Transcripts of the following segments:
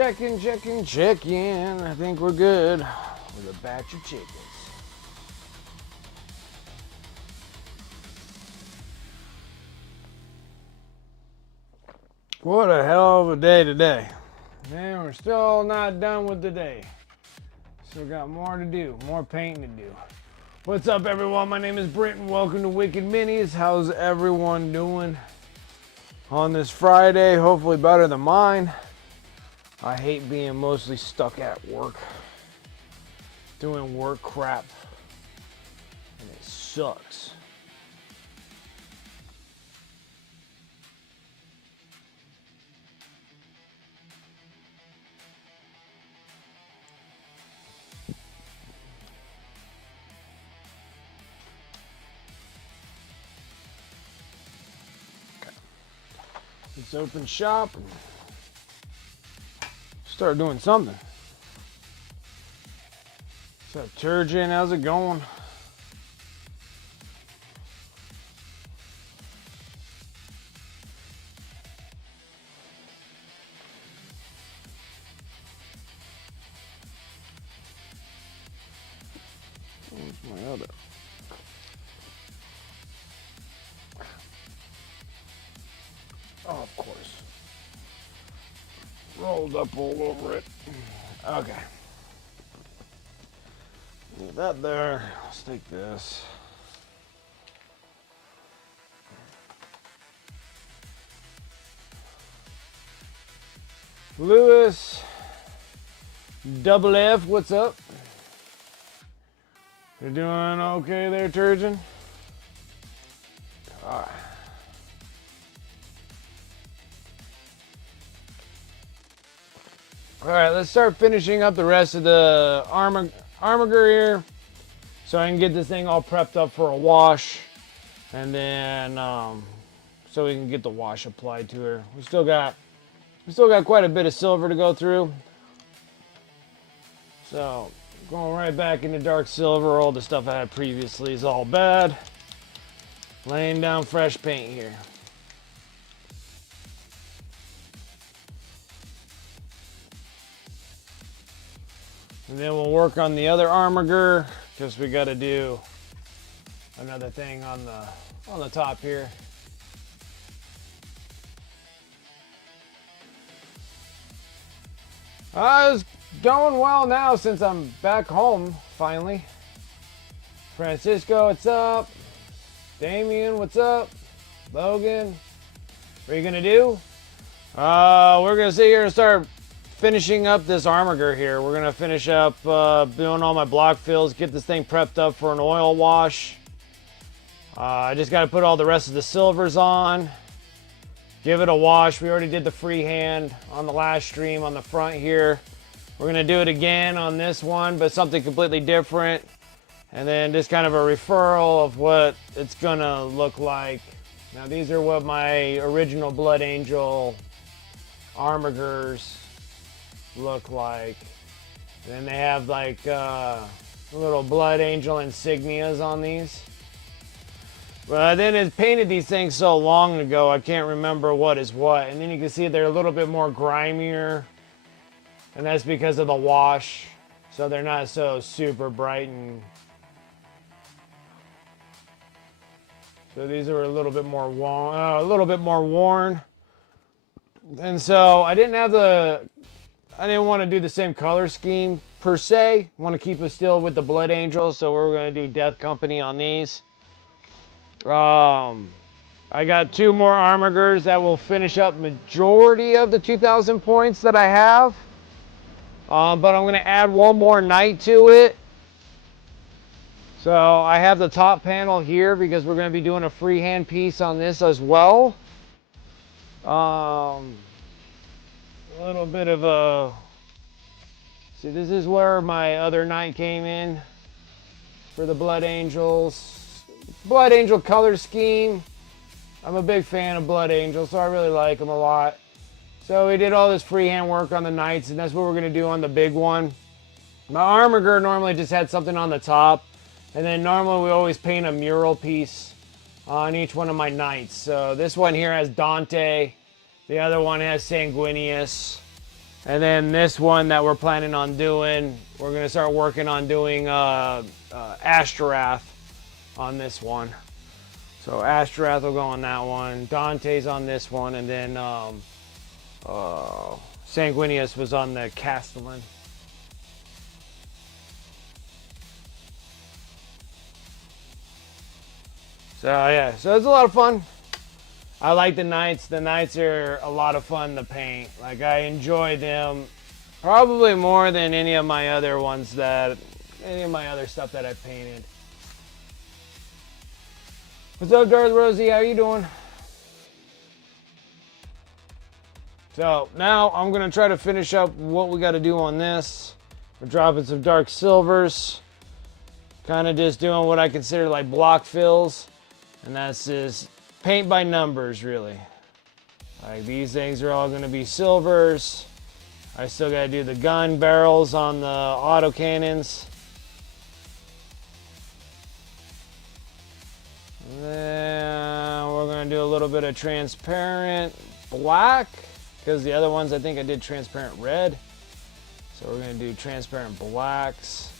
Checking. I think we're good with a batch of chickens. What a hell of a day today. Man, we're still not done with the day. Still got more to do, more painting to do. What's up, everyone? My name is Brent and welcome to Wicked Minis. How's everyone doing on this Friday? Hopefully better than mine. I hate being mostly stuck at work, doing work crap, and it sucks. Let's open shop and start doing something. What's up, Turgeon? How's it going? Where's my other? Oh, of course. Rolled up all over it. Okay. Leave that there. Let's take this. Lewis, Double F, what's up? You're doing okay there, Turgeon? All right. Alright, let's start finishing up the rest of the armager here so I can get this thing all prepped up for a wash, and then so we can get the wash applied to her. We still got quite a bit of silver to go through, so going right back into dark silver. All the stuff I had previously is all bad. Laying down fresh paint here. And then we'll work on the other armager because we got to do another thing on the top here. It's going well now since I'm back home finally. Francisco, what's up? Damien, what's up? Logan, what are you gonna do? We're gonna sit here and start finishing up this armager here. We're gonna finish up doing all my block fills, get this thing prepped up for an oil wash. I just got to put all the rest of the silvers on, give it a wash. We already did the freehand on the last stream on the front here. We're gonna do it again on this one, but something completely different, and then just kind of a referral of what it's gonna look like. Now these are what my original Blood Angel armagers look like. And then they have like little Blood Angel insignias on these. But then it painted these things so long ago, I can't remember what is what. And then you can see they're a little bit more grimier, and that's because of the wash. So they're not so super bright, and so these are a little bit more worn. And so I didn't want to do the same color scheme per se. I want to keep it still with the Blood Angels, so we're going to do Death Company on these. I got 2 more armagers that will finish up majority of the 2,000 points that I have. But I'm going to add 1 more knight to it. So I have the top panel here because we're going to be doing a freehand piece on this as well. A little bit of a... See, this is where my other knight came in for the Blood Angels. Blood Angel color scheme. I'm a big fan of Blood Angels, so I really like them a lot. So we did all this freehand work on the knights, and that's what we're going to do on the big one. My armager normally just had something on the top, and then normally we always paint a mural piece on each one of my knights. So this one here has Dante. The other one has Sanguinius. And then this one that we're planning on doing, we're going to start working on doing Ashtorath on this one. So Ashtorath will go on that one. Dante's on this one. And then Sanguinius was on the Castellan. So yeah, so it's a lot of fun. I like the Knights. The Knights are a lot of fun to paint. Like, I enjoy them probably more than any of my other stuff that I've painted. What's up, Darth Rosie? How you doing? So now I'm gonna try to finish up what we got to do on this. We're dropping some dark silvers, kind of just doing what I consider like block fills, and that's just paint by numbers, really. Like, these things are all going to be silvers. I still got to do the gun barrels on the autocannons. Then we're going to do a little bit of transparent black, because the other ones I think I did transparent red. So we're going to do transparent blacks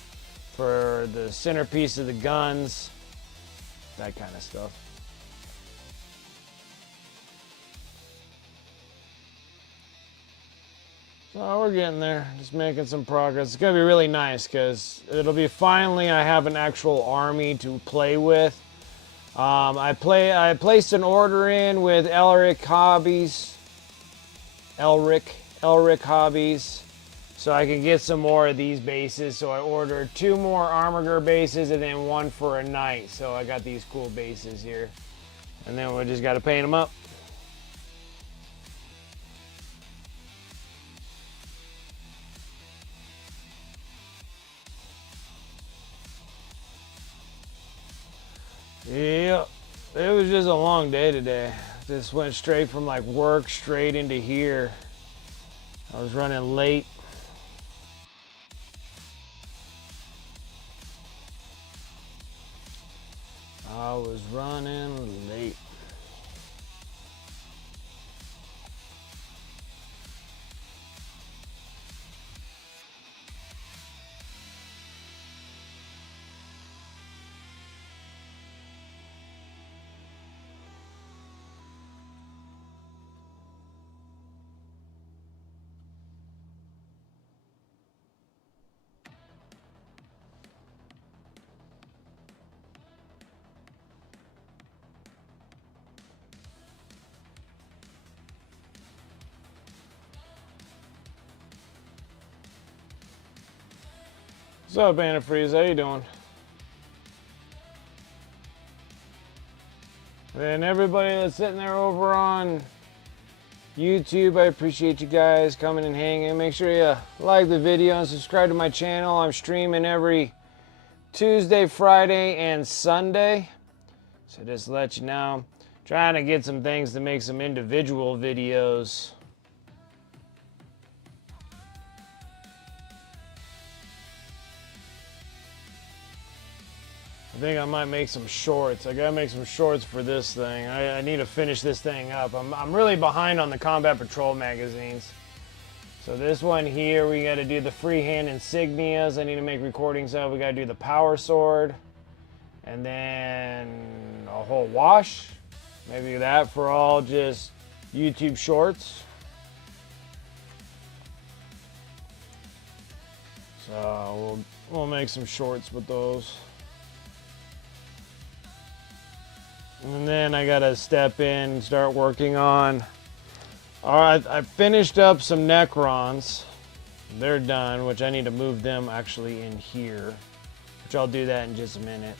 for the centerpiece of the guns, that kind of stuff. So we're getting there, just making some progress. It's going to be really nice because it'll be finally I have an actual army to play with. I placed an order in with Elric Hobbies, so I can get some more of these bases. So I ordered 2 more Armiger bases and then 1 for a knight. So I got these cool bases here, and then we just got to paint them up. Yeah, it was just a long day today. Just went straight from like work straight into here. I was running late. I was running late. What's up, Antifreeze? How you doing? And everybody that's sitting there over on YouTube, I appreciate you guys coming and hanging. Make sure you like the video and subscribe to my channel. I'm streaming every Tuesday, Friday, and Sunday. So just to let you know, trying to get some things to make some individual videos. I think I might make some shorts. I gotta make some shorts for this thing. I need to finish this thing up. I'm really behind on the Combat Patrol magazines. So this one here, we gotta do the freehand insignias. I need to make recordings of. We gotta do the power sword. And then a whole wash. Maybe that for all just YouTube shorts. So we'll make some shorts with those. And then I gotta step in and start working on. Alright, I finished up some Necrons. They're done, which I need to move them actually in here, which I'll do that in just a minute.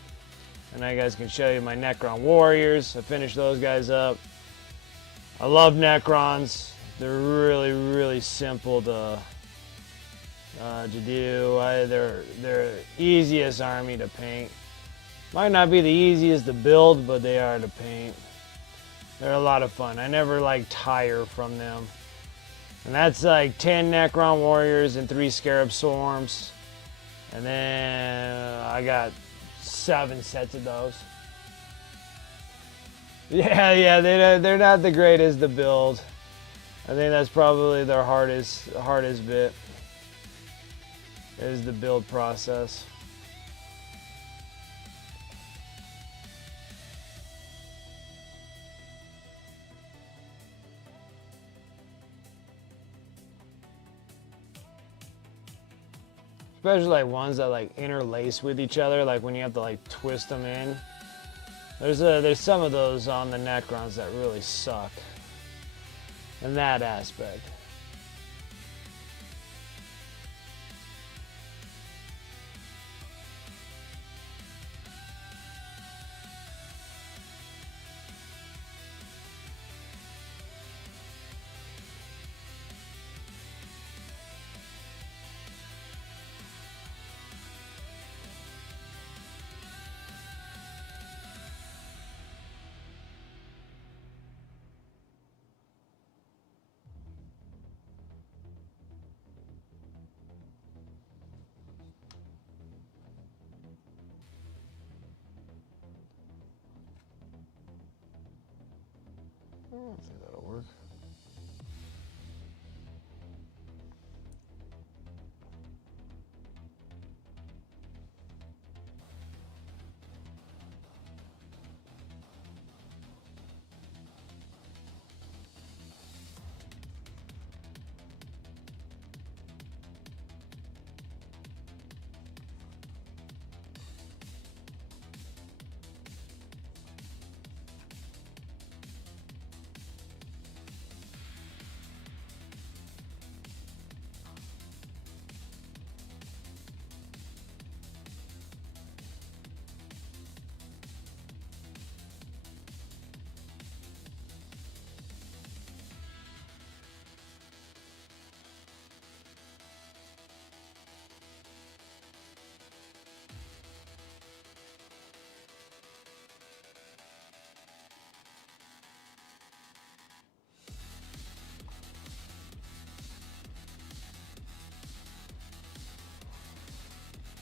And I guys can show you my Necron Warriors. I finished those guys up. I love Necrons. They're really, really simple to do. They're the easiest army to paint. Might not be the easiest to build, but they are to paint. They're a lot of fun. I never like tire from them. And that's like 10 Necron Warriors and 3 Scarab Swarms. And then I got 7 sets of those. Yeah, they're not the greatest to build. I think that's probably their hardest bit, is the build process. Especially like ones that like interlace with each other, like when you have to like twist them in. There's some of those on the Necrons that really suck in that aspect. I don't think that'll work.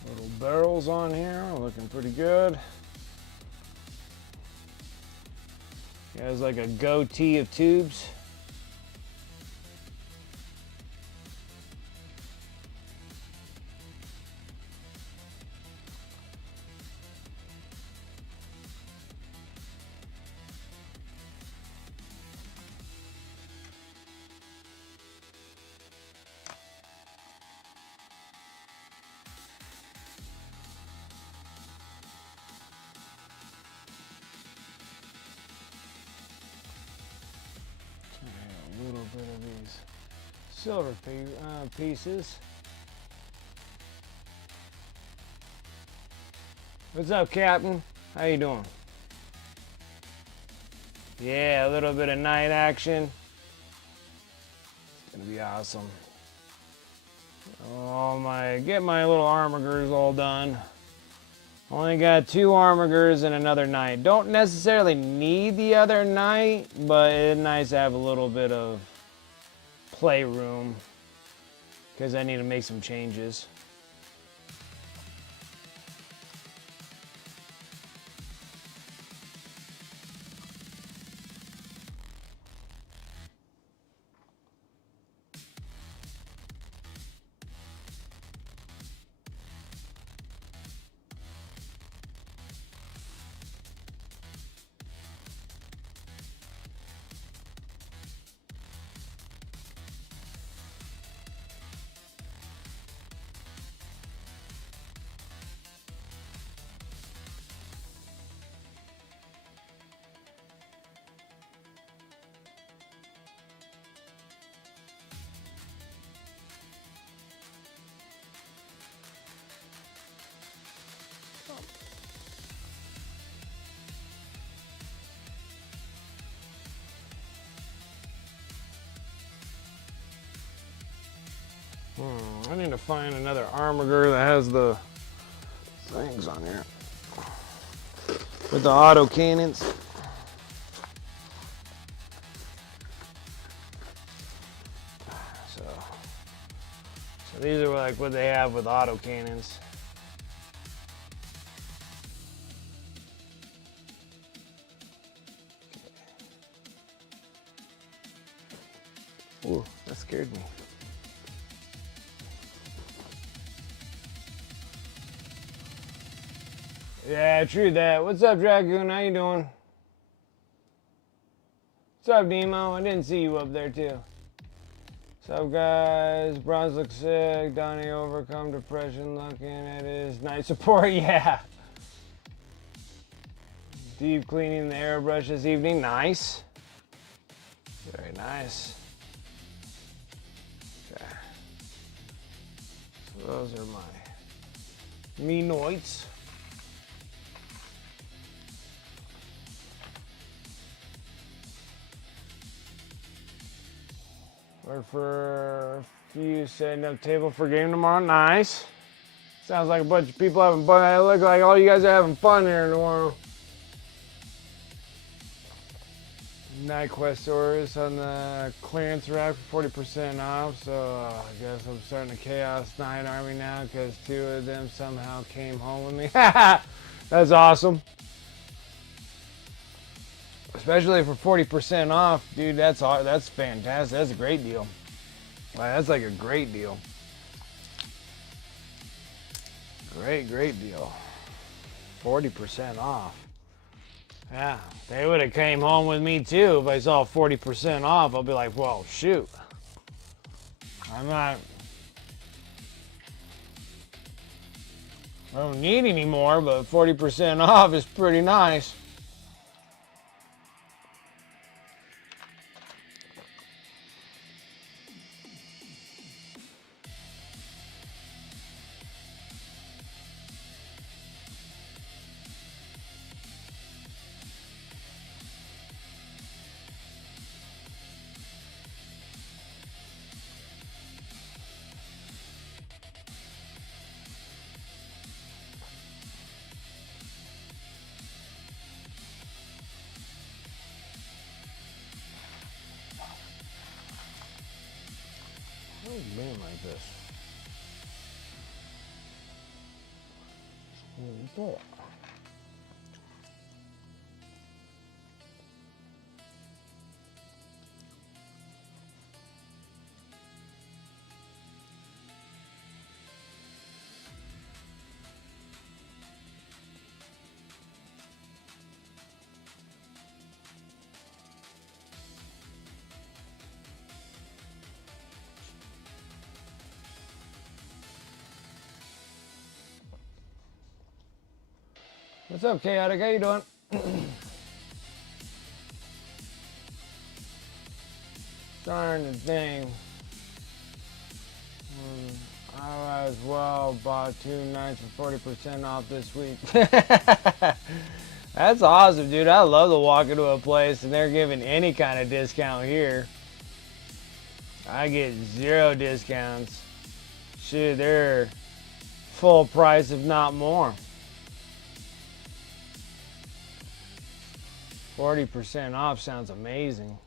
Little barrels on here, looking pretty good. He has like a goatee of tubes. A little bit of these silver pieces. What's up, Captain? How you doing? Yeah, a little bit of night action. It's gonna be awesome. Oh my, get my little armigers all done. Only got 2 armigers and another knight. Don't necessarily need the other knight, but it's nice to have a little bit of playroom because I need to make some changes. I need to find another armiger that has the things on here with the auto cannons. So these are like what they have with auto cannons. Ooh, that scared me. Yeah, true that. What's up, Dragoon? How you doing? What's up, Nemo? I didn't see you up there, too. What's up, guys? Bronze looks sick. Donnie overcome depression looking at his night support. Yeah. Deep cleaning the airbrush this evening. Nice. Very nice. Okay. So those are my me-noits. Or for a few setting up table for game tomorrow. Nice. Sounds like a bunch of people having fun. It looks like all you guys are having fun here tomorrow. Night Quest orders on the clearance rack for 40% off. So I guess I'm starting a Chaos Knight army now because 2 of them somehow came home with me. That's awesome. Especially for 40% off, dude. That's fantastic. That's a great deal. That's like a great deal. Great deal. 40% off. Yeah, they would have came home with me too if I saw 40% off. I'll be like, well, shoot. I don't need any more, but 40% off is pretty nice. Being like this. What's up, Chaotic? How you doing? Darn the thing. I as well bought 2 nights for 40% off this week. That's awesome, dude. I love to walk into a place and they're giving any kind of discount here. I get 0 discounts. Shoot, they're full price, if not more. 40% off sounds amazing.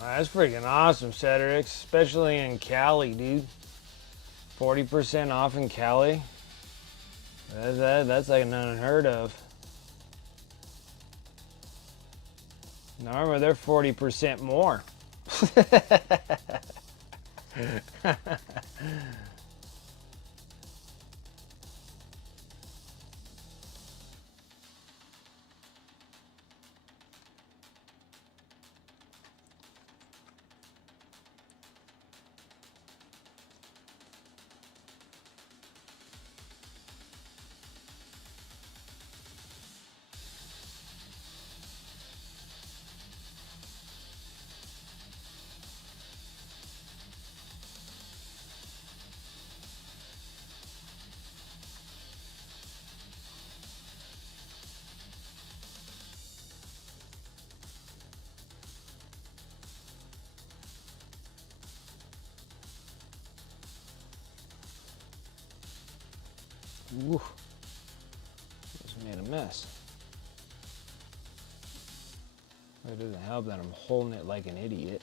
That's freaking awesome, Cedric, especially in Cali, dude. 40% off in Cali. That's like an unheard of. Normally they're 40% more. Ooh, just made a mess. It doesn't help that I'm holding it like an idiot.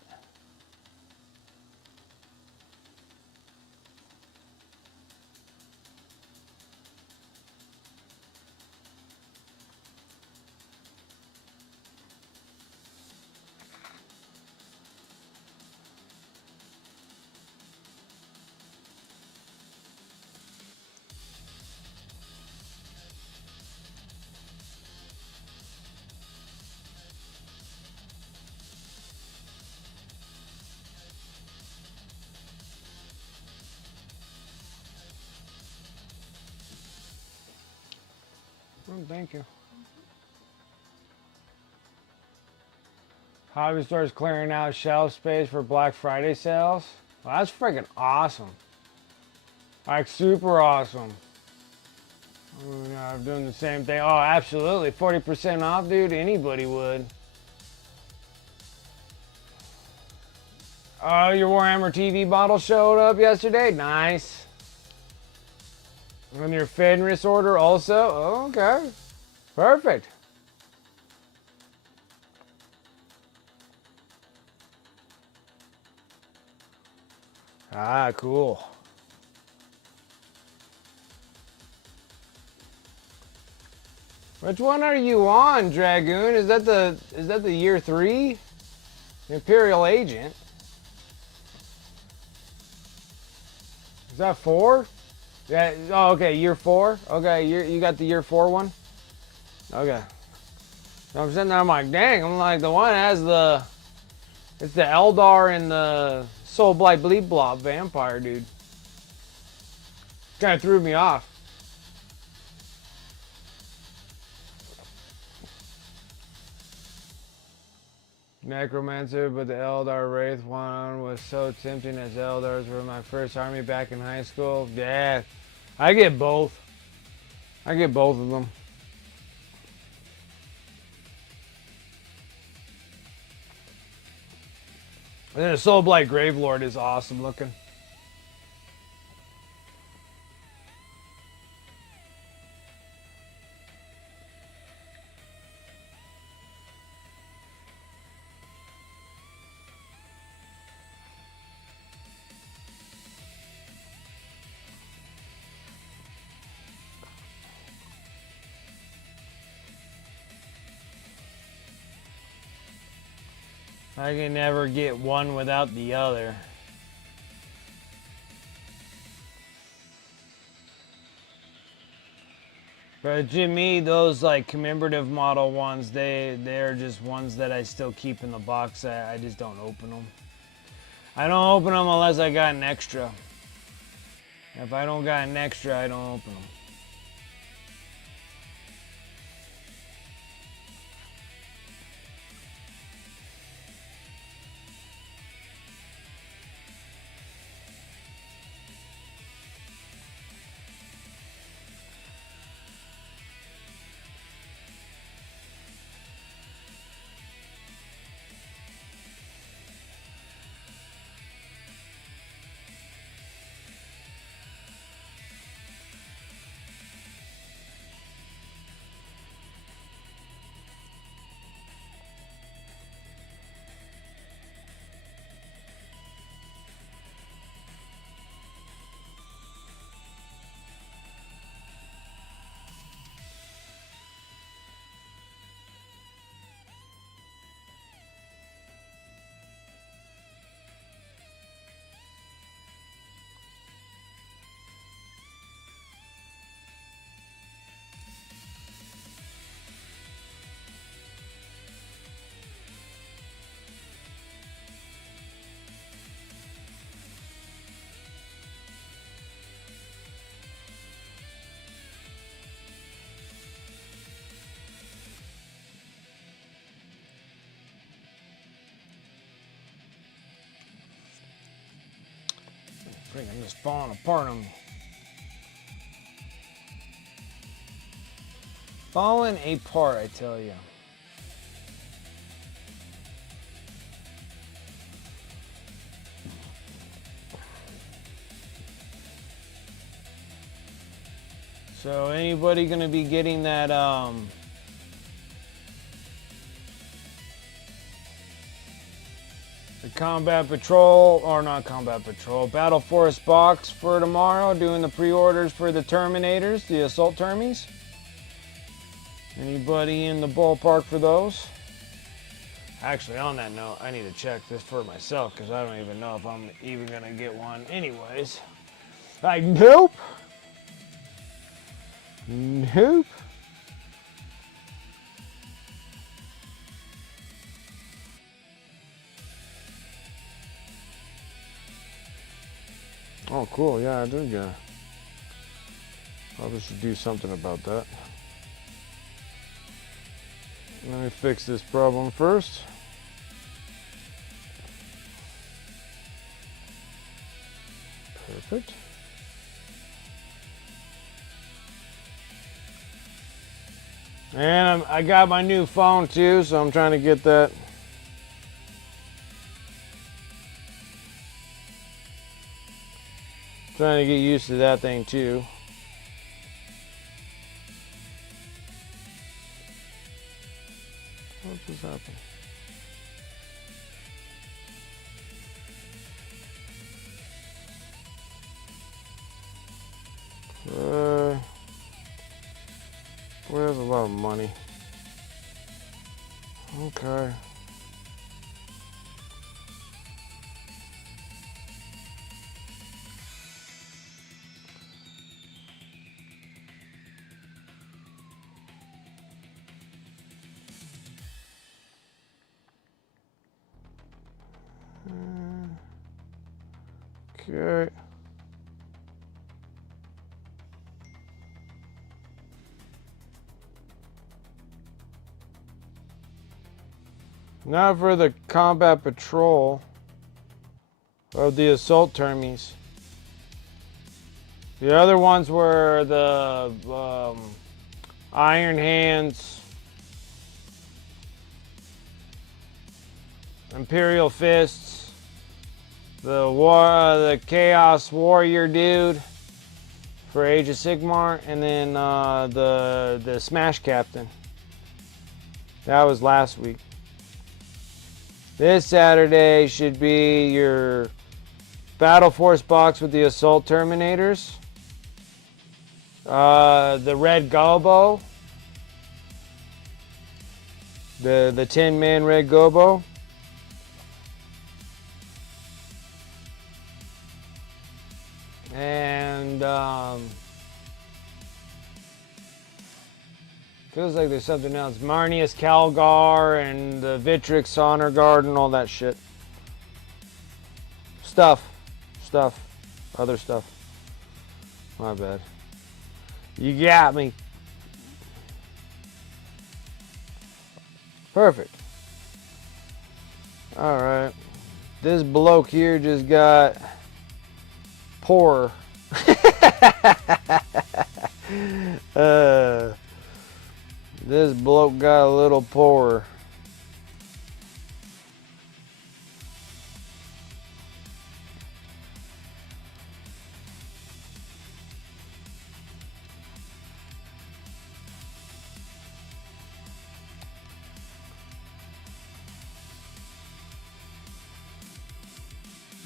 Oh, thank you. Hobby stores clearing out shelf space for Black Friday sales. Well, that's freaking awesome. Like, super awesome. I'm doing the same thing. Oh, absolutely. 40% off, dude. Anybody would. Oh, your Warhammer TV bottle showed up yesterday? Nice. And your Fenris order also? Oh, okay. Perfect. Ah, cool. Which one are you on, Dragoon? Is that the year 3? Imperial agent. Is that 4? Yeah. Oh, okay. Year 4. Okay, you got the year 4 one. Okay. So I'm sitting there. I'm like, dang. I'm like, the one has the. It's the Eldar and the Soul Blight Bleed Blob vampire, dude. Kind of threw me off. Necromancer, but the Eldar Wraith one was so tempting as Eldars were my first army back in high school. Yeah, I get both. I get both of them. And then the Soul Blight Gravelord is awesome looking. I can never get one without the other. But to me, those like commemorative model ones, they're just ones that I still keep in the box. I just don't open them. I don't open them unless I got an extra. If I don't got an extra, I don't open them. I'm just falling apart on me. Falling apart, I tell you. So anybody gonna be getting that the Combat Patrol, or not Combat Patrol, Battle Force box for tomorrow, doing the pre-orders for the Terminators, the Assault Termies? Anybody in the ballpark for those? Actually, on that note, I need to check this for myself because I don't even know if I'm even gonna get one anyways. Like, nope. Nope. Oh, cool. Yeah, I did get it. Probably should do something about that. Let me fix this problem first. Perfect. And I got my new phone too, so I'm trying to get that. Trying to get used to that thing too. What just happened? Boy, that's a lot of money. Okay. Okay. Now for the Combat Patrol of the Assault Termies. The other ones were the Iron Hands, Imperial Fists, the Chaos Warrior dude for Age of Sigmar, and then the Smash Captain. That was last week. This Saturday should be your Battle Force box with the Assault Terminators, the Red Gobo, the 10-man Red Gobo, and feels like there's something else. Marnius Calgar and the Vitrix Honor Guard and all that shit. Stuff. Other stuff. My bad. You got me. Perfect. Alright. This bloke here just got poorer. This bloke got a little poorer.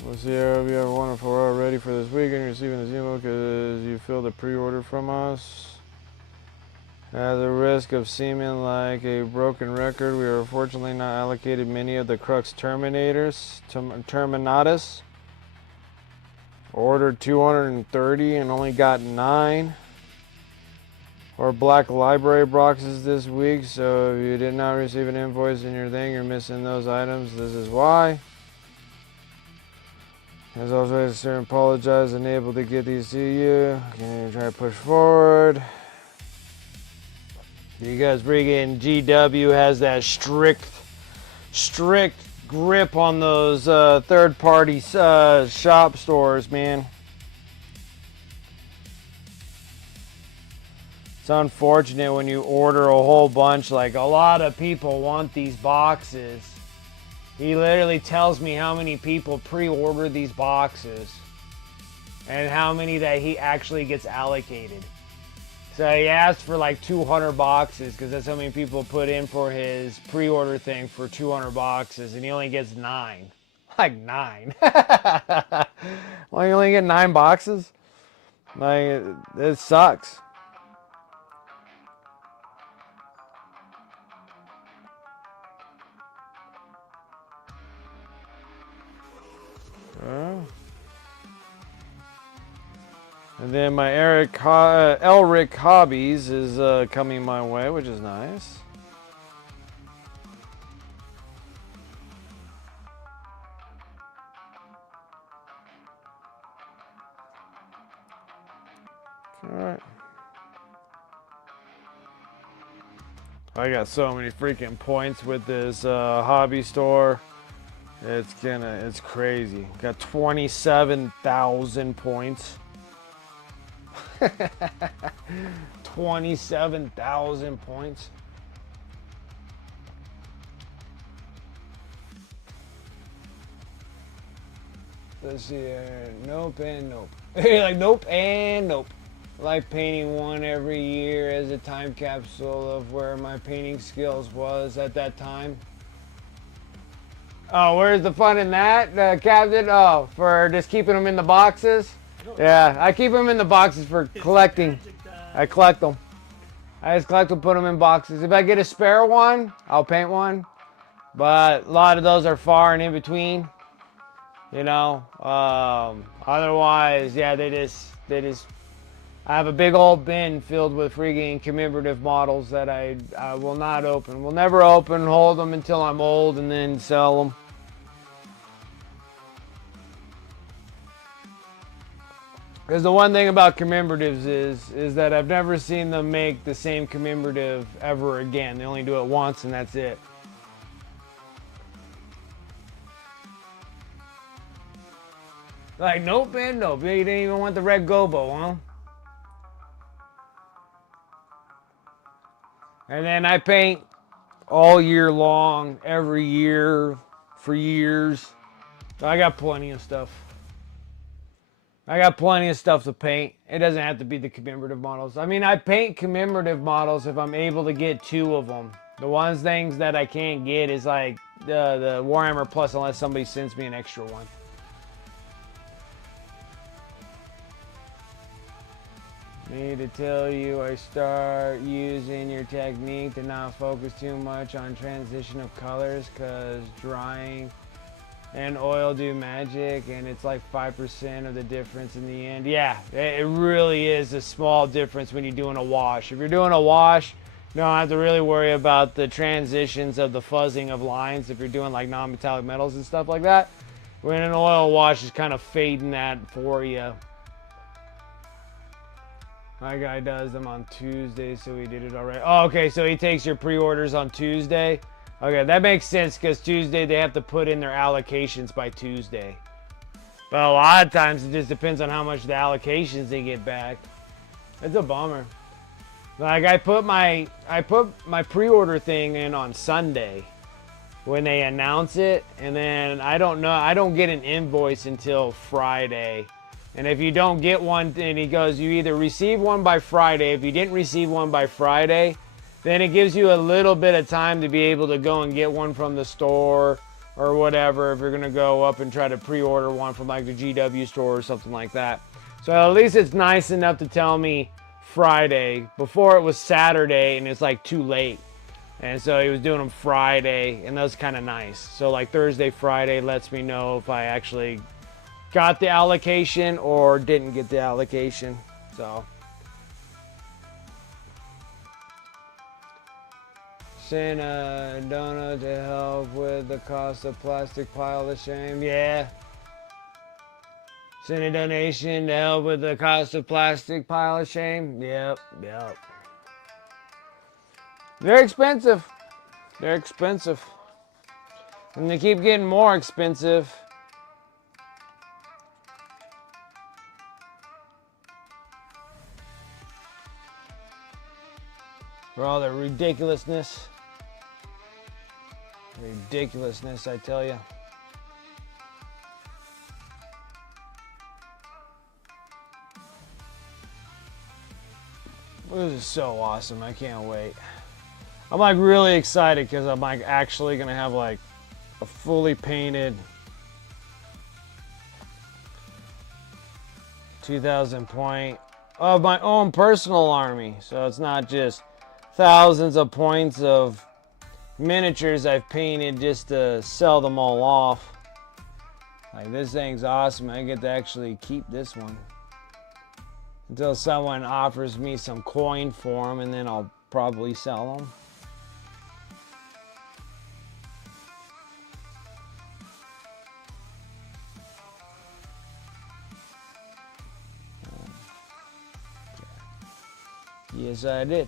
Let's see, I hope you have a wonderful hour ready for this weekend. You're receiving this email because you filled a pre-order from us. At the risk of seeming like a broken record, we are fortunately not allocated many of the Crux Terminators, Terminatus. Ordered 230 and only got 9. Or Black Library boxes this week, so if you did not receive an invoice in your thing, you're missing those items. This is why. As always, sir, apologize, unable to get these to you. Can you try to push forward? You guys freaking GW has that strict grip on those third-party shop stores, man. It's unfortunate when you order a whole bunch. Like, a lot of people want these boxes. He literally tells me how many people pre-order these boxes and how many that he actually gets allocated. So he asked for like 200 boxes because that's how many people put in for his pre-order thing for 200 boxes, and he only gets 9. Like 9. Well, you only get 9 boxes? Like, it sucks. And then my Elric Hobbies is coming my way, which is nice. Alright. I got so many freaking points with this hobby store. It's crazy. Got 27,000 points. 27,000 points. Let's see here. Nope and nope. Like nope and nope. Like painting one every year as a time capsule of where my painting skills was at that time. Oh, where's the fun in that, Captain? Oh, for just keeping them in the boxes? Yeah, I keep them in the boxes for collecting. I collect them. I just collect them, put them in boxes. If I get a spare one, I'll paint one. But a lot of those are far and in between. You know, otherwise, yeah, they just. I have a big old bin filled with freaking commemorative models that I will not open. Will never open, hold them until I'm old, and then sell them. Because the one thing about commemoratives is that I've never seen them make the same commemorative ever again. They only do it once, and that's it. Like, nope and nope. You didn't even want the red gobo, huh? And then I paint all year long, every year, for years. I got plenty of stuff. I got plenty of stuff to paint. It doesn't have to be the commemorative models. I mean, I paint commemorative models if I'm able to get 2 of them. The things that I can't get is like the Warhammer Plus unless somebody sends me an extra one. Need to tell you, I start using your technique to not focus too much on transition of colors because drying and oil do magic, and it's like 5% of the difference in the end. Yeah, it really is a small difference when you're doing a wash. If you're doing a wash, you don't have to really worry about the transitions of the fuzzing of lines if you're doing like non-metallic metals and stuff like that. When an oil wash is kind of fading that for you. My guy does them on Tuesday, so he did it already. Oh, okay, so he takes your pre-orders on Tuesday. Okay, that makes sense because Tuesday they have to put in their allocations by Tuesday. But a lot of times it just depends on how much the allocations they get back. It's a bummer. Like I put my pre-order thing in on Sunday when they announce it, and then I don't get an invoice until Friday. And if you don't get one, and he goes, you either receive one by Friday. If you didn't receive one by Friday, then it gives you a little bit of time to be able to go and get one from the store or whatever if you're going to go up and try to pre-order one from like the GW store or something like that. So at least it's nice enough to tell me Friday. Before it was Saturday and it's like too late. And so he was doing them Friday, and that was kind of nice. So like Thursday, Friday lets me know if I actually got the allocation or didn't get the allocation. So send a donut to help with the cost of plastic pile of shame. Yeah. Send a donation to help with the cost of plastic pile of shame. Yep. They're expensive. They're expensive. And they keep getting more expensive. For all the ridiculousness. Ridiculousness, I tell you. This is so awesome. I can't wait. I'm like really excited because I'm like actually gonna have like a fully painted 2,000 point of my own personal army. So it's not just thousands of points of miniatures I've painted just to sell them all off. Like, this thing's awesome. I get to actually keep this one until someone offers me some coin for them, and then I'll probably sell them. Yes, I did.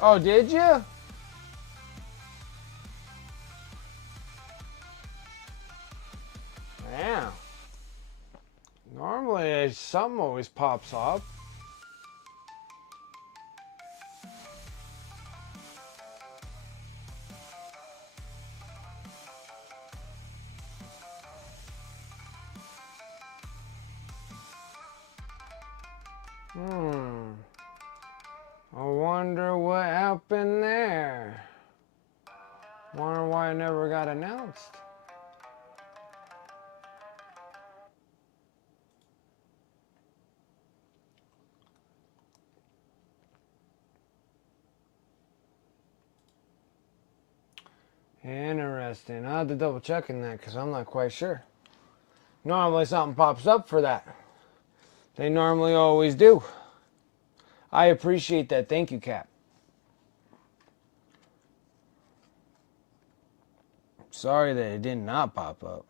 Oh, did you? Yeah. Normally, something always pops up. I wonder what happened there. Wonder why it never got announced. Interesting. I'll have to double check in that because I'm not quite sure. Normally something pops up for that. They normally always do. I appreciate that. Thank you, Cap. Sorry that it did not pop up.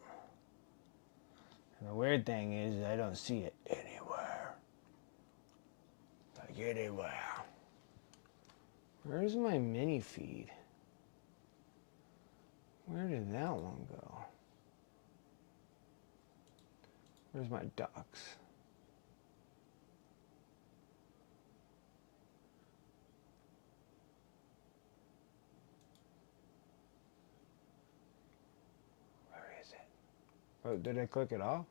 And the weird thing is I don't see it anywhere. Like anywhere. Where's my mini feed? Where did that one go? Where's my docs? Where is it? Oh, did I click it off?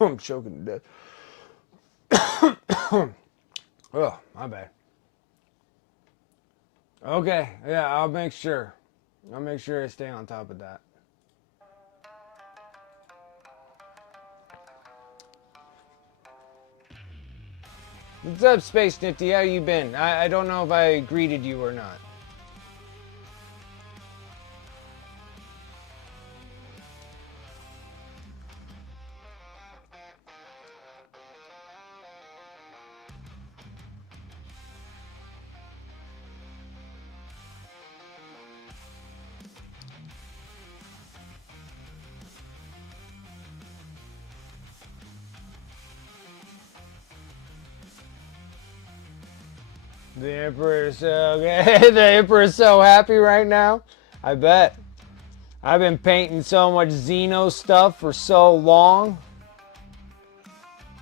I'm choking to death. Oh, my bad. Okay, yeah, I'll make sure. I'll make sure I stay on top of that. What's up, Space Nifty? How you been? I don't know if I greeted you or not. The Emperor is so good. The Emperor is so happy right now. I bet. I've been painting so much Xeno stuff for so long.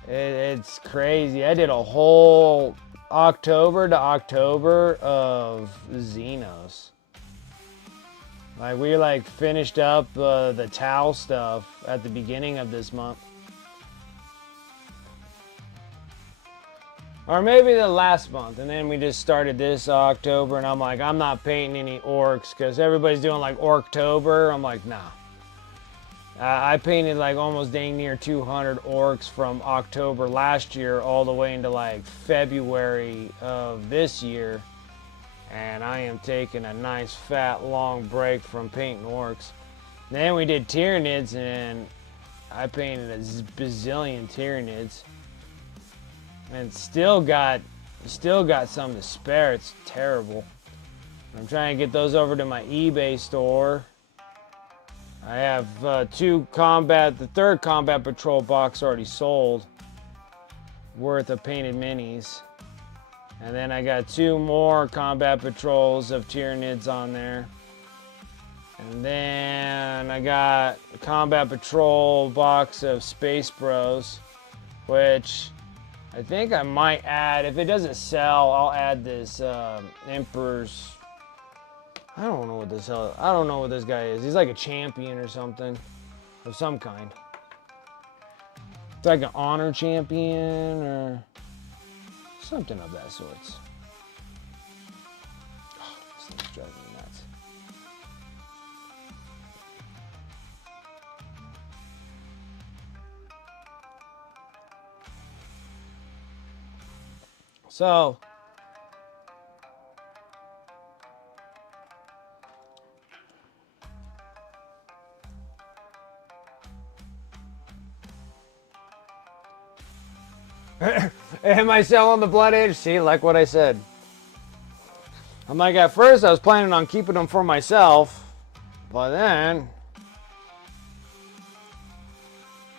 It's crazy. I did a whole October to October of Xenos. Like, we like finished up the Tau stuff at the beginning of this month. Or maybe the last month, and then we just started this October, and I'm like, I'm not painting any orcs, because everybody's doing like Orktober. I'm like, nah. I painted like almost dang near 200 orcs from October last year all the way into like February of this year. And I am taking a nice fat long break from painting orcs. Then we did Tyranids, and I painted a bazillion Tyranids. And still got some to spare. It's terrible. I'm trying to get those over to my eBay store. I have the third combat patrol box already sold, worth of painted minis. And then I got 2 more combat patrols of Tyranids on there. And then I got a combat patrol box of Space Bros, which I think I might add. If it doesn't sell, I'll add this Emperor's. I don't know what this hell. I don't know what this guy is. He's like a champion or something, of some kind. It's like an honor champion or something of that sort. Oh, this thing's driving me nuts. So, am I selling the Blood Age? See, like what I said. I'm like, at first I was planning on keeping them for myself, but then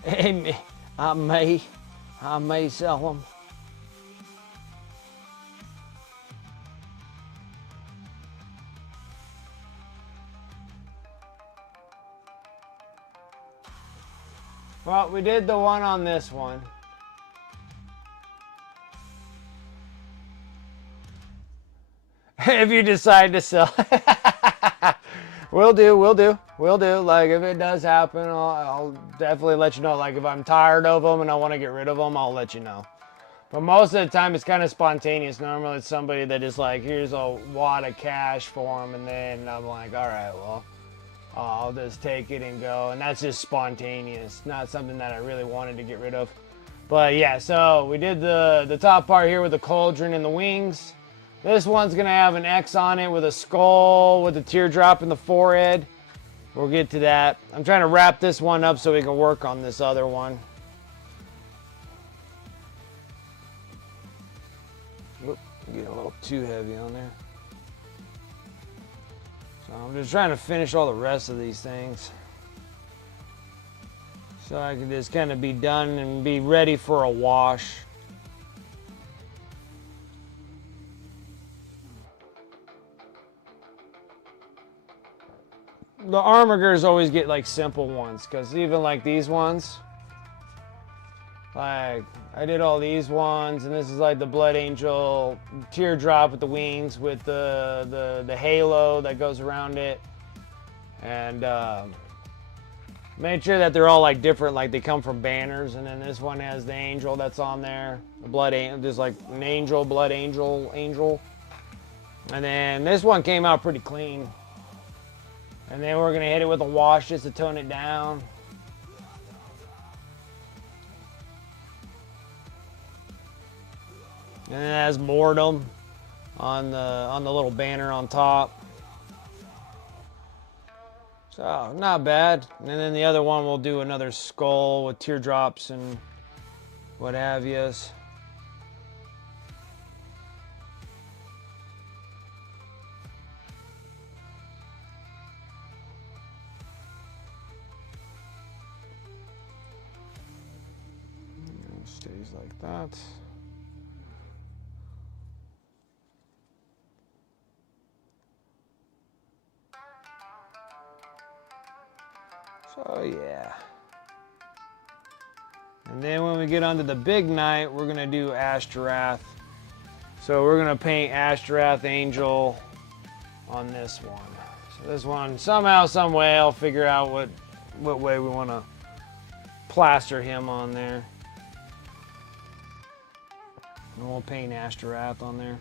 I may sell them. Well, we did the one on this one. If you decide to sell, we'll do. Like, if it does happen, I'll definitely let you know. Like, if I'm tired of them and I want to get rid of them, I'll let you know. But most of the time, it's kind of spontaneous. Normally, it's somebody that is like, here's a wad of cash for them, and then I'm like, all right, well, I'll just take it and go. And that's just spontaneous, not something that I really wanted to get rid of. But yeah, so we did the top part here with the cauldron and the wings. This one's gonna have an X on it with a skull with a teardrop in the forehead. We'll get to that. I'm trying to wrap this one up so we can work on this other one. Oop, getting a little too heavy on there. So I'm just trying to finish all the rest of these things, so I can just kind of be done and be ready for a wash. The armorgers always get like simple ones, because even like these ones, like I did all these ones, and this is like the Blood Angel teardrop with the wings with the halo that goes around it, and made sure that they're all like different, like they come from banners. And then this one has the angel that's on there, the blood angel, just like an angel, blood angel, and then this one came out pretty clean. And then we're going to hit it with a wash just to tone it down. And then it has Mortem on the little banner on top. So, not bad. And then the other one we'll do another skull with teardrops and what have yous. Stays like that. So yeah. And then when we get onto the big night, we're gonna do Ashtarath. So we're gonna paint Ashtarath Angel on this one. So this one, somehow, some way, I'll figure out what way we wanna plaster him on there. And we'll paint Ashtarath on there.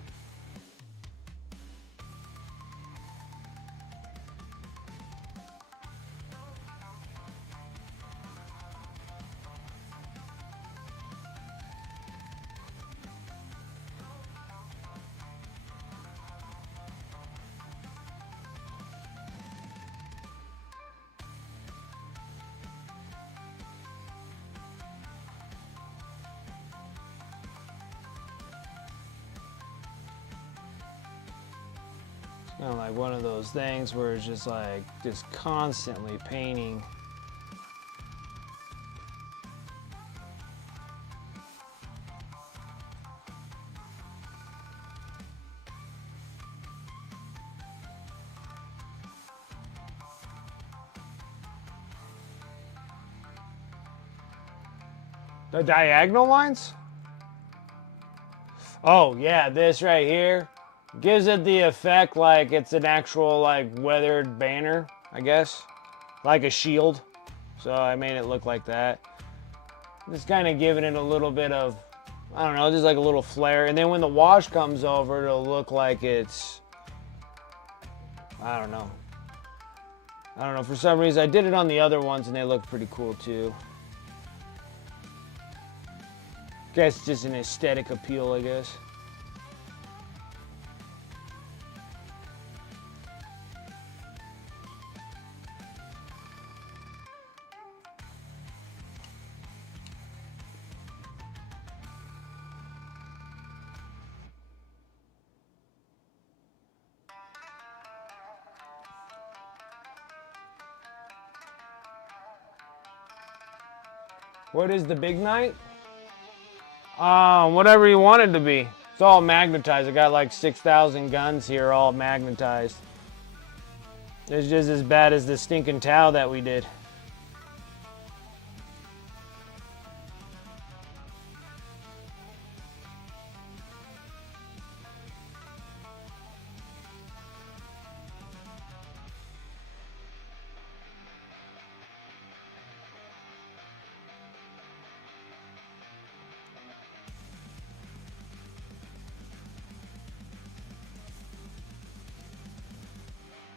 Kind of like one of those things where it's just like, just constantly painting. The diagonal lines? Oh, yeah, this right here gives it the effect like it's an actual, like, weathered banner, I guess. Like a shield. So I made it look like that. Just kind of giving it a little bit of, I don't know, just like a little flare. And then when the wash comes over, it'll look like it's, I don't know. I don't know, for some reason, I did it on the other ones and they look pretty cool too. Guess just an aesthetic appeal, I guess. What is the big night? Whatever you want it to be. It's all magnetized. I got like 6,000 guns here, all magnetized. It's just as bad as the stinking Tau that we did.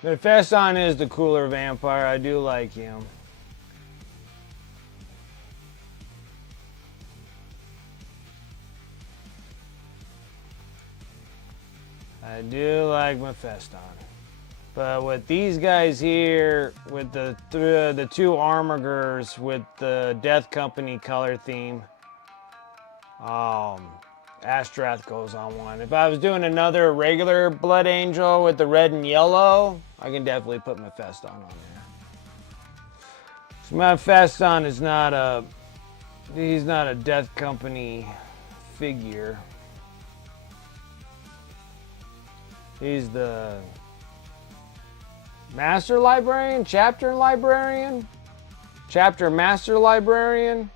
The Feston is the cooler vampire. I do like him. I do like my Feston. But with these guys here, with the two Armigers with the Death Company color theme, Astrath goes on one. If I was doing another regular Blood Angel with the red and yellow, I can definitely put my Feston on there. So my Feston is not a, he's not a Death Company figure. He's the Master Librarian, Chapter Librarian, Chapter Master Librarian.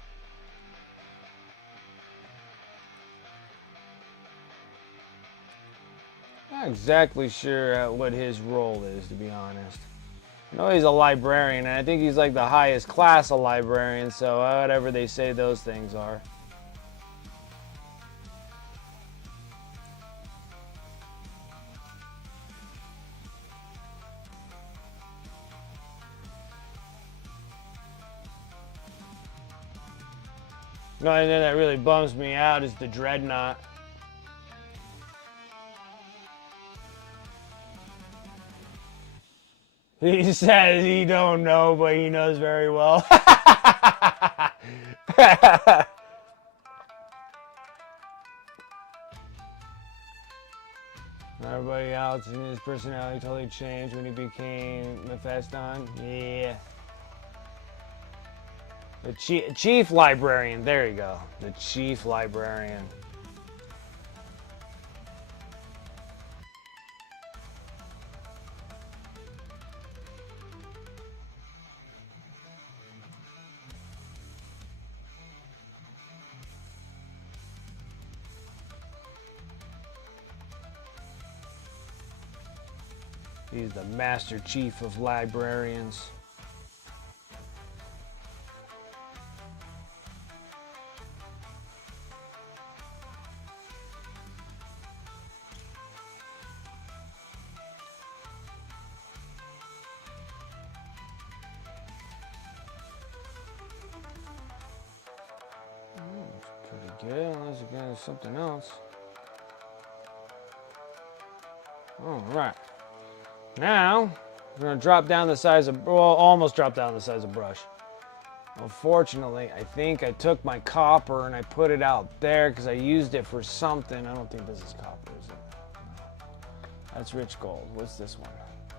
Not exactly sure what his role is, to be honest. I know he's a librarian, and I think he's like the highest class of librarian, so whatever they say those things are. The only thing that really bums me out is the Dreadnought. He says he don't know, but he knows very well. Everybody else in his personality totally changed when he became Mephiston. Yeah. The chief librarian. There you go. The chief librarian. He's the Master Chief of Librarians. Pretty good, unless it got something else. All right. Now, we're going to drop down the size of, well, almost drop down the size of brush. Unfortunately, I think I took my copper and I put it out there because I used it for something. I don't think this is copper, is it? No. That's rich gold. What's this one?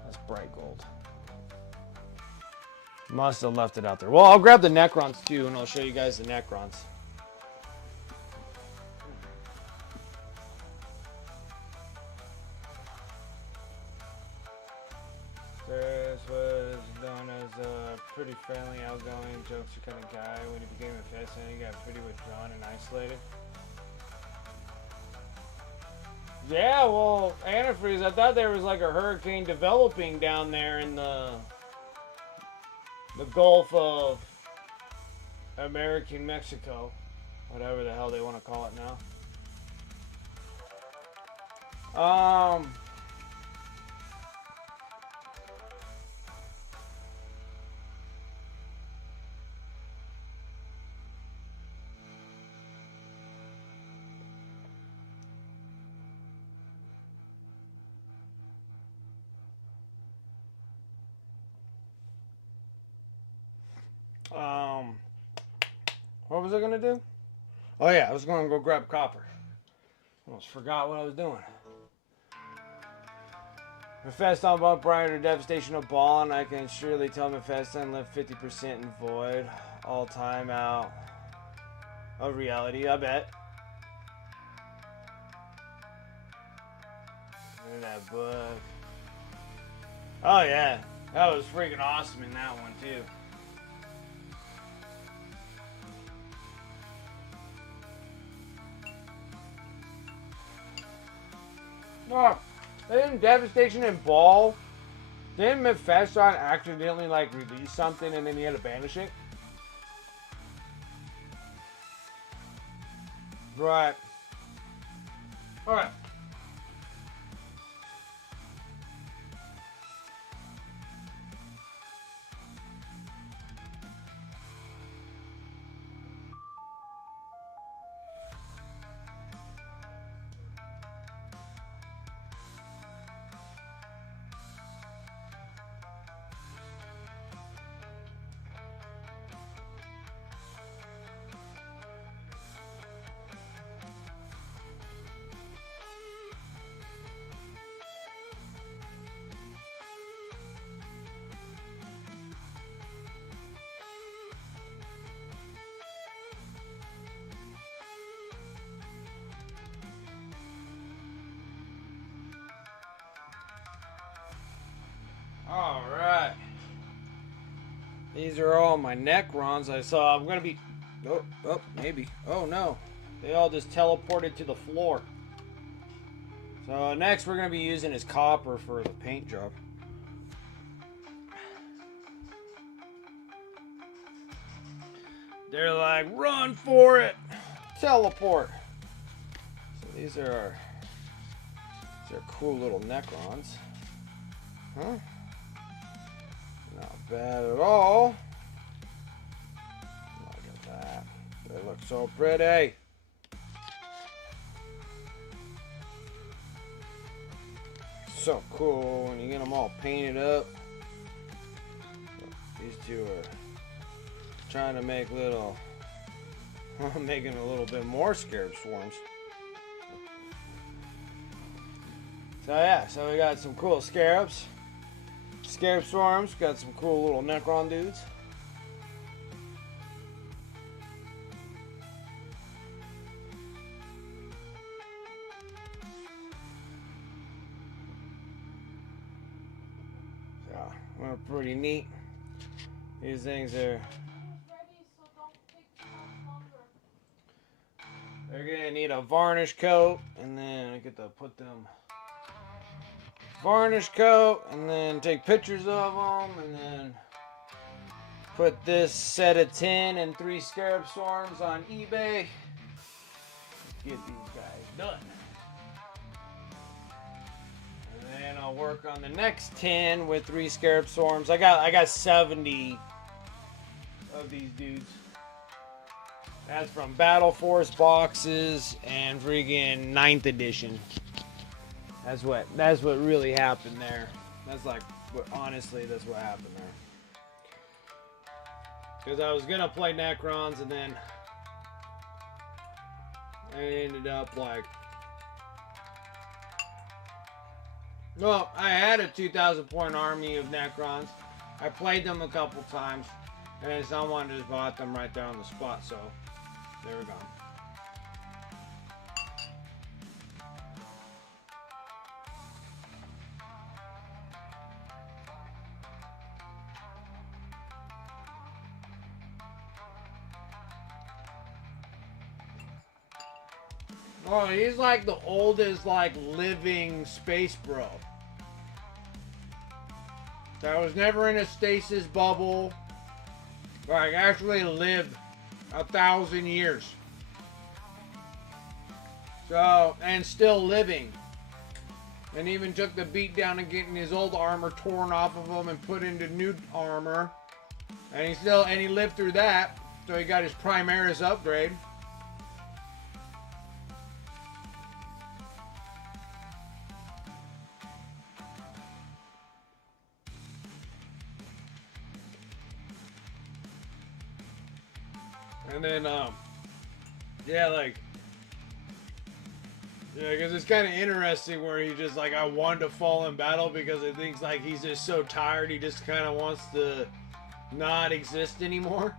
That's bright gold. Must have left it out there. Well, I'll grab the Necrons too, and I'll show you guys the Necrons. This was done as was a pretty friendly, outgoing, jokester kind of guy. When he became a fast man, he got pretty withdrawn and isolated. Yeah, well, antifreeze, I thought there was like a hurricane developing down there in the Gulf of American Mexico. Whatever the hell they want to call it now. What was I gonna do? Oh yeah, I was gonna go grab copper. Almost forgot what I was doing. Mephiston on bump prior to devastation of ball, and I can surely tell Mephiston left 50% in void. All time out of reality, I bet. Look at that book. Oh yeah, that was freaking awesome in that one too. Oh, didn't devastation and ball? Didn't Mephiston accidentally like release something and then he had to banish it? Right. Alright. Alright. These are all my Necrons I saw. I'm gonna be... Oh, maybe. Oh no. They all just teleported to the floor. So next we're gonna be using is copper for the paint job. They're like, run for it! Teleport! So these are cool little Necrons. Huh? Not bad at all. Look at that. They look so pretty. So cool when you get them all painted up. These two are trying to make making a little bit more scarab swarms. So yeah, so we got some cool scarabs. Scarab swarms, got some cool little Necron dudes. So, they're pretty neat. These things are... They're gonna need a varnish coat, and then I get to put them varnish coat, and then take pictures of them, and then put this set of 10 and 3 scarab swarms on eBay. Get these guys done. And then I'll work on the next 10 with 3 scarab swarms. I got 70 of these dudes. That's from Battle Force boxes and friggin' 9th edition. That's what really happened there. That's like, honestly, that's what happened there. Because I was gonna play Necrons and then I ended up like, well, I had a 2,000 point army of Necrons. I played them a couple times, and then someone just bought them right there on the spot. So there we go. Oh, he's like the oldest, like, living space bro. That was never in a stasis bubble. Like, actually lived 1,000 years. So, and still living. And even took the beat down and getting his old armor torn off of him and put into new armor. And he lived through that. So he got his Primaris upgrade. And then, yeah, like, yeah, because it's kind of interesting where he just, like, I wanted to fall in battle because it thinks, like, he's just so tired he just kind of wants to not exist anymore.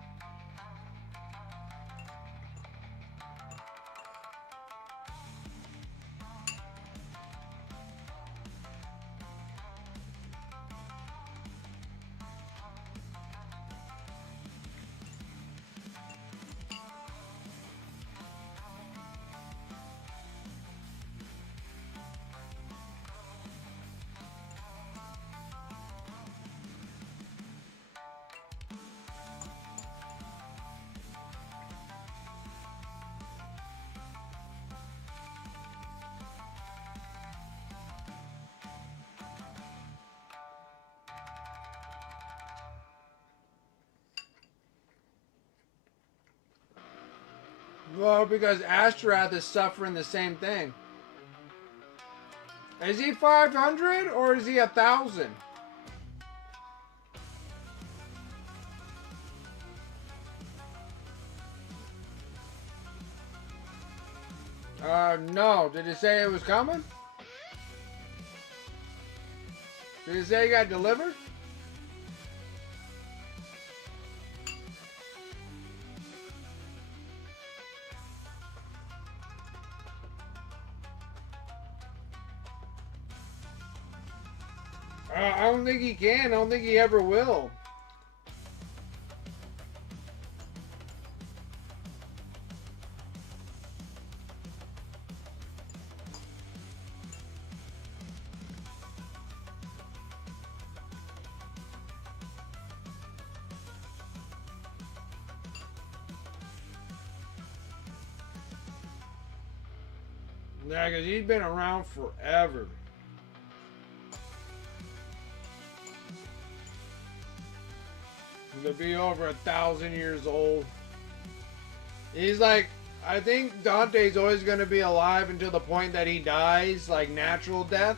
Well, because Astrath is suffering the same thing. Is he 500 or is he 1,000? No. Did it say it was coming? Did it say it got delivered? I don't think he can. I don't think he ever will. Yeah, because he's been around forever. To be over 1,000 years old. He's like, I think Dante's always going to be alive until the point that he dies, like natural death.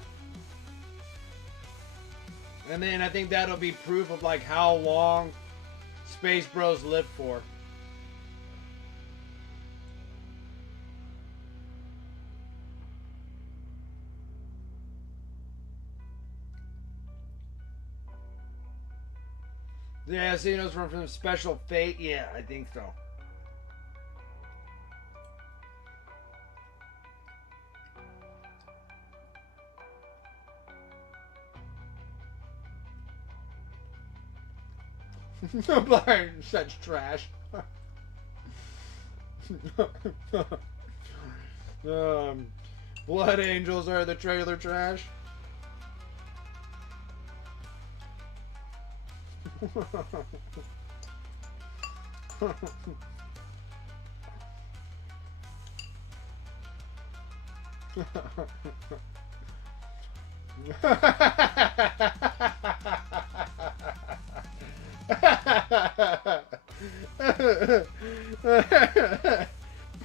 And then I think that'll be proof of like how long Space Bros live for. Yeah, Xenos from Special Fate. Yeah, I think so. Such trash. Blood Angels are the trailer trash.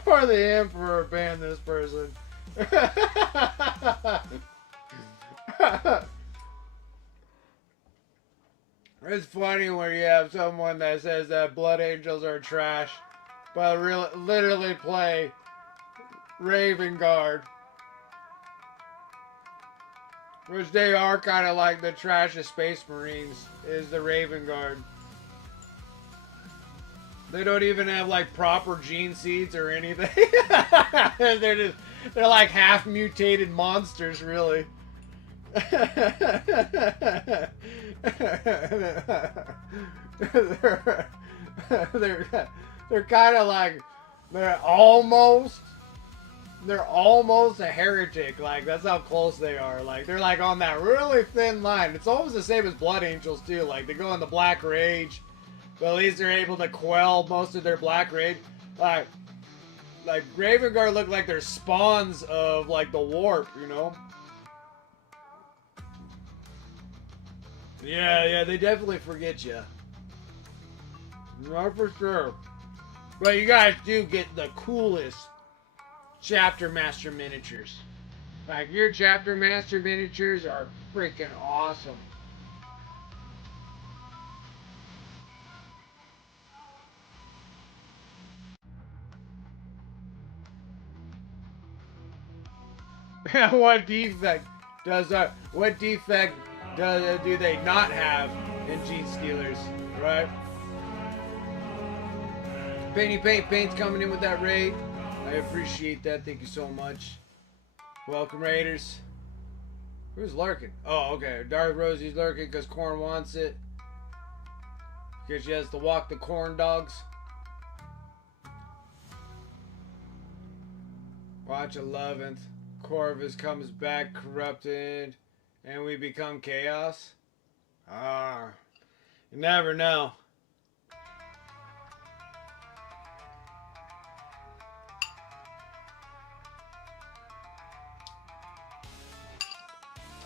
Poor the Emperor banned this person. It's funny where you have someone that says that Blood Angels are trash, but literally play Raven Guard. Which they are kind of like the trash of Space Marines, is the Raven Guard. They don't even have like proper gene seeds or anything. they're like half mutated monsters, really. they're kind of like, they're almost they're almost a heretic. Like, that's how close they are. Like, they're like on that really thin line. It's almost the same as Blood Angels too. Like, they go in the Black Rage, but at least they're able to quell most of their Black Rage. Like Raven Guard look like they're spawns of like the warp, you know? Yeah, they definitely forget you. Not for sure. But you guys do get the coolest Chapter Master miniatures. Like, your Chapter Master miniatures are freaking awesome. What defect do they not have in Gene Stealers, right? Paint's coming in with that raid. I appreciate that. Thank you so much. Welcome, Raiders. Who's lurking? Oh, okay. Dark Rosie's lurking because Corn wants it. Because she has to walk the corn dogs. Watch 11th. Corvus comes back corrupted. And we become chaos. You never know.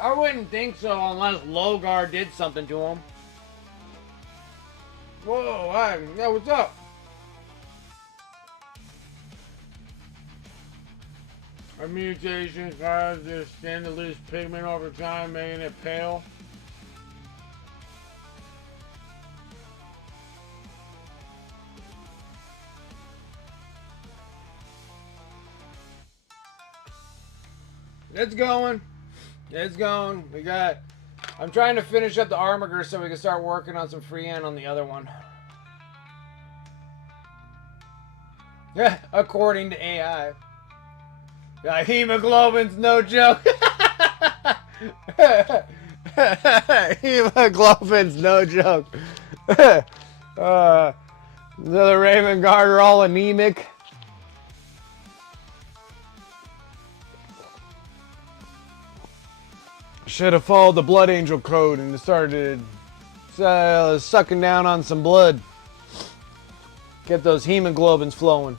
I wouldn't think so unless Logar did something to him. Whoa, yeah, what's up? A mutation causes the skin to lose pigment over time, making it pale. It's going. It's going. I'm trying to finish up the Armiger so we can start working on some freehand on the other one. According to AI. Yeah, hemoglobin's no joke. Hemoglobin's no joke. The Raven Guard are all anemic. Should have followed the Blood Angel code and started sucking down on some blood. Get those hemoglobins flowing.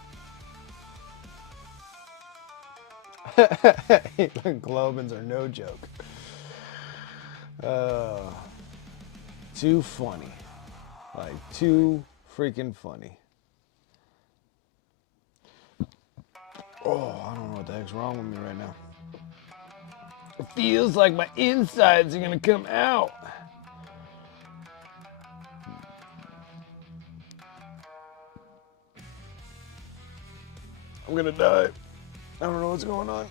Hemoglobins are no joke. Too funny. Like, too freaking funny. Oh, I don't know what the heck's wrong with me right now. It feels like my insides are gonna come out. I'm gonna die. I don't know what's going on.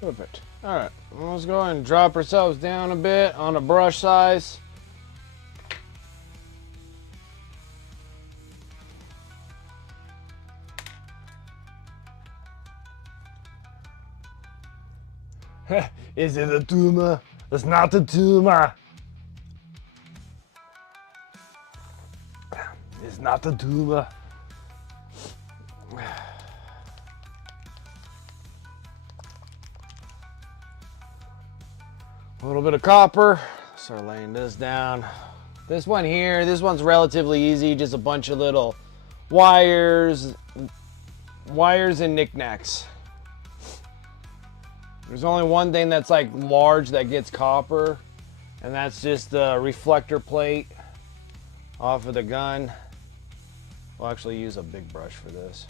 Perfect. Alright, let's go ahead and drop ourselves down a bit on a brush size. Is it a tumor? It's not a tumor. It's not a tumor. A little bit of copper. Start laying this down. This one here, this one's relatively easy. Just a bunch of little wires and knickknacks. There's only one thing that's like large that gets copper, and that's just the reflector plate off of the gun. We'll actually use a big brush for this.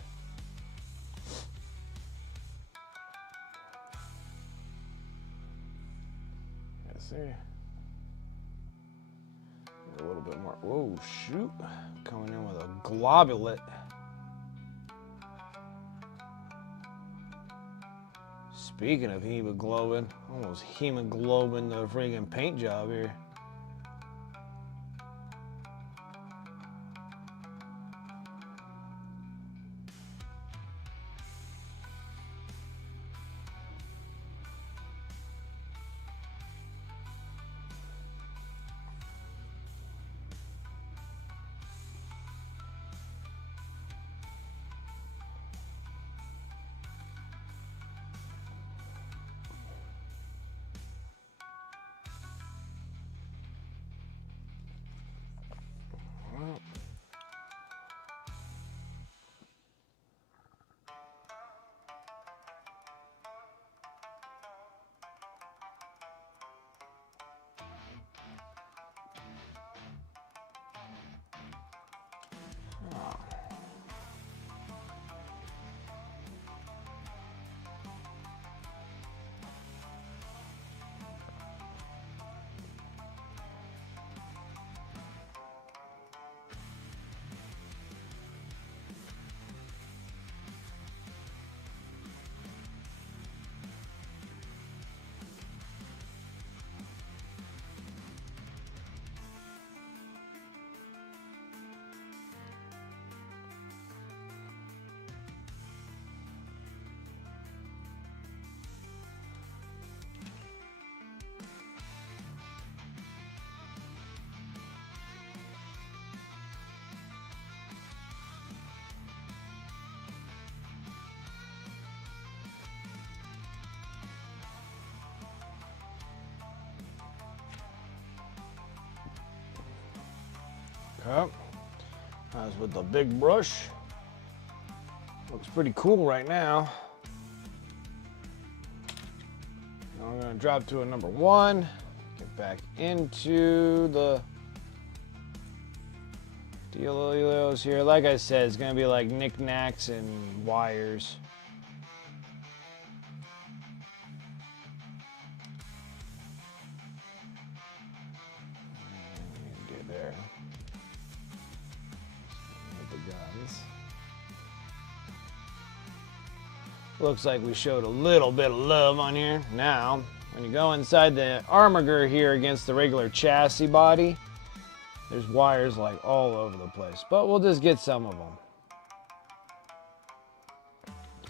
See. A little bit more. Whoa, shoot. Coming in with a globulate. Speaking of hemoglobin, almost hemoglobin the friggin' paint job here. Okay. That's with the big brush. Looks pretty cool right now. Now I'm going to drop to a number 1. Get back into the dealios here. Like I said, it's going to be like knickknacks and wires. Get there. Looks like we showed a little bit of love on here. Now, when you go inside the armature here against the regular chassis body, there's wires like all over the place. But we'll just get some of them.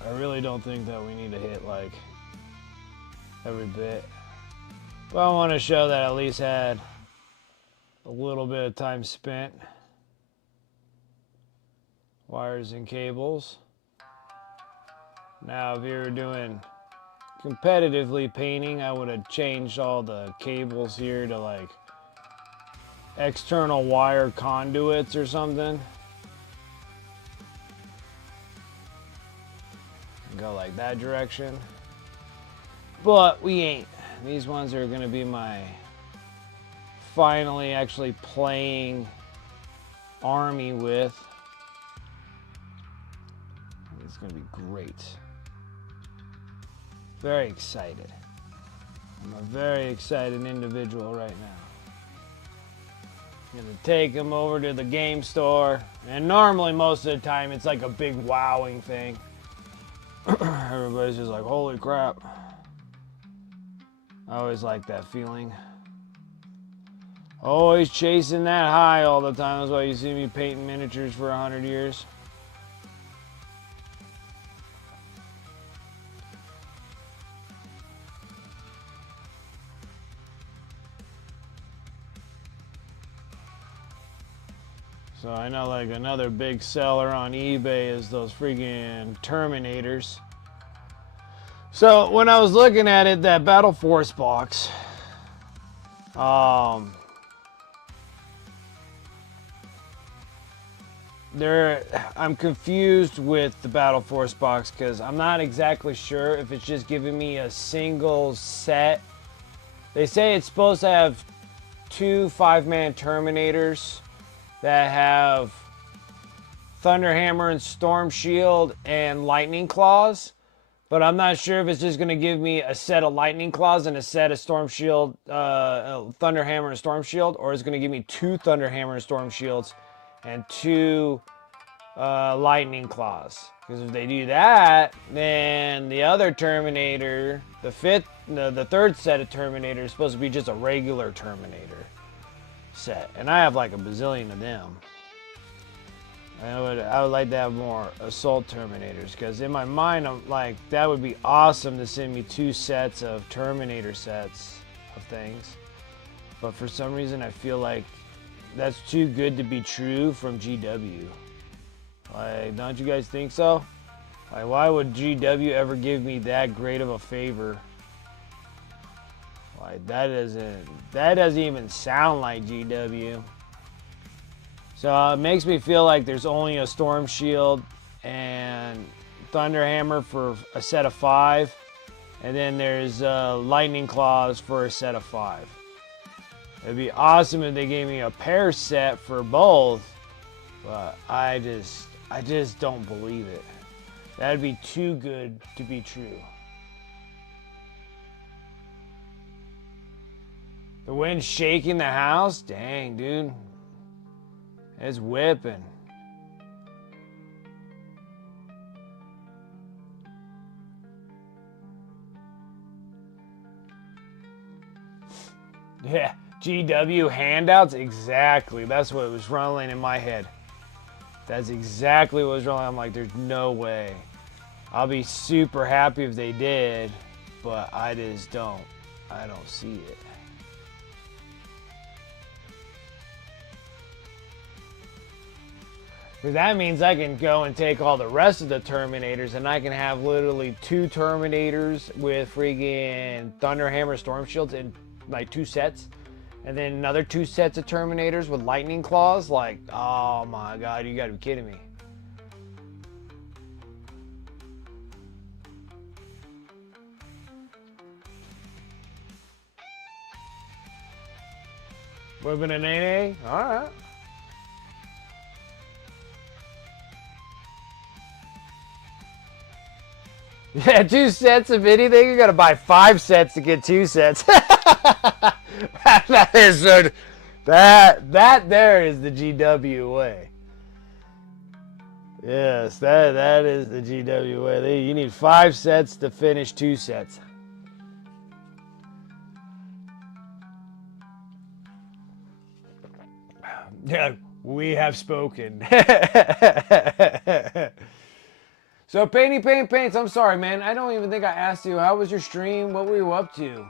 I really don't think that we need to hit like every bit. But I want to show that I at least had a little bit of time spent. Wires and cables. Now, if you were doing competitively painting, I would have changed all the cables here to like external wire conduits or something. Go like that direction. But we ain't. These ones are going to be my finally actually playing army with. It's going to be great. Very excited. I'm a very excited individual right now. I'm gonna take them over to the game store, and normally most of the time it's like a big wowing thing. Everybody's just like, holy crap. I always like that feeling. Always chasing that high all the time. That's why you see me painting miniatures for 100 years. So I know like another big seller on eBay is those freaking Terminators. So when I was looking at it, that Battle Force box, I'm confused with the Battle Force box because I'm not exactly sure if it's just giving me a single set. They say it's supposed to have 2 5-man Terminators that have Thunderhammer and Storm Shield and Lightning Claws. But I'm not sure if it's just going to give me a set of lightning claws and a set of storm shield, thunder hammer and storm shield, or it's going to give me 2 thunder hammer and storm shields and 2 lightning claws. Because if they do that, then the other Terminator, the third set of Terminator is supposed to be just a regular Terminator set, and I have like a bazillion of them. I would like to have more assault Terminators, because in my mind I'm like, that would be awesome to send me 2 sets of Terminator sets of things. But for some reason I feel like that's too good to be true from GW. Like, don't you guys think so? Like, why would GW ever give me that great of a favor? Like, that doesn't even sound like GW. So it makes me feel like there's only a Storm Shield and Thunder Hammer for a set of 5, and then there's Lightning Claws for a set of 5. It'd be awesome if they gave me a pair set for both, but I just don't believe it. That'd be too good to be true. The wind's shaking the house? Dang, dude. It's whipping. Yeah, GW handouts? Exactly. That's what was rolling in my head. That's exactly what was rolling. I'm like, there's no way. I'll be super happy if they did, but I just don't. I don't see it. Because that means I can go and take all the rest of the Terminators, and I can have literally 2 Terminators with freaking Thunder Hammer Storm Shields in like 2 sets. And then another 2 sets of Terminators with Lightning Claws. Like, oh my god, you gotta be kidding me. Would've been an AA? Alright. Yeah, 2 sets of anything? You gotta buy 5 sets to get 2 sets. That is so... That there is the GW way. Yes, that is the GW way. You need 5 sets to finish 2 sets. Yeah, we have spoken. So, Paints, I'm sorry, man. I don't even think I asked you. How was your stream? What were you up to?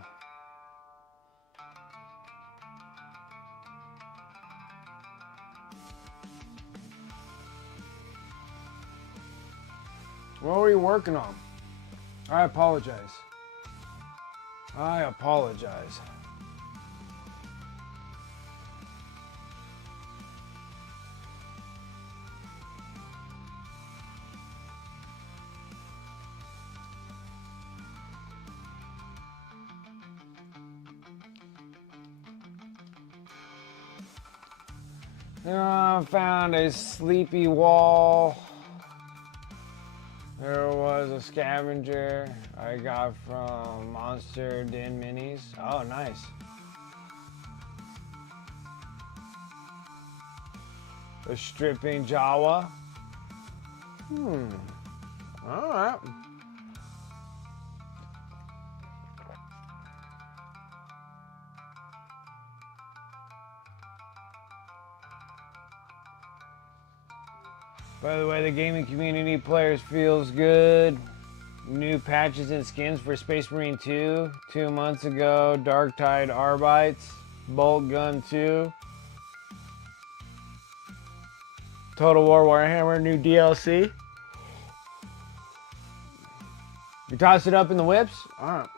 What were you working on? I apologize. I apologize. I found a sleepy wall. There was a scavenger I got from Monster Den Minis. Oh, nice. A stripping Jawa. Alright. By the way, the gaming community players feels good. New patches and skins for Space Marine 2. 2 months ago, Dark Tide Arbites. Bolt Gun 2. Total War Warhammer, new DLC. You toss it up in the whips? Alright.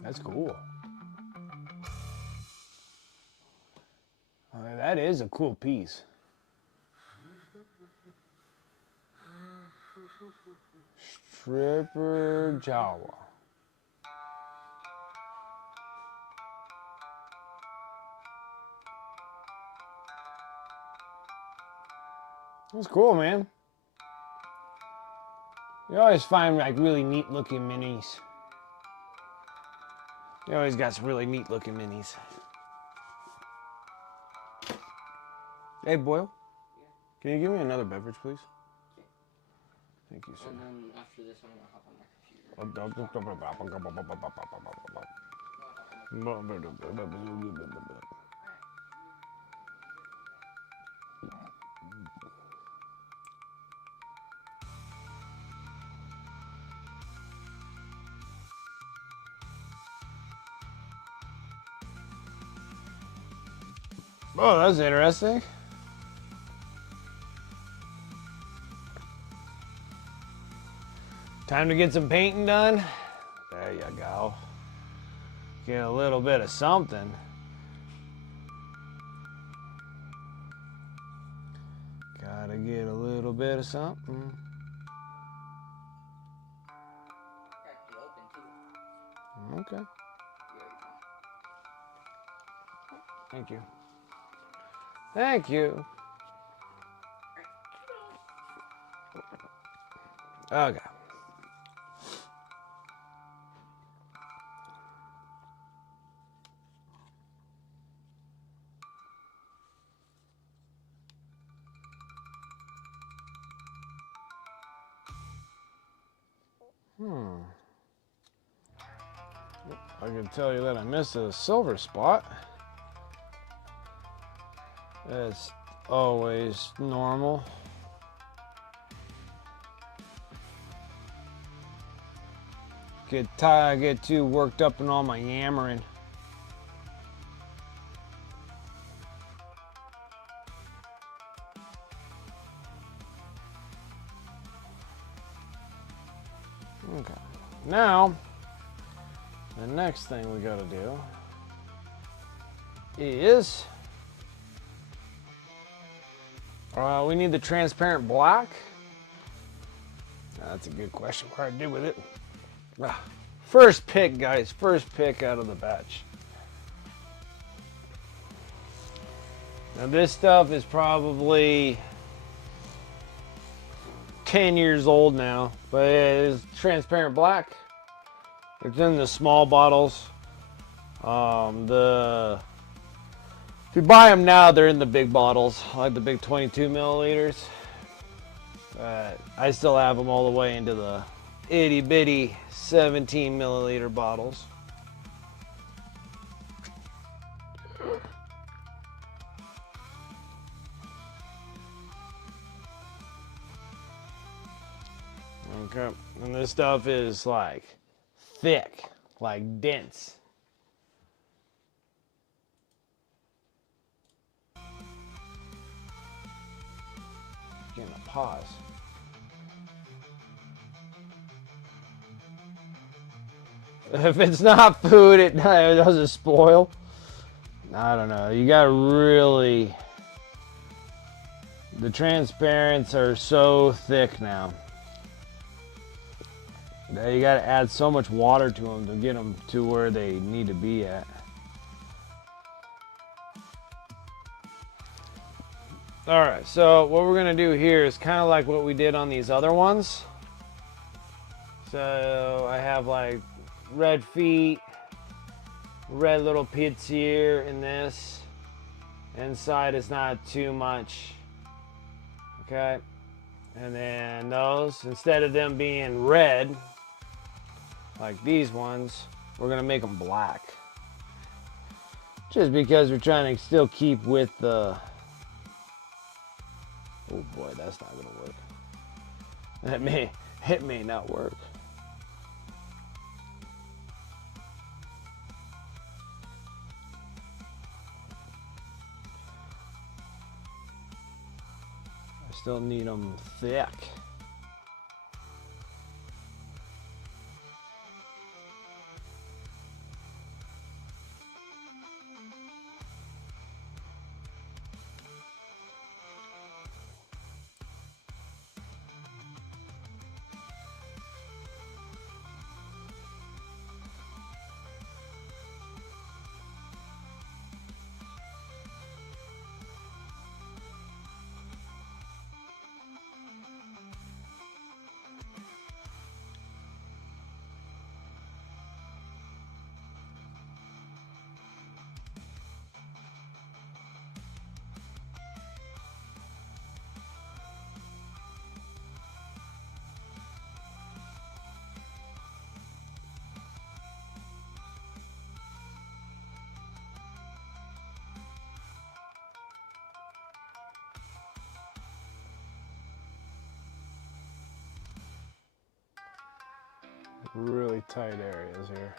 That's cool. That is a cool piece. Stripper Jawa. That's cool, man. You always find like really neat looking minis. You always got some really neat looking minis. Hey, Boyle. Yeah. Can you give me another beverage, please? Okay. Thank you, sir. And then after this, I'm gonna hop on my computer. Oh, that's interesting. Time to get some painting done. There you go. Get a little bit of something. Gotta get a little bit of something. Okay. Thank you. Thank you. Okay. I can tell you that I missed a silver spot. That's always normal. Get too worked up in all my yammering. Okay. Now, the next thing we gotta do is we need the transparent black. That's a good question. What do I do with it? First pick, guys. First pick out of the batch. Now this stuff is probably 10 years old now, but it is transparent black. It's in the small bottles. If you buy them now, they're in the big bottles, like the big 22 milliliters. I still have them all the way into the itty bitty 17 milliliter bottles. Okay, and this stuff is like thick, like dense. Getting a pause. If it's not food, it doesn't spoil. I don't know. You gotta really. The transparents are so thick now. You gotta add so much water to them to get them to where they need to be at. Alright, so what we're gonna do here is kind of like what we did on these other ones. So I have like red feet, red little pits here in this. Inside is not too much. Okay. And then those, instead of them being red, like these ones, we're gonna make them black. Just because we're trying to still keep with the... Oh boy, that's not gonna work. It may not work. I still need them thick. really tight areas here.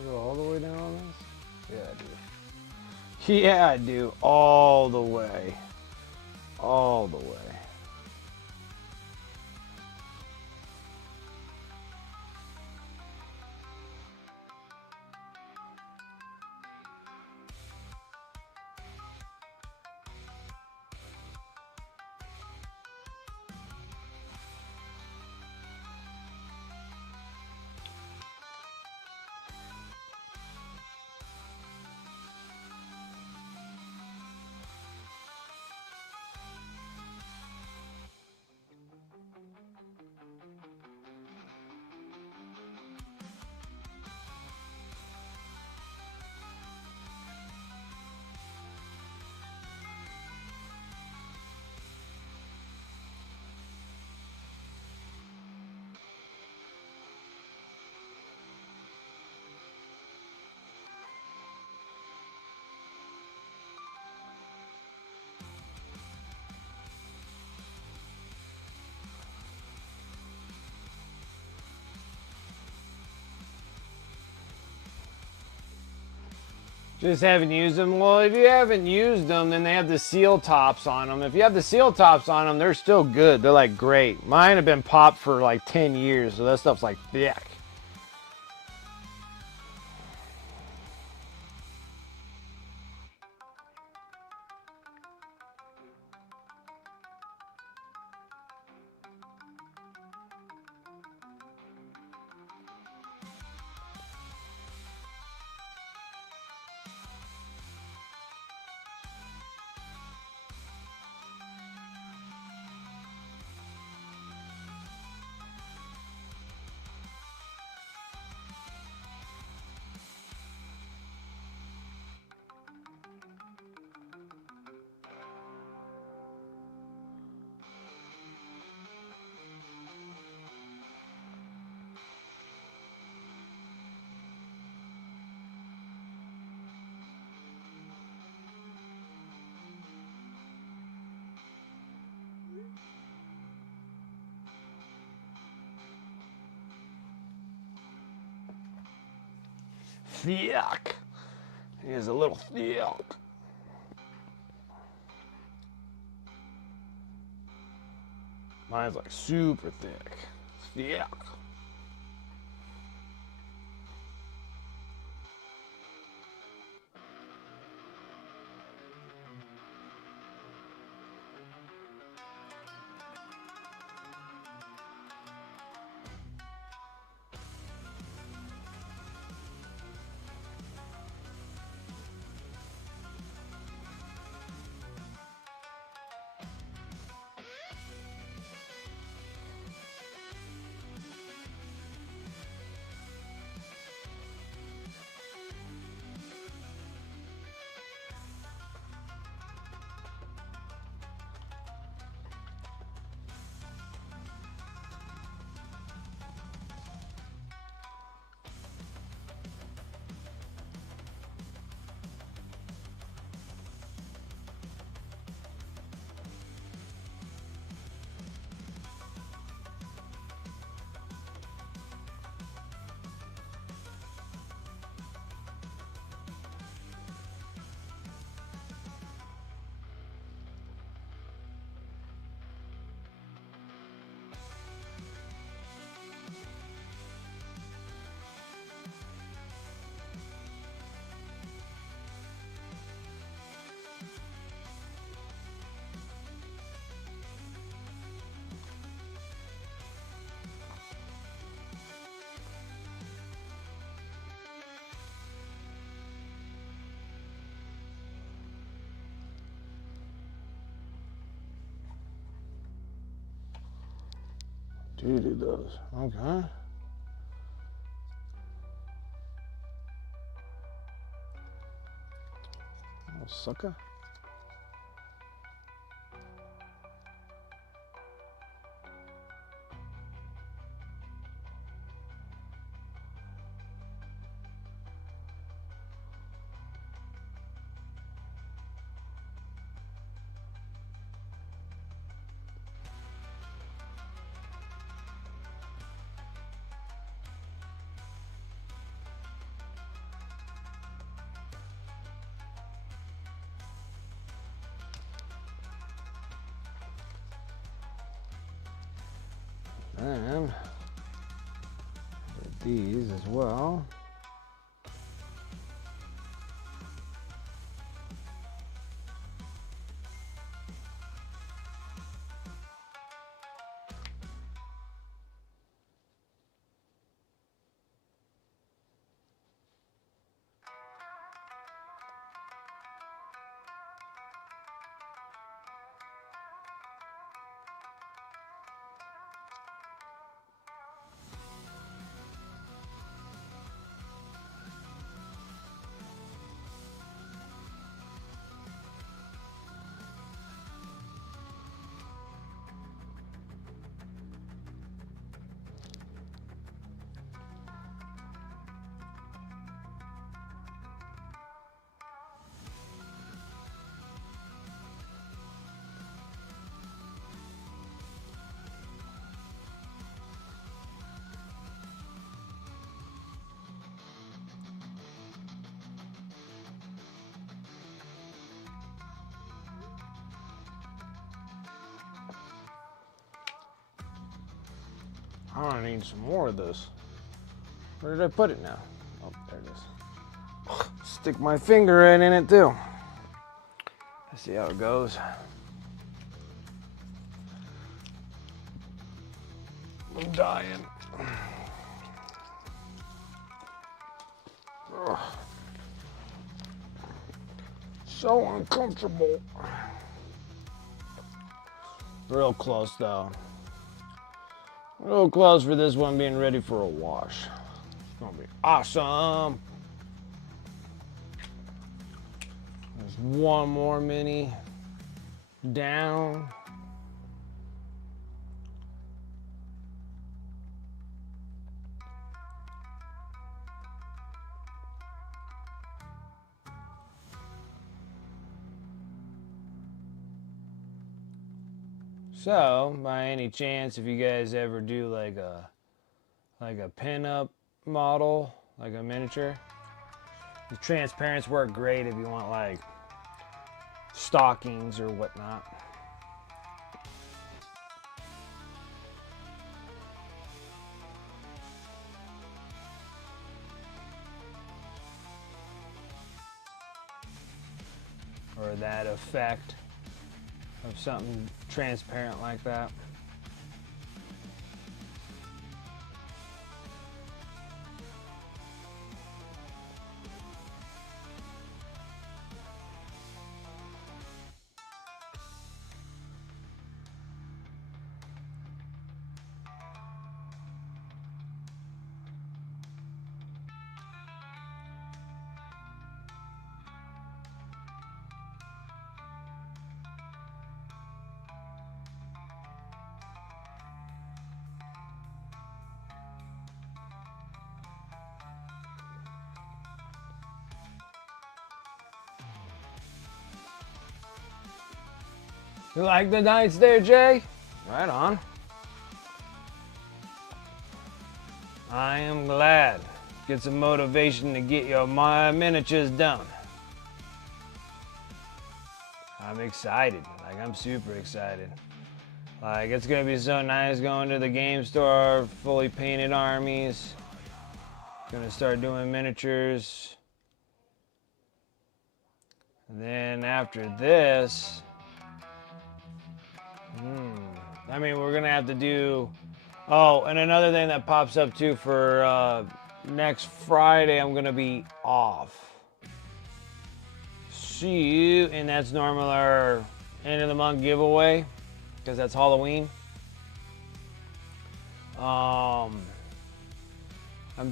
I go all the way down on this? Yeah, I do. Yeah, I do. All the way. All the way. Just haven't used them. Well, if you haven't used them, then they have the seal tops on them. If you have the seal tops on them, they're still good. They're like great. Mine have been popped for like 10 years, so that stuff's like thick. Thick. He is a little thick. Mine's like super thick. Thick. do those. Okay. Oh, sucker. And these as well. I need some more of this. Where did I put it now? Oh, there it is. Stick my finger in it too. Let's see how it goes. I'm dying. Ugh. So uncomfortable. Real close though. Real close for this one being ready for a wash. It's gonna be awesome. There's one more mini down. So, by any chance, if you guys ever do like a pin-up model, like a miniature, the transparents work great if you want like stockings or whatnot. Or that effect of something transparent like that. You like the nights there, Jay? Right on. I am glad. Get some motivation to get your miniatures done. I'm excited. Like, I'm super excited. Like, it's gonna be so nice going to the game store, fully painted armies. Gonna start doing miniatures. And then after this, I mean, we're gonna have to do. Oh, and another thing that pops up too for next Friday, I'm gonna be off. See you, and that's normal our end of the month giveaway, because that's Halloween. I'm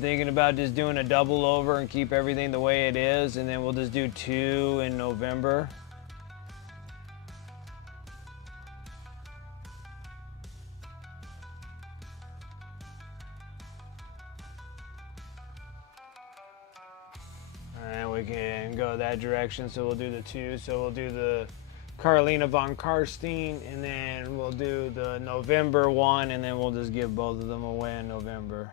thinking about just doing a double over and keep everything the way it is, and then we'll just do 2 in November. And we can go that direction, so we'll do the 2. So we'll do the Carolina von Karstein, and then we'll do the November one, and then we'll just give both of them away in November.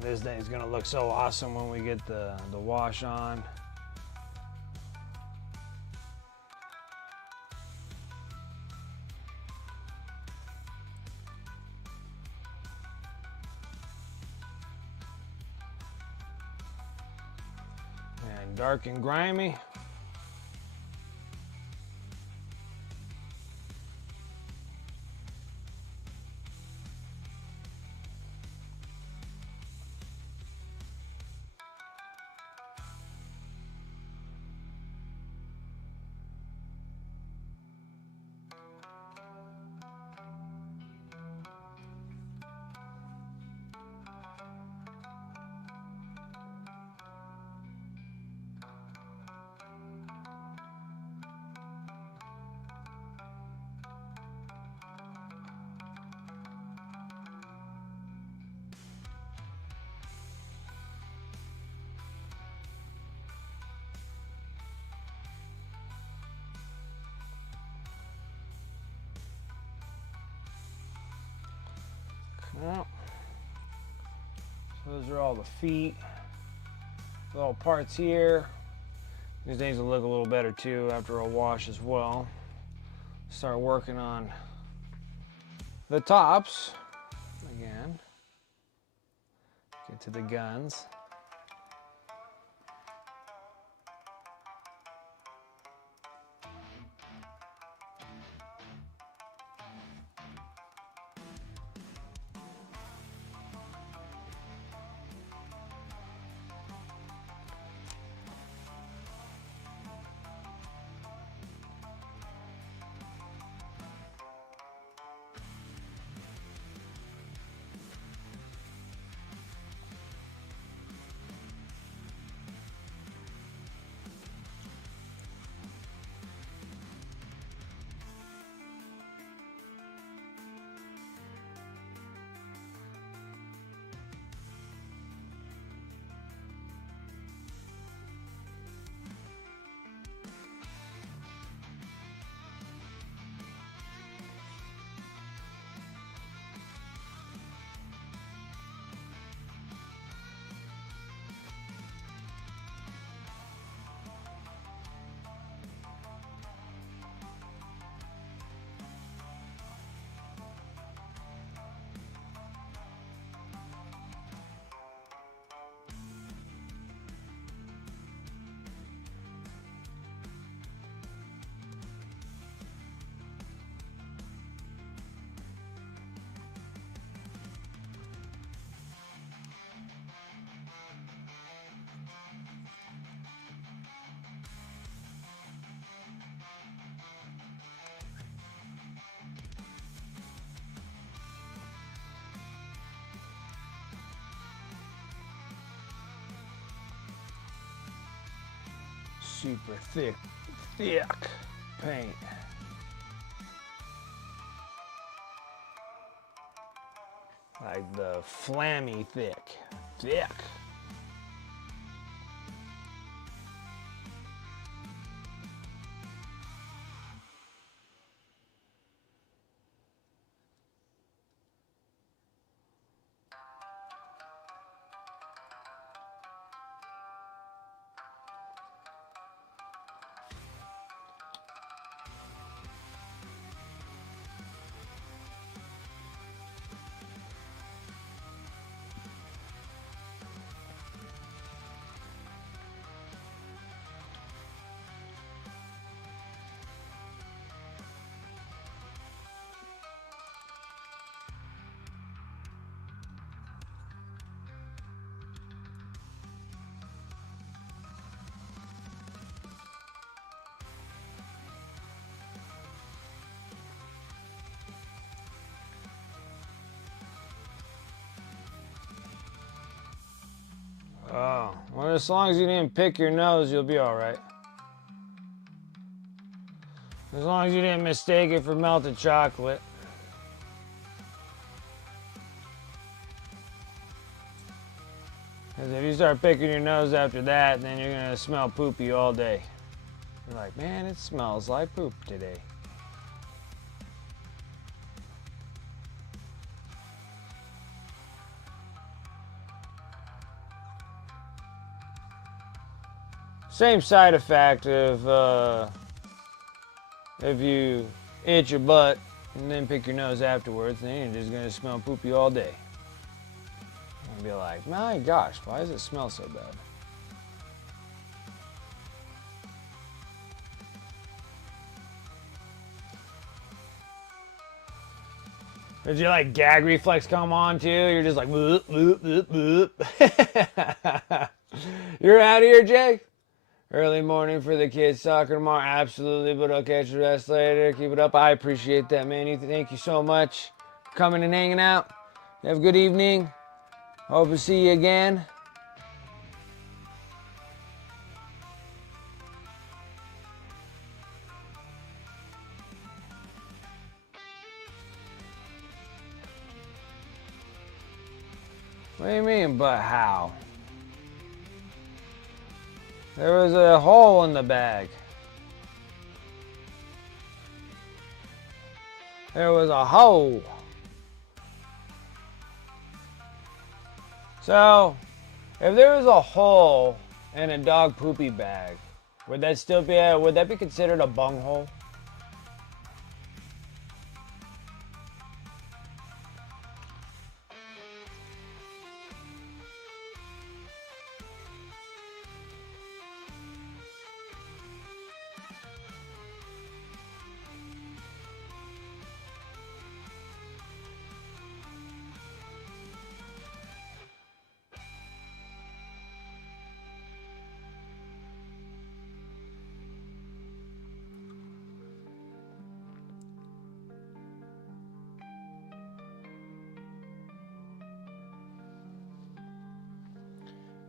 This thing's gonna look so awesome when we get the wash on. And dark and grimy. Well, those are all the feet, little parts here. These things will look a little better too after a wash as well. Start working on the tops again. Get to the guns. Super thick paint. Like the flammy thick. But as long as you didn't pick your nose, you'll be alright. As long as you didn't mistake it for melted chocolate. Because if you start picking your nose after that, then you're going to smell poopy all day. You're like, man, it smells like poop today. Same side effect of if you itch your butt and then pick your nose afterwards, then you're just going to smell poopy all day. And be like, my gosh, why does it smell so bad? Did your like gag reflex come on too? You're just like, boop, boop, boop, boop. You're out of here, Jake? Early morning for the kids, soccer tomorrow, absolutely, but I'll catch the rest later. Keep it up. I appreciate that, man. Thank you so much for coming and hanging out. Have a good evening. Hope to see you again. What do you mean, but how? There was a hole in the bag. There was a hole. So, if there was a hole in a dog poopy bag, would that be considered a bunghole?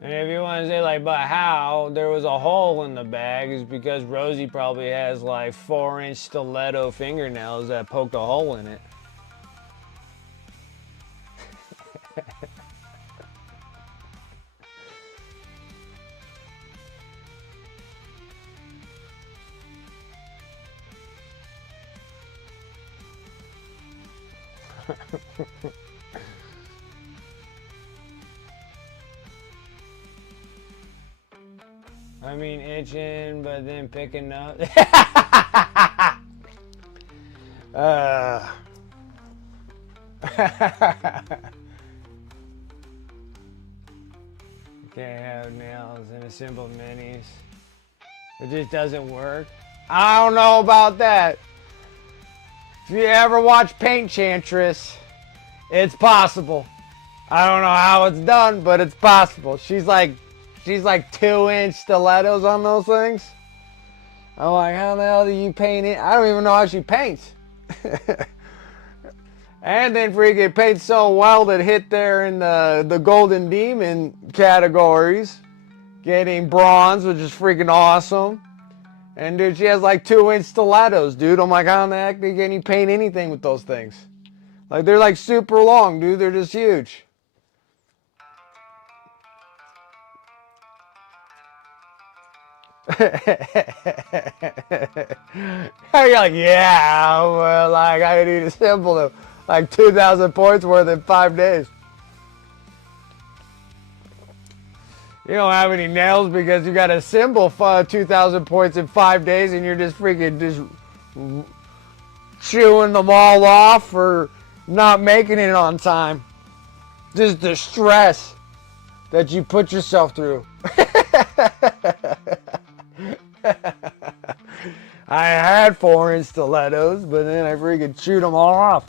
And if you want to say like, but how there was a hole in the bag is because Rosie probably has like 4-inch stiletto fingernails that poked a hole in it. I mean, itching, but then picking up. You can't have nails in a simple minis. It just doesn't work. I don't know about that. If you ever watch Paint Chantress, it's possible. I don't know how it's done, but it's possible. She's like 2-inch stilettos on those things. I'm like, how the hell do you paint it? I don't even know how she paints. And then freaking paints so well that hit there in the Golden Demon categories. Getting bronze, which is freaking awesome. And dude, she has like 2-inch stilettos, dude. I'm like, how the heck can you paint anything with those things? Like, they're like super long, dude. They're just huge. You're like, yeah, well, like, I need a symbol of like 2,000 points worth in 5 days. You don't have any nails because you got a symbol for 2,000 points in 5 days and you're just freaking just chewing them all off for not making it on time. Just the stress that you put yourself through. I had 4-inch stilettos, but then I freaking chewed them all off.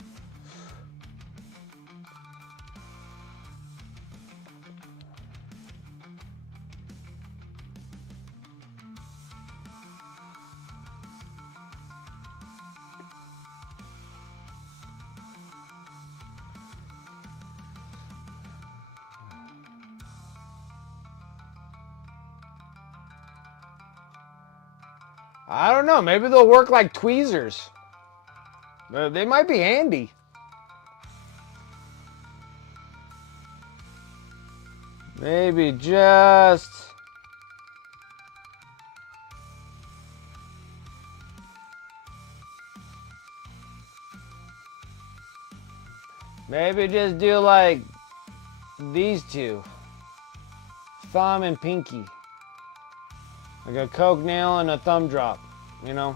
I don't know. Maybe they'll work like tweezers. They might be handy. Maybe just... Maybe just do like these two. Thumb and pinky. Like a coke nail and a thumb drop, you know?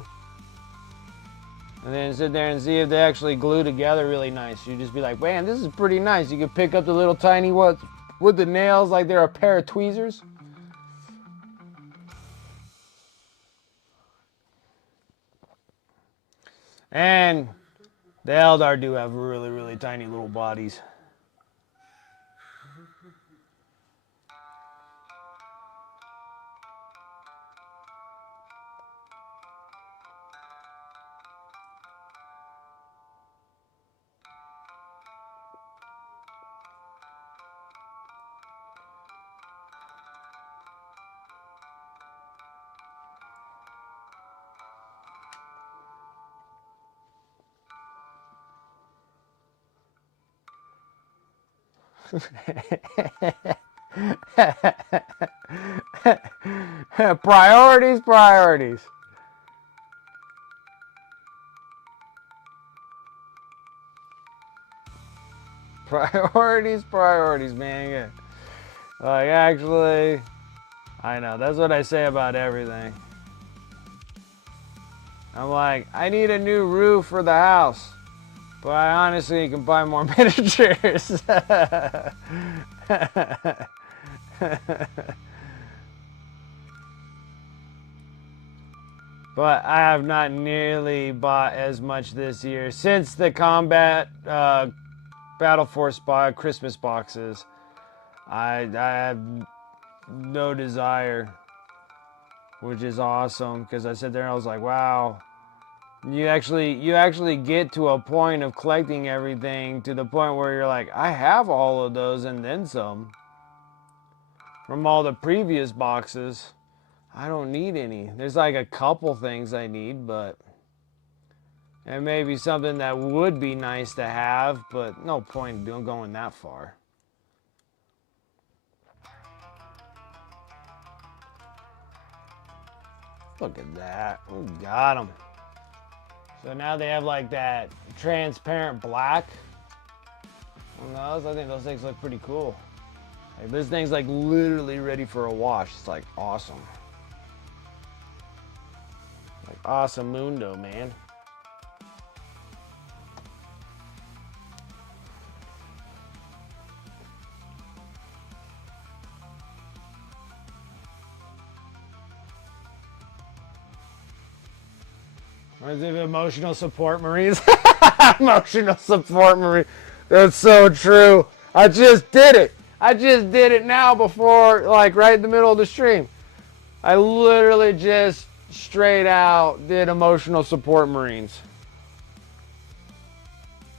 And then sit there and see if they actually glue together really nice. You just be like, man, this is pretty nice. You can pick up the little tiny ones with the nails like they're a pair of tweezers. And the Eldar do have really, really tiny little bodies. Priorities, priorities. Priorities, priorities, man. Yeah. Like, actually, I know. That's what I say about everything. I'm like, I need a new roof for the house. But I honestly can buy more miniatures. But I have not nearly bought as much this year since the combat Battle Force Christmas boxes. I have no desire, which is awesome because I sat there and I was like, wow. You actually get to a point of collecting everything to the point where you're like, I have all of those and then some. From all the previous boxes, I don't need any. There's like a couple things I need, but and maybe something that would be nice to have, but no point in going that far. Look at that. We got them. So now they have like that transparent black on those. I think those things look pretty cool. Like, this thing's like literally ready for a wash. It's like awesome. Like awesome mundo, man. Reminds me of emotional support Marines. Emotional support Marines. That's so true. I just did it. I just did it now before, like right in the middle of the stream. I literally just straight out did emotional support Marines.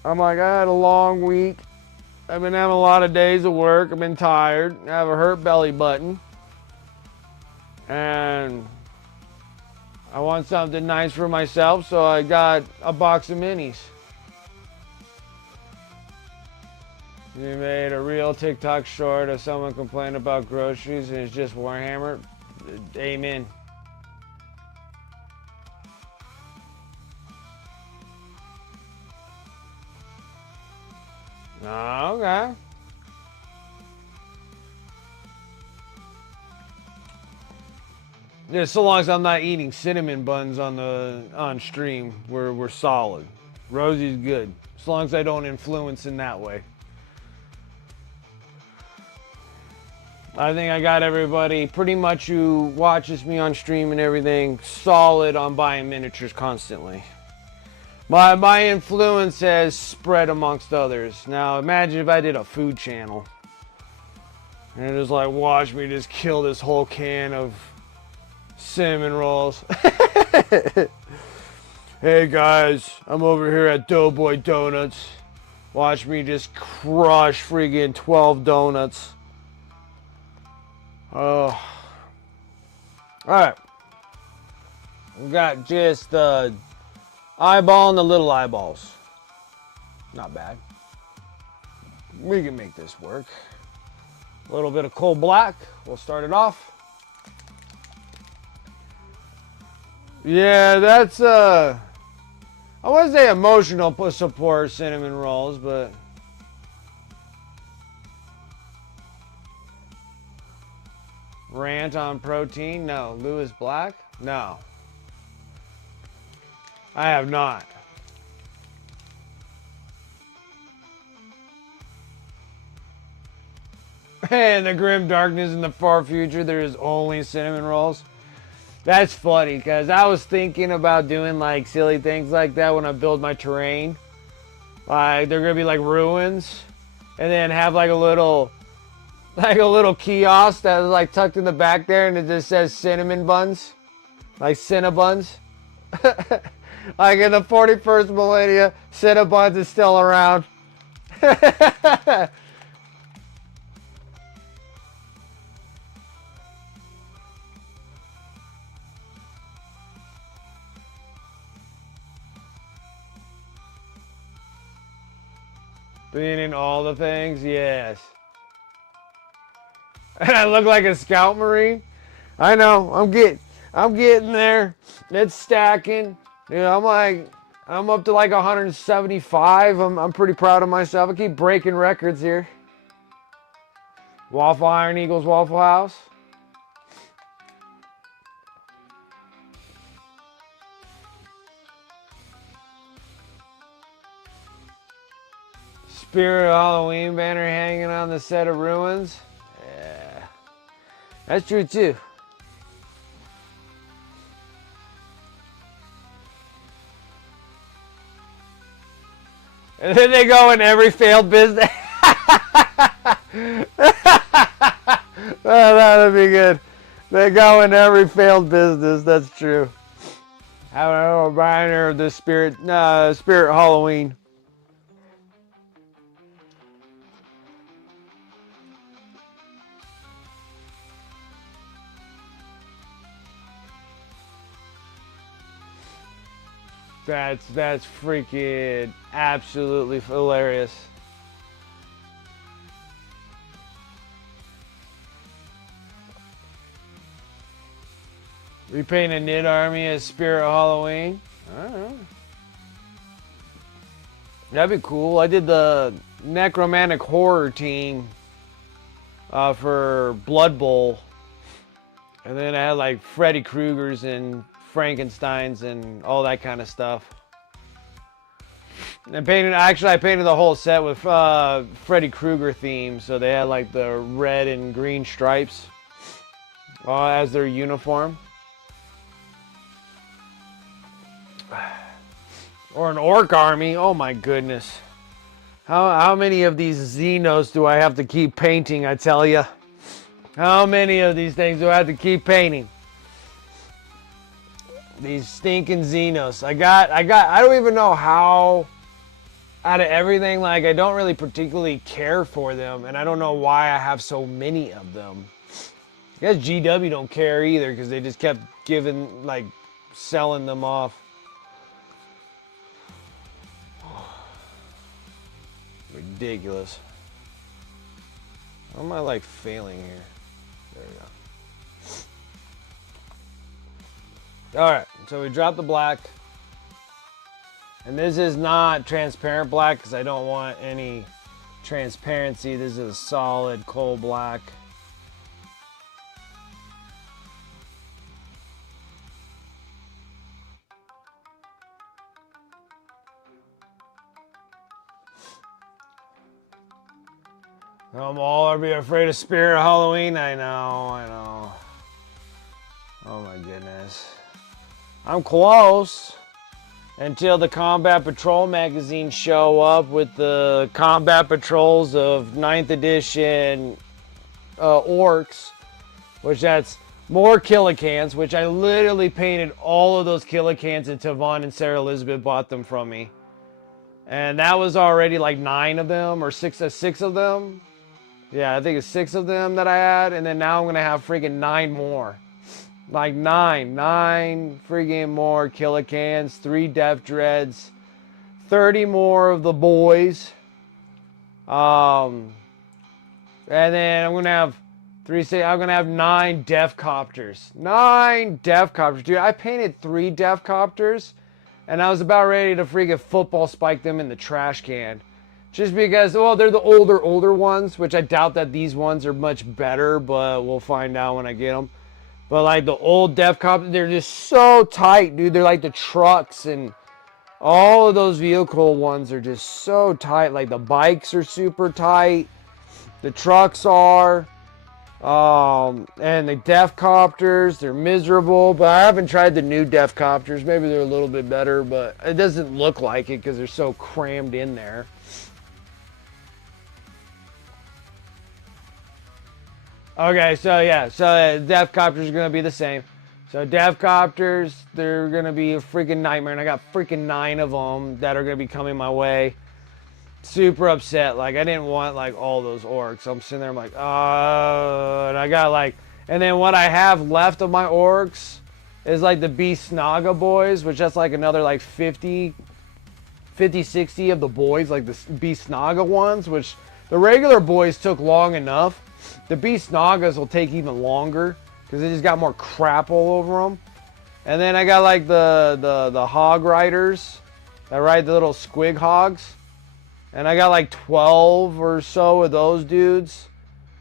I'm like, I had a long week. I've been having a lot of days of work. I've been tired. I have a hurt belly button. And I want something nice for myself, so I got a box of minis. We made a real TikTok short of someone complaining about groceries and it's just Warhammer. Amen. Okay. Yeah, so long as I'm not eating cinnamon buns on stream, we're solid. Rosie's good. As long as I don't influence in that way. I think I got everybody pretty much who watches me on stream and everything solid on buying miniatures constantly. My influence has spread amongst others. Now imagine if I did a food channel. And just like watch me just kill this whole can of cinnamon rolls. Hey guys, I'm over here at Doughboy Donuts. Watch me just crush friggin' 12 donuts. Oh. Alright. We got just the eyeball and the little eyeballs. Not bad. We can make this work. A little bit of coal black. We'll start it off. Yeah, that's I wouldn't say emotional support cinnamon rolls, but rant on protein? No. Lewis Black? No. I have not. In the grim darkness in the far future, there is only cinnamon rolls. That's funny, because I was thinking about doing like silly things like that when I build my terrain. Like they're gonna be like ruins, and then have like a little kiosk that is like tucked in the back there, and it just says cinnamon buns, like Cinnabuns. Like in the 41st millennia, Cinnabuns is still around. Being in all the things, yes. And I look like a scout marine. I know, I'm getting there. It's stacking. You know, I'm up to like 175. I'm pretty proud of myself. I keep breaking records here. Waffle Iron Eagles Waffle House. Spirit Halloween banner hanging on the set of ruins. Yeah, that's true too. And then they go in every failed business. Oh, that'd be good. They go in every failed business. That's true. Have a banner of the Spirit Halloween. That's freaking absolutely hilarious. Repaint a knit army as Spirit Halloween. I don't know. That'd be cool. I did the necromantic horror team for Blood Bowl, and then I had like Freddy Krueger's and Frankenstein's and all that kind of stuff. And I painted the whole set with Freddy Krueger theme, so they had like the red and green stripes as their uniform. Or an orc army. Oh my goodness. How many of these Xenos do I have to keep painting, I tell you? How many of these things do I have to keep painting? These stinking Xenos. I don't even know how, out of everything, like, I don't really particularly care for them, and I don't know why I have so many of them. I guess GW don't care either, because they just kept selling them off. Ridiculous. How am I, like, failing here? There we go. Alright, so we dropped the black. And this is not transparent black because I don't want any transparency. This is a solid coal black. I'll be afraid of Spirit Halloween. I know. Oh my goodness. I'm close. Until the Combat Patrol magazine show up with the Combat Patrols of 9th edition orcs, which that's more Killicans, which I literally painted all of those Killicans until Vaughn and Sarah Elizabeth bought them from me. And that was already like 9 of them, or 6 of them. Yeah, I think it's 6 of them that I had, and then now I'm gonna have freaking 9 more. Like 9 freaking more Killicans, 3 Def Dreads, 30 more of the boys. And then I'm gonna have I'm gonna have 9 Def Copters. 9 Def Copters. Dude, I painted 3 Def Copters and I was about ready to freaking football spike them in the trash can. Just because, well, they're the older ones, which I doubt that these ones are much better, but we'll find out when I get them. But like the old Def Copters, they're just so tight, dude. They're like the trucks, and all of those vehicle ones are just so tight. Like the bikes are super tight. The trucks are. And the Def Copters, they're miserable. But I haven't tried the new Def Copters. Maybe they're a little bit better, but it doesn't look like it because they're so crammed in there. Okay, so yeah, so Def Copters are going to be the same. So Def Copters, they're going to be a freaking nightmare, and I got freaking 9 of them that are going to be coming my way. Super upset. Like, I didn't want, like, all those orcs. I'm sitting there, I'm like, and I got, like, and then what I have left of my orcs is, like, the Beast Naga boys, which that's, like, another, like, 50, 60 of the boys, like, the Beast Naga ones, which the regular boys took long enough. The Beast Nagas will take even longer because they just got more crap all over them. And then I got like the hog riders that ride the little squig hogs. And I got like 12 or so of those dudes.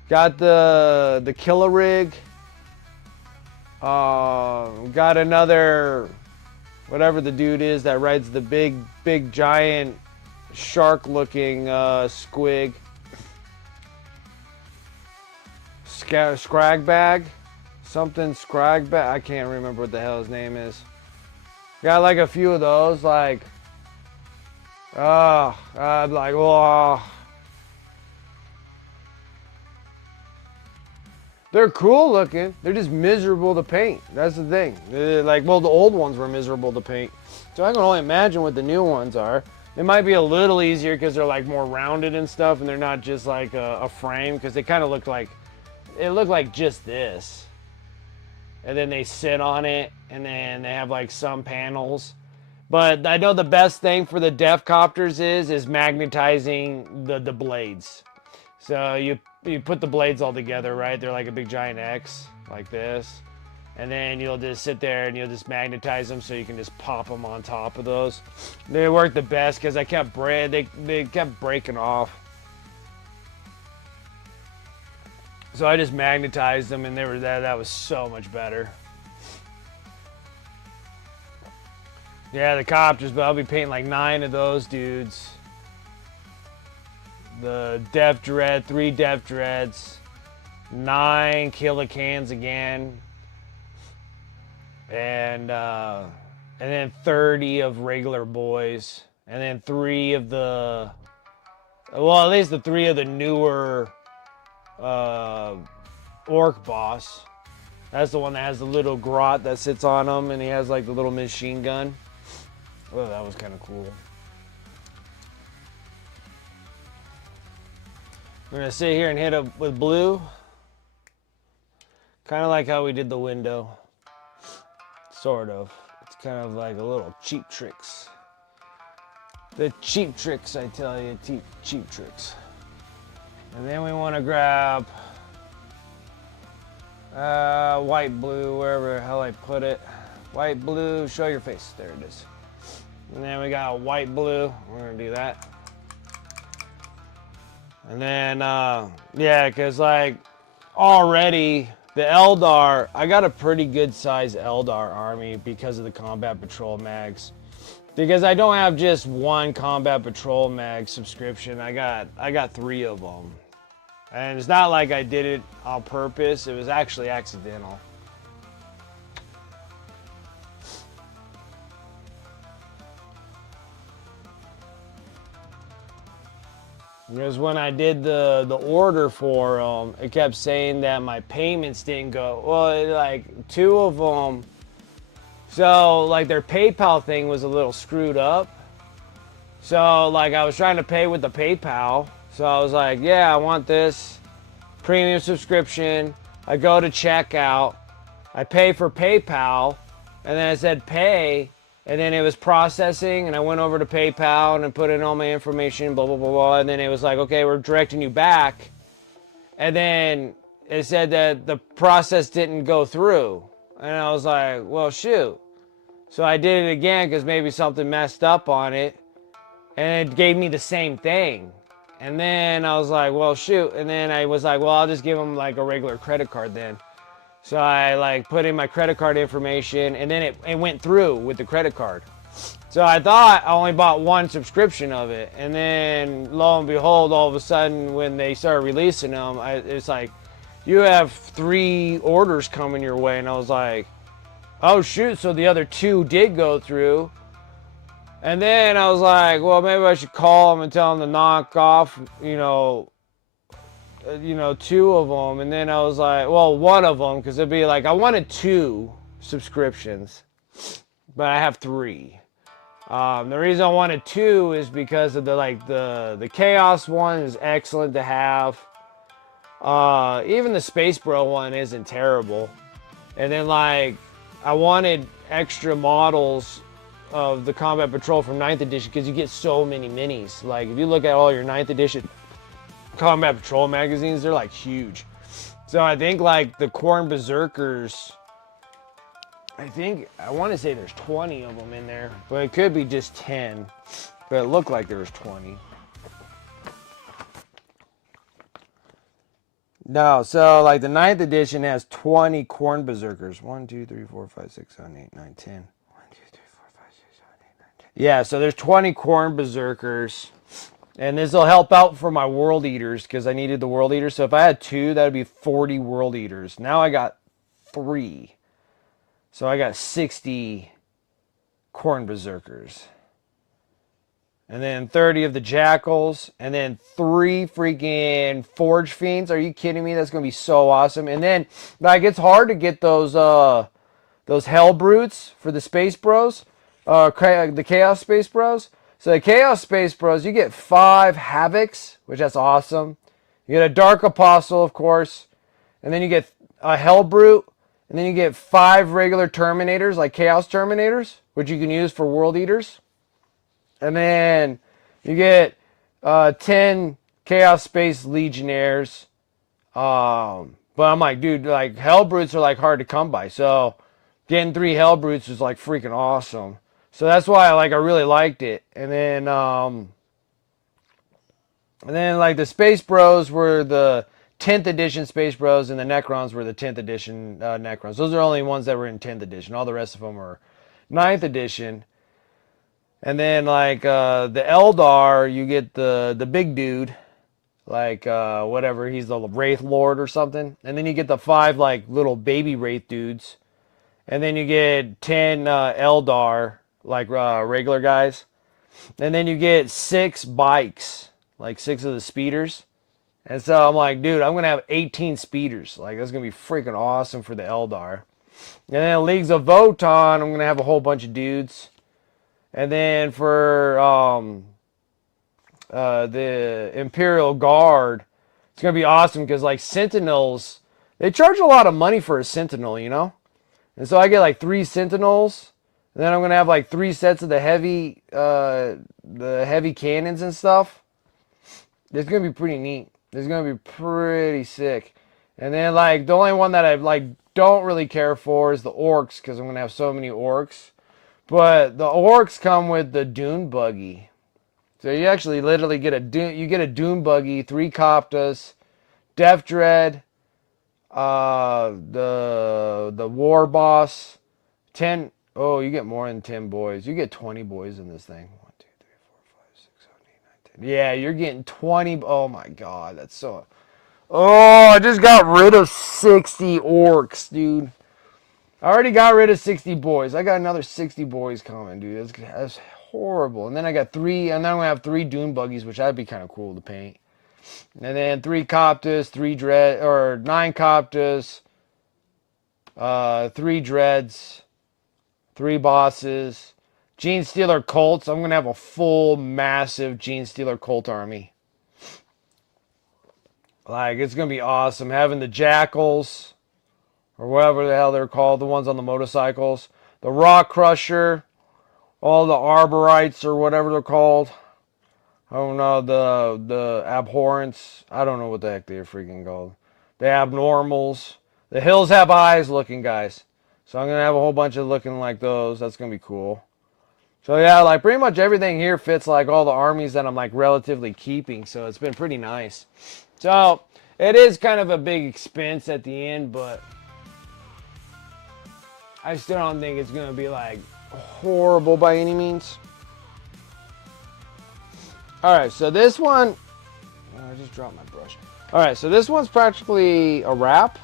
Got the killer rig. Got another, whatever the dude is that rides the big giant shark looking squig. Scragbag, something Scragbag. I can't remember what the hell his name is. Got like a few of those. Like, I'm like, oh. They're cool looking. They're just miserable to paint. That's the thing. Like, well, the old ones were miserable to paint. So I can only imagine what the new ones are. It might be a little easier because they're like more rounded and stuff, and they're not just like a frame, because they kind of look like. It looked like just this. And then they sit on it, and then they have like some panels. But I know the best thing for the Def Copters is magnetizing the blades. So you put the blades all together, right? They're like a big giant X, like this. And then you'll just sit there and you'll just magnetize them so you can just pop them on top of those. They work the best because they kept breaking off. So I just magnetized them, and they were that was so much better. Yeah, the Copters, but I'll be painting like 9 of those dudes. The Def Dread, 3 Def Dreads, 9 Killicans again, and then 30 of regular boys, and then 3 of the, well, at least the 3 of the newer orc boss. That's the one that has the little grot that sits on him, and he has like the little machine gun. Oh, that was kind of cool. We're gonna sit here and hit it with blue, kind of like how we did the window. Sort of. It's kind of like a little cheap tricks. The cheap tricks, I tell you, cheap tricks. And then we want to grab white, blue, wherever the hell I put it. White, blue, show your face. There it is. And then we got white, blue. We're going to do that. And then, yeah, because like already the Eldar, I got a pretty good size Eldar army because of the Combat Patrol mags. Because I don't have just one Combat Patrol mag subscription. I got 3 of them. And it's not like I did it on purpose. It was actually accidental. Because when I did the order for them, it kept saying that my payments didn't go. Well, like 2 of them. So like their PayPal thing was a little screwed up. So like I was trying to pay with the PayPal. So I was like, yeah, I want this premium subscription. I go to checkout. I pay for PayPal, and then I said pay, and then it was processing, and I went over to PayPal and I put in all my information, blah, blah, blah, blah, and then it was like, okay, we're directing you back. And then it said that the process didn't go through. And I was like, well, shoot. So I did it again because maybe something messed up on it. And it gave me the same thing. And then I was like, well, shoot. And then I was like, well, I'll just give them like a regular credit card then. So I like put in my credit card information, and then it went through with the credit card. So I thought I only bought one subscription of it. And then lo and behold, all of a sudden when they started releasing them, it's like, you have 3 orders coming your way. And I was like, oh shoot, so the other 2 did go through. And then I was like, well, maybe I should call them and tell them to knock off, 2 of them. And then I was like, well, one of them, because it'd be like, I wanted 2 subscriptions, but I have 3. The reason I wanted 2 is because of the Chaos one is excellent to have. Even the Space Bro one isn't terrible. And then like, I wanted extra models of the Combat Patrol from 9th edition because you get so many minis. Like if you look at all your 9th edition Combat Patrol magazines, they're like huge. So I think like the Khorne Berserkers, I want to say there's 20 of them in there, but it could be just 10. But it looked like there was 20. No, so like the 9th edition has 20 Khorne Berserkers. 1, 2, 3, 4, 5, 6, 7, 8, 9, 10. 1, 2, 3, 4, 5, 6, 7, 8, 9, 10. Yeah, so there's 20 Khorne Berserkers. And this will help out for my World Eaters because I needed the World Eaters. So if I had 2, that would be 40 World Eaters. Now I got 3. So I got 60 Khorne Berserkers. And then 30 of the Jackals. And then 3 freaking Forge Fiends. Are you kidding me? That's going to be so awesome. And then, like, it's hard to get those Hell Brutes for the Space Bros. The Chaos Space Bros. So the Chaos Space Bros, you get 5 Havocs, which that's awesome. You get a Dark Apostle, of course. And then you get a Hell Brute. And then you get 5 regular Terminators, like Chaos Terminators, which you can use for World Eaters. And then you get 10 Chaos Space Legionnaires. But I'm like, dude, like Hell Brutes are like hard to come by. So getting 3 Hell Brutes is like freaking awesome. So that's why I really liked it. And then like the Space Bros were the 10th edition Space Bros, and the Necrons were the 10th edition Necrons. Those are the only ones that were in 10th edition. All the rest of them were 9th edition. And then like the Eldar, you get the big dude, like whatever, he's the Wraith Lord or something. And then you get the 5 like little baby Wraith dudes. And then you get 10 Eldar, like regular guys. And then you get 6 bikes, like 6 of the speeders. And so I'm like, dude, I'm going to have 18 speeders. Like, that's going to be freaking awesome for the Eldar. And then Leagues of Voton, I'm going to have a whole bunch of dudes. And then for the Imperial Guard, it's going to be awesome because, like, Sentinels, they charge a lot of money for a Sentinel, you know? And so I get, like, 3 Sentinels. And then I'm going to have, like, 3 sets of the heavy cannons and stuff. It's going to be pretty neat. It's going to be pretty sick. And then, like, the only one that I, like, don't really care for is the Orcs, because I'm going to have so many Orcs. But the Orcs come with the Dune Buggy. So you actually literally get a Dune Buggy, 3 Coptas, Death Dread, the War Boss, 10... Oh, you get more than 10 boys. You get 20 boys in this thing. 1, 2, 3, 4, 5, 6, 7, 8, 9, 10. Yeah, you're getting 20. Oh my God, that's so. Oh, I just got rid of 60 orcs, dude. I already got rid of 60 boys. I got another 60 boys coming, dude. That's horrible. And then I got 3, and then I'm gonna have 3 Dune Buggies, which that'd be kind of cool to paint. And then 3 Coptas, 9 Coptas, 3 Dreads. 3 bosses, Gene Stealer Colts. I'm going to have a full, massive Gene Stealer Colt army. Like, it's going to be awesome. Having the Jackals or whatever the hell they're called, the ones on the motorcycles. The Rock Crusher, all the Arborites or whatever they're called. I don't know, the Abhorrents. I don't know what the heck they're freaking called. The Abnormals. The Hills Have Eyes looking guys. So I'm going to have a whole bunch of looking like those. That's going to be cool. So yeah, like pretty much everything here fits like all the armies that I'm like relatively keeping. So it's been pretty nice. So it is kind of a big expense at the end, but I still don't think it's going to be like horrible by any means. Alright, so this one... I just dropped my brush. Alright, so this one's practically a wrap.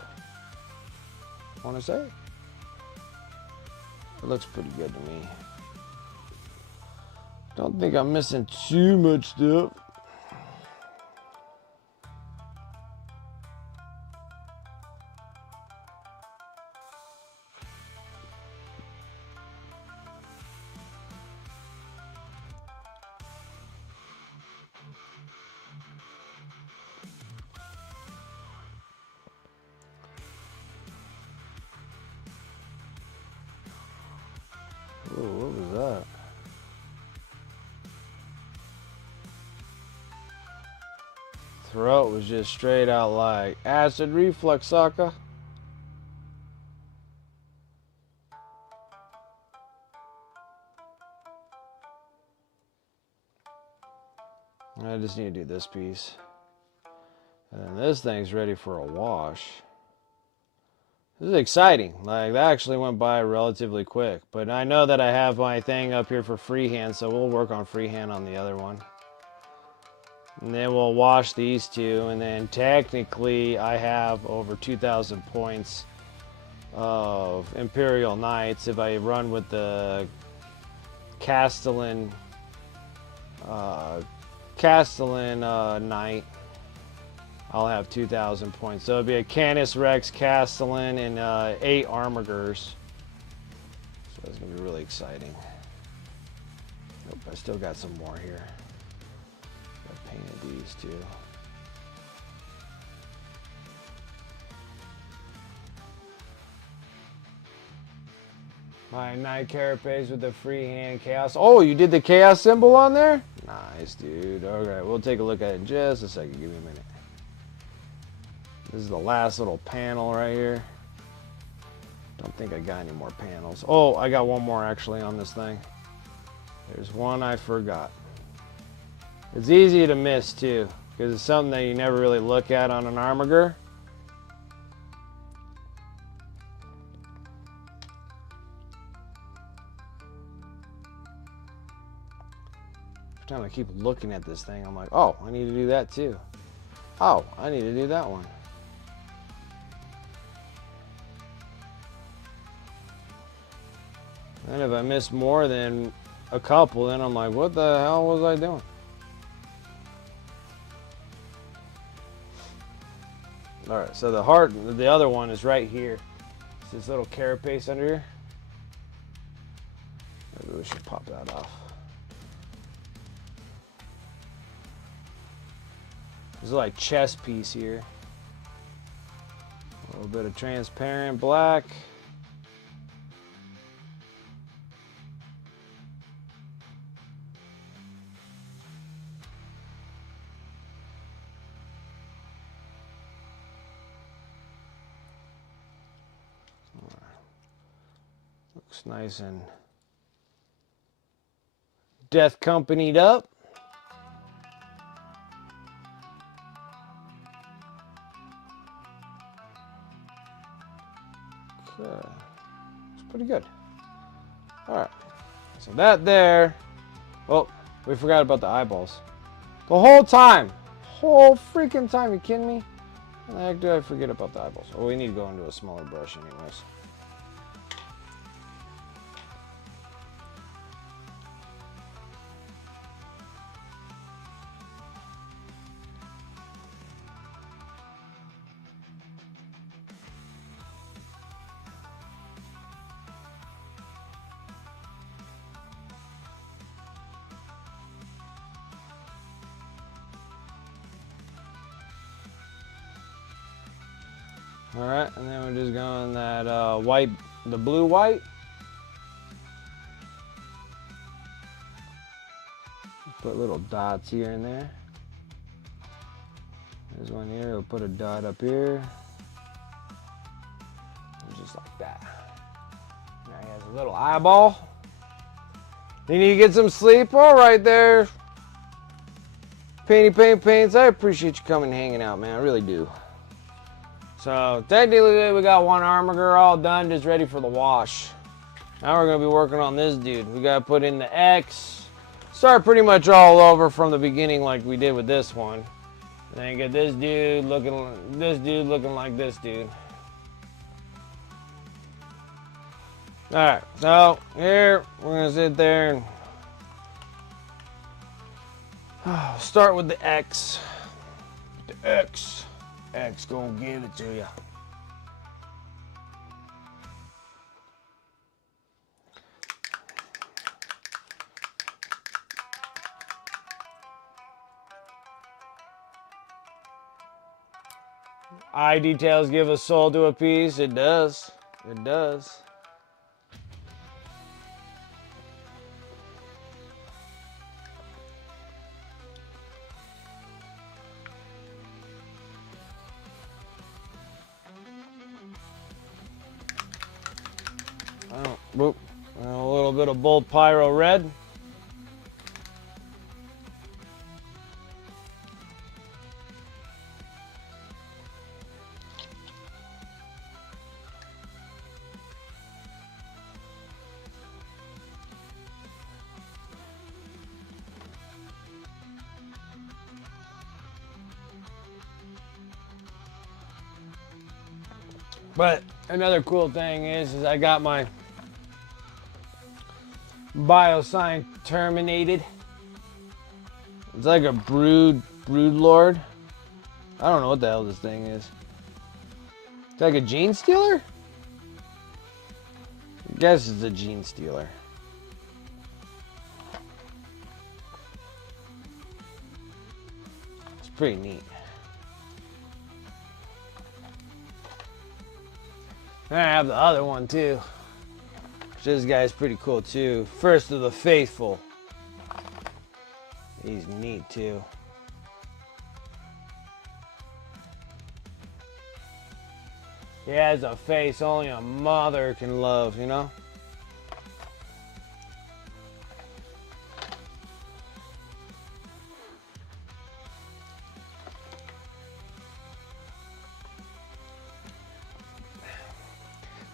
I want to say. It looks pretty good to me. Don't think I'm missing too much stuff. Ooh, what was that? Throat was just straight out like acid reflux, sucker. I just need to do this piece. And then this thing's ready for a wash. This is exciting. Like, that actually went by relatively quick. But I know that I have my thing up here for freehand, so we'll work on freehand on the other one. And then we'll wash these two, and then technically I have over 2,000 points of Imperial Knights if I run with the Castellan Knight. I'll have 2,000 points. So it'll be a Canis Rex Castellan and 8 Armigers. So that's going to be really exciting. Nope, I still got some more here. I painted these too. My Knight Carapace with the freehand chaos. Oh, you did the chaos symbol on there? Nice, dude. Okay, we'll take a look at it in just a second. Give me a minute. This is the last little panel right here. Don't think I got any more panels. Oh, I got one more actually on this thing. There's one I forgot. It's easy to miss too, because it's something that you never really look at on an Armiger. Every time I keep looking at this thing, I'm like, oh, I need to do that too. Oh, I need to do that one. And if I miss more than a couple, then I'm like, what the hell was I doing? Alright, so the other one is right here. It's this little carapace under here. Maybe we should pop that off. There's a like chest piece here. A little bit of transparent black. Looks nice and death companied up. Okay. It's pretty good. Alright. So that there. Oh, we forgot about the eyeballs. The whole time. Whole freaking time. You kidding me? How the heck did I forget about the eyeballs? Oh, we need to go into a smaller brush anyways. All right, and then we're just going that white, the blue white. Put little dots here and there. There's one here, we'll put a dot up here. Just like that. Now he has a little eyeball. You need to get some sleep? All right there. Paints. I appreciate you coming and hanging out, man. I really do. So technically we got one armor all done, just ready for the wash. Now we're gonna be working on this dude. We gotta put in the X. Start pretty much all over from the beginning like we did with this one. And then get this dude looking like this dude. Alright, so here we're gonna sit there and start with the X. The X gonna give it to you. Eye details give a soul to a piece. It does. It does. Oh, whoop. A little bit of bold pyro red. But another cool thing is I got my biosign terminated. It's like a brood lord. I don't know what the hell this thing is. It's like a gene stealer? I guess it's a gene stealer. It's pretty neat. And I have the other one too. This guy's pretty cool too. First of the Faithful. He's neat too. He has a face only a mother can love, you know?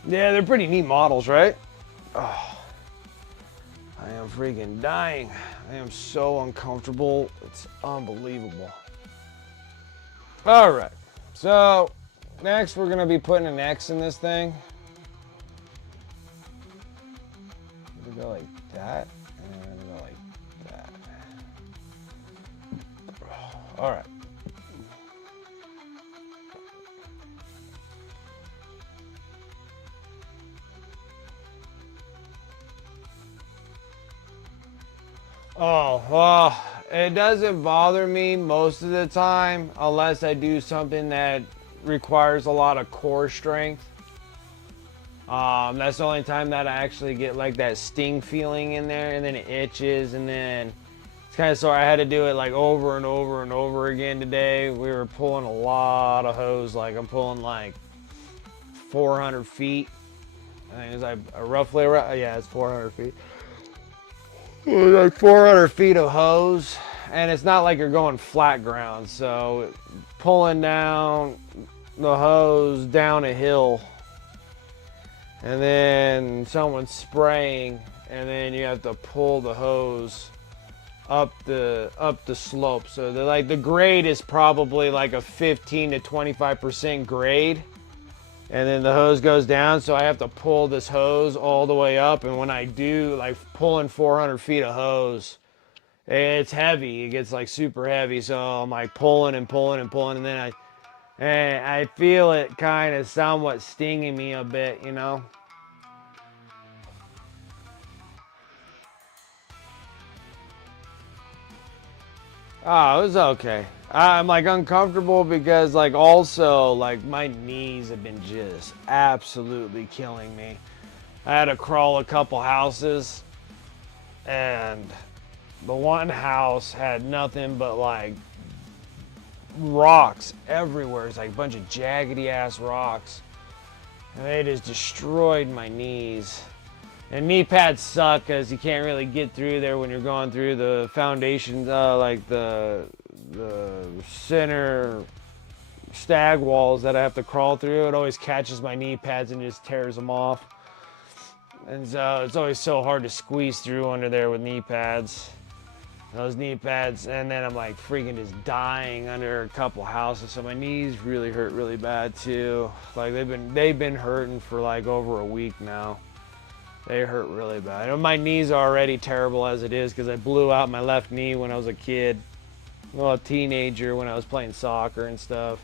Yeah, they're pretty neat models, right? Oh, I am freaking dying. I am so uncomfortable. It's unbelievable. All right. So next we're going to be putting an X in this thing. We go like that. And then go like that. All right. Oh, well, it doesn't bother me most of the time unless I do something that requires a lot of core strength. That's the only time that I actually get like that sting feeling in there, and then it itches, and then it's kind of sore. I had to do it like over and over and over again today. We were pulling a lot of hose. Like I'm pulling like 400 feet. I think it's like roughly around, yeah, it's 400 feet. Like 400 feet of hose, and it's not like you're going flat ground, so pulling down the hose down a hill, and then someone's spraying, and then you have to pull the hose up the slope. So the grade is probably like a 15 to 25% grade. And then the hose goes down, so I have to pull this hose all the way up. And when I do, like pulling 400 feet of hose, it's heavy. It gets like super heavy. So I'm like pulling and pulling and pulling, and then I feel it kind of somewhat stinging me a bit, you know. Oh, it was okay. I'm like uncomfortable because like also like my knees have been just absolutely killing me. I had to crawl a couple houses, and the one house had nothing but like rocks everywhere. It's like a bunch of jaggedy ass rocks, and they just destroyed my knees. And knee pads suck because you can't really get through there when you're going through the foundations, like the center stag walls that I have to crawl through. It always catches my knee pads and just tears them off. And so it's always so hard to squeeze through under there with knee pads. Those knee pads, and then I'm like freaking just dying under a couple houses. So my knees really hurt really bad too. Like they've been hurting for like over a week now. They hurt really bad. And my knees are already terrible as it is because I blew out my left knee when I was a kid. Well, a teenager when I was playing soccer and stuff.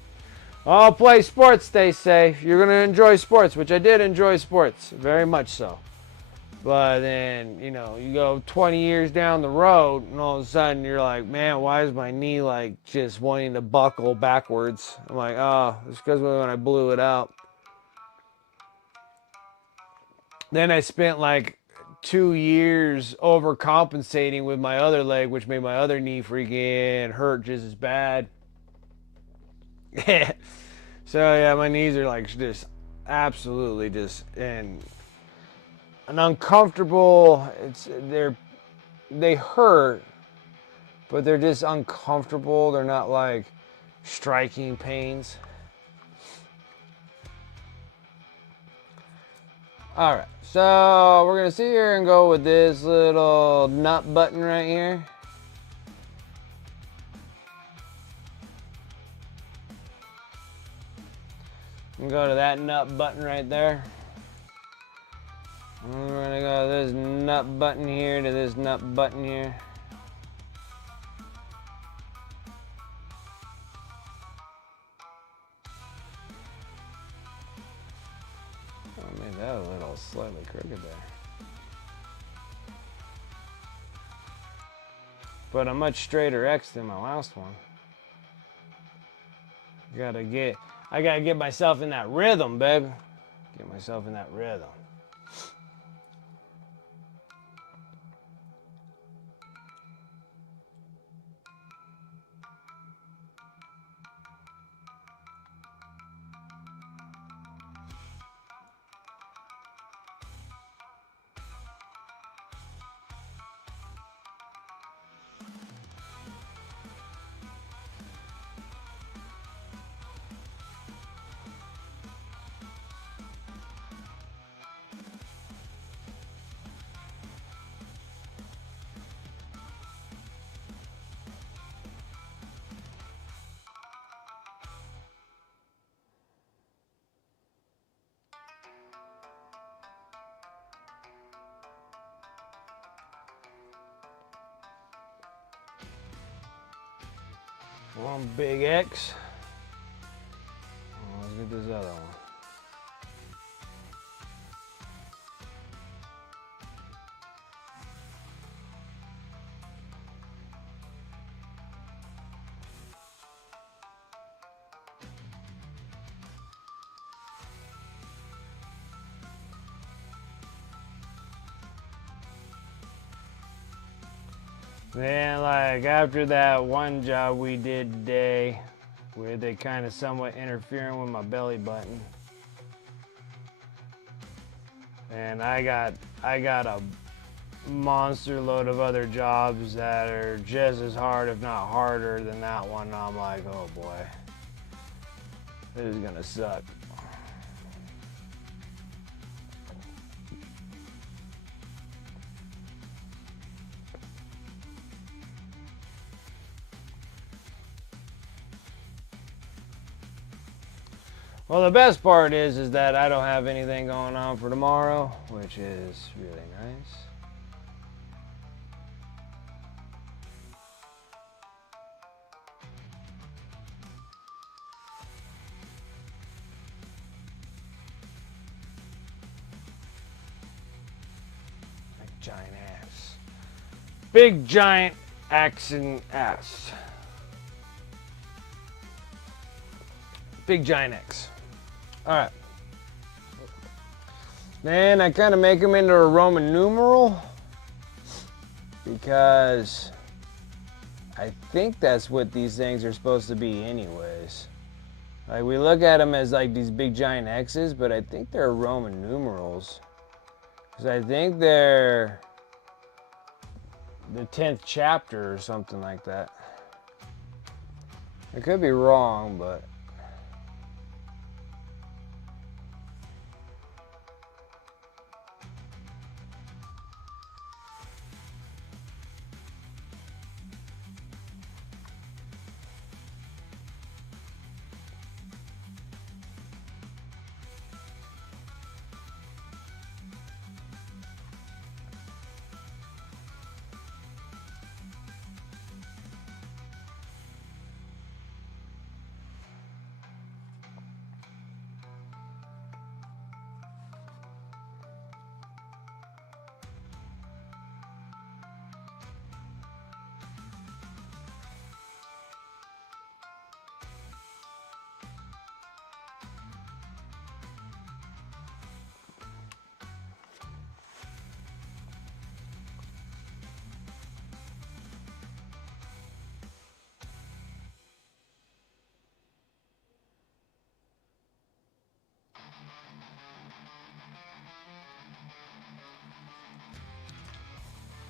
Oh, play sports, they say. You're going to enjoy sports, which I did enjoy sports, very much so. But then, you know, you go 20 years down the road and all of a sudden you're like, man, why is my knee like just wanting to buckle backwards? I'm like, oh, it's because when I blew it out. Then I spent like 2 years overcompensating with my other leg, which made my other knee freaking hurt just as bad. So yeah, my knees are like just absolutely just and an uncomfortable. They hurt, but they're just uncomfortable. They're not like striking pains. All right, so we're gonna sit here and go with this little nut button right here. And go to that nut button right there. And we're gonna go this nut button here to this nut button here. I made that a little slightly crooked there. But a much straighter X than my last one. I gotta get myself in that rhythm, baby. Get myself in that rhythm. One big X. Let's get this other one. Then, like, after that one job we did today, where they kind of somewhat interfering with my belly button, and I got a monster load of other jobs that are just as hard, if not harder, than that one. I'm like, oh boy, this is gonna suck. Well, the best part is that I don't have anything going on for tomorrow, which is really nice. Big giant ass. Big giant axe and ass. Big giant X. All right. Then I kind of make them into a Roman numeral because I think that's what these things are supposed to be anyways. Like we look at them as like these big giant X's, but I think they're Roman numerals. Because I think they're the 10th chapter or something like that. I could be wrong, but...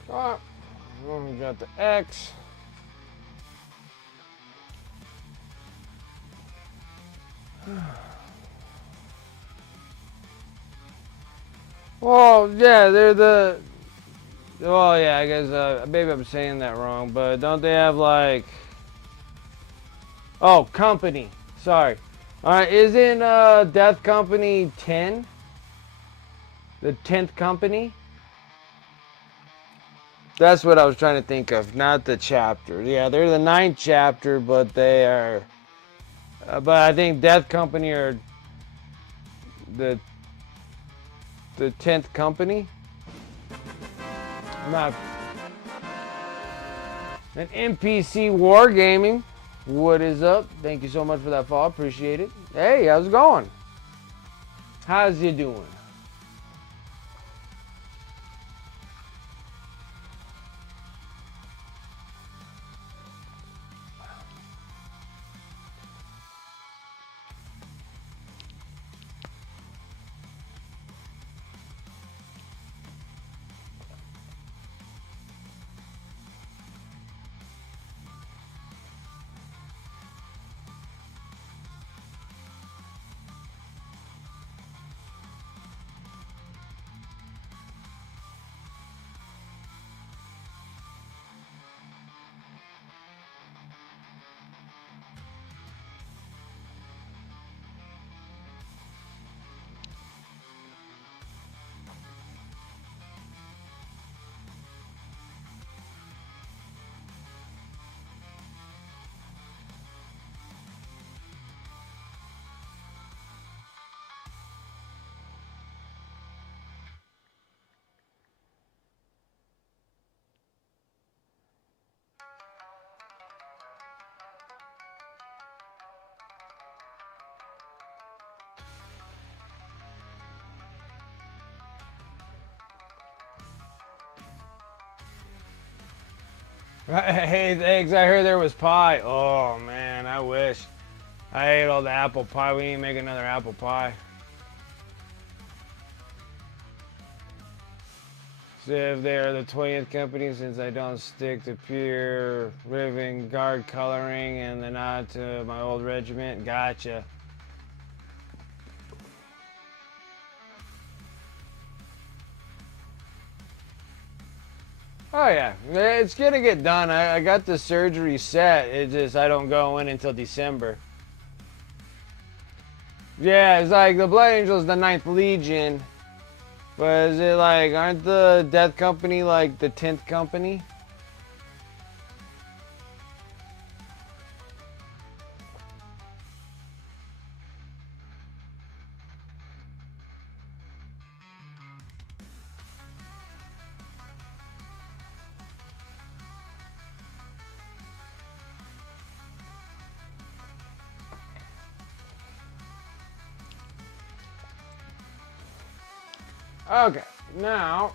Alright, we got the X. Well, yeah, they're the... Well, yeah, I guess, maybe I'm saying that wrong, but don't they have, like... Oh, company. Sorry. Alright, isn't, Death Company 10? The 10th company? That's what I was trying to think of, not the chapter. Yeah, they're the 9th chapter, but they are... but I think Death Company are the 10th company. Not an NPC Wargaming. What is up? Thank you so much for that follow. Appreciate it. Hey, how's it going? How's you doing? Hey, thanks. I heard there was pie. Oh, man, I wish. I ate all the apple pie. We need to make another apple pie. So if they are the 20th company, since I don't stick to pure ribbon guard coloring and the nod to my old regiment. Gotcha. Oh yeah, it's gonna get done. I got the surgery set. It just I don't go in until December. Yeah, it's like the Blood Angels, the 9th Legion, but is it like aren't the Death Company like the 10th company? Okay, now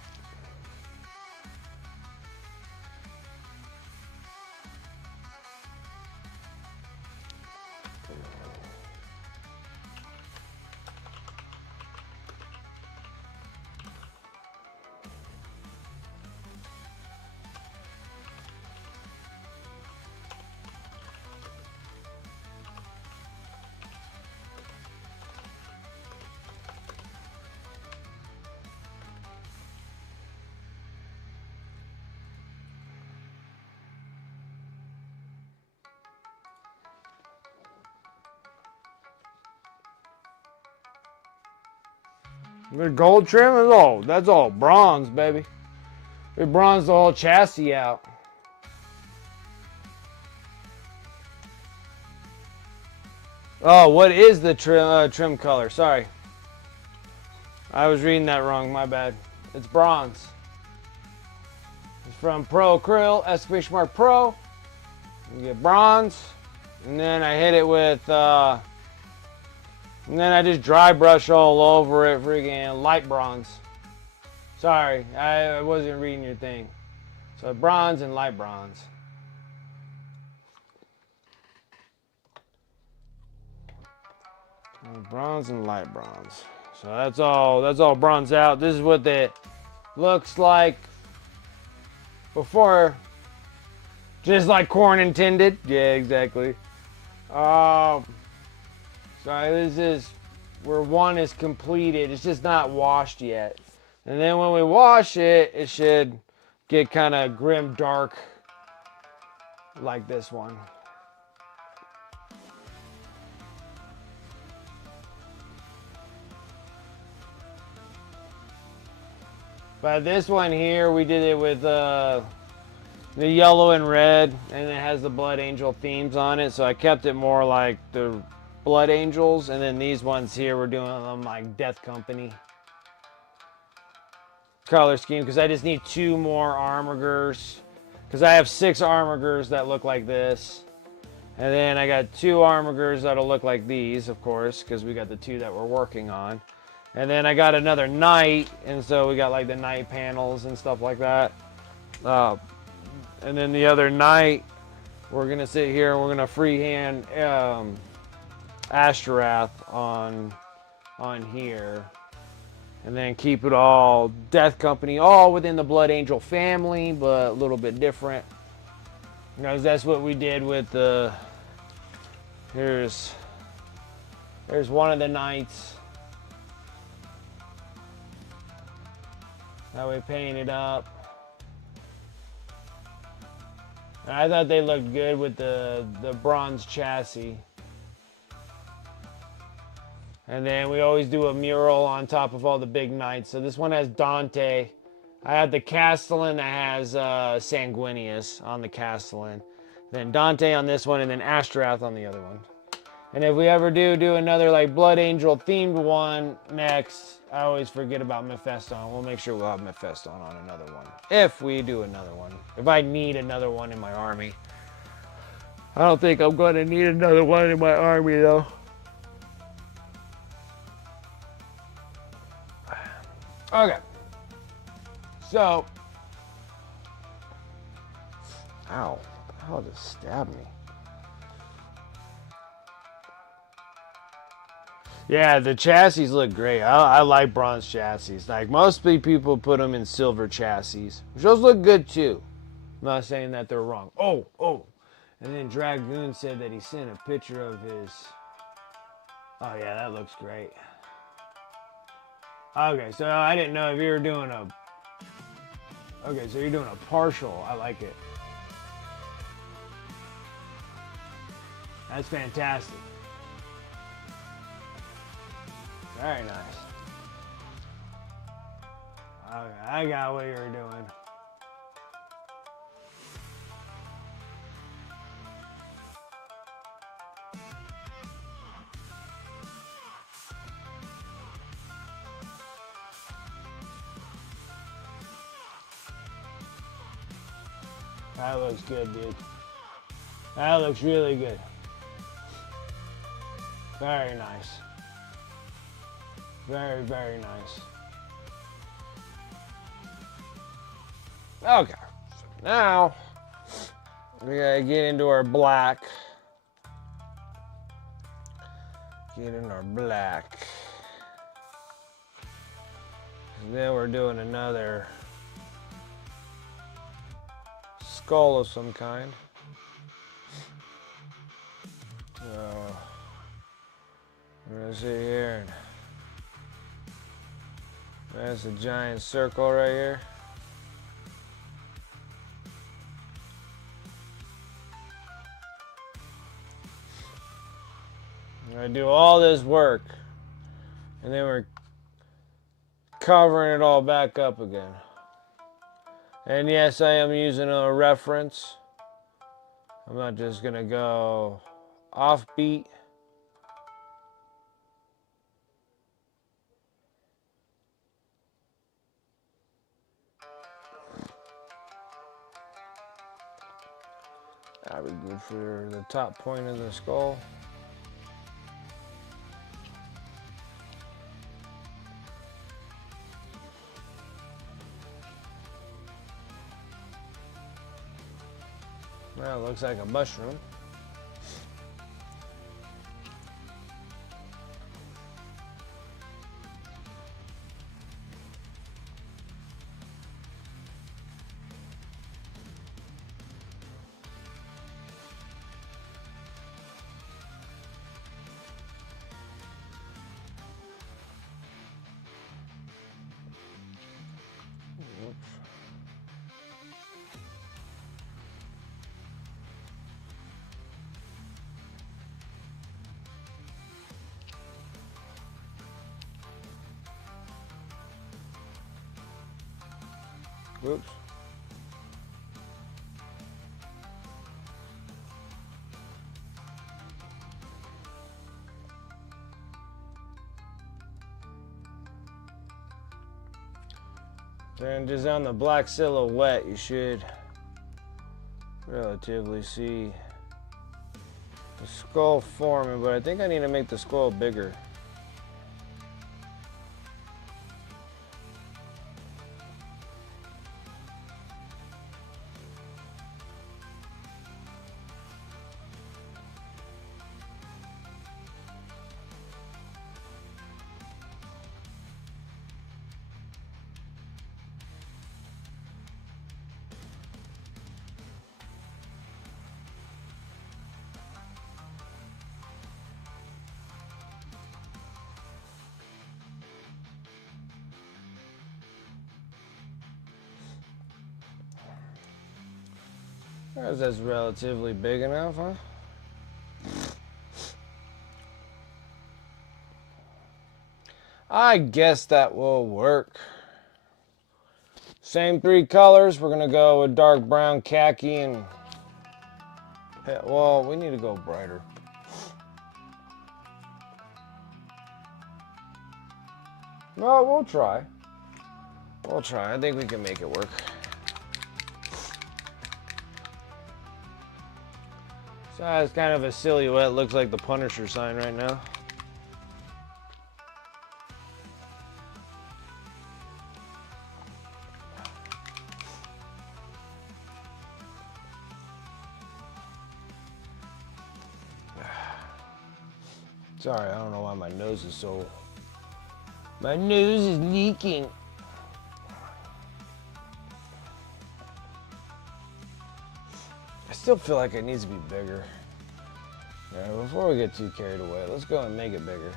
the gold trim is all, that's all bronze, baby. We bronzed the whole chassis out. Oh, what is the trim color? Sorry. I was reading that wrong, my bad. It's bronze. It's from Pro Acryl, exclamation mark Pro. You get bronze. And then I hit it with, and then I just dry brush all over it, freaking light bronze. Sorry, I wasn't reading your thing. So bronze and light bronze. Bronze and light bronze. So that's all bronze out. This is what it looks like before. Just like corn intended. Yeah, exactly. So this is where one is completed. It's just not washed yet. And then when we wash it, it should get kind of grim dark like this one. But this one here, we did it with the yellow and red, and it has the Blood Angel themes on it. So I kept it more like the Blood Angels, and then these ones here, we're doing them like Death Company color scheme, because I just need 2 more armigers, because I have 6 armigers that look like this, and then I got 2 armigers that'll look like these, of course, because we got the 2 that we're working on. And then I got another knight, and so we got like the knight panels and stuff like that. And then the other knight, we're gonna sit here and we're gonna freehand Ashtorath on here, and then keep it all Death Company, all within the Blood Angel family, but a little bit different. Because that's what we did with the. Here's one of the knights that we painted up. And I thought they looked good with the bronze chassis. And then we always do a mural on top of all the big knights. So this one has Dante. I had the Castellan that has Sanguinius on the Castellan. Then Dante on this one, and then Ashtorath on the other one. And if we ever do another like Blood Angel themed one next, I always forget about Mephiston. We'll make sure we'll have Mephiston on another one. If we do another one. If I need another one in my army. I don't think I'm going to need another one in my army though. Okay. So. Ow. The hell just stabbed me? Yeah, the chassis look great. I like bronze chassis. Like most people put them in silver chassis, which those look good too. I'm not saying that they're wrong. Oh. And then Dragoon said that he sent a picture of his. Oh yeah, that looks great. Okay, so I didn't know if you were doing a. Okay, so you're doing a partial. I like it. That's fantastic. Very nice. Okay, I got what you were doing. That looks good, dude. That looks really good. Very nice. Very, very nice. Okay, so now we gotta get into our black. Get in our black. And then we're doing another skull of some kind. So we're gonna sit here and that's a giant circle right here. I do all this work and then we're covering it all back up again. And yes, I am using a reference. I'm not just gonna go offbeat. That'll be good for the top point of the skull. Well, it looks like a mushroom. Whoops. Then just on the black silhouette, you should relatively see the skull forming, but I think I need to make the skull bigger. That's relatively big enough, huh? I guess that will work. Same three colors. We're gonna go with dark brown, khaki, and well, we need to go brighter. No, we'll try. We'll try. I think we can make it work. So it's kind of a silhouette. Looks like the Punisher sign right now. Sorry, I don't know why my nose is so... My nose is leaking. I still feel like it needs to be bigger. Alright, before we get too carried away, let's go and make it bigger.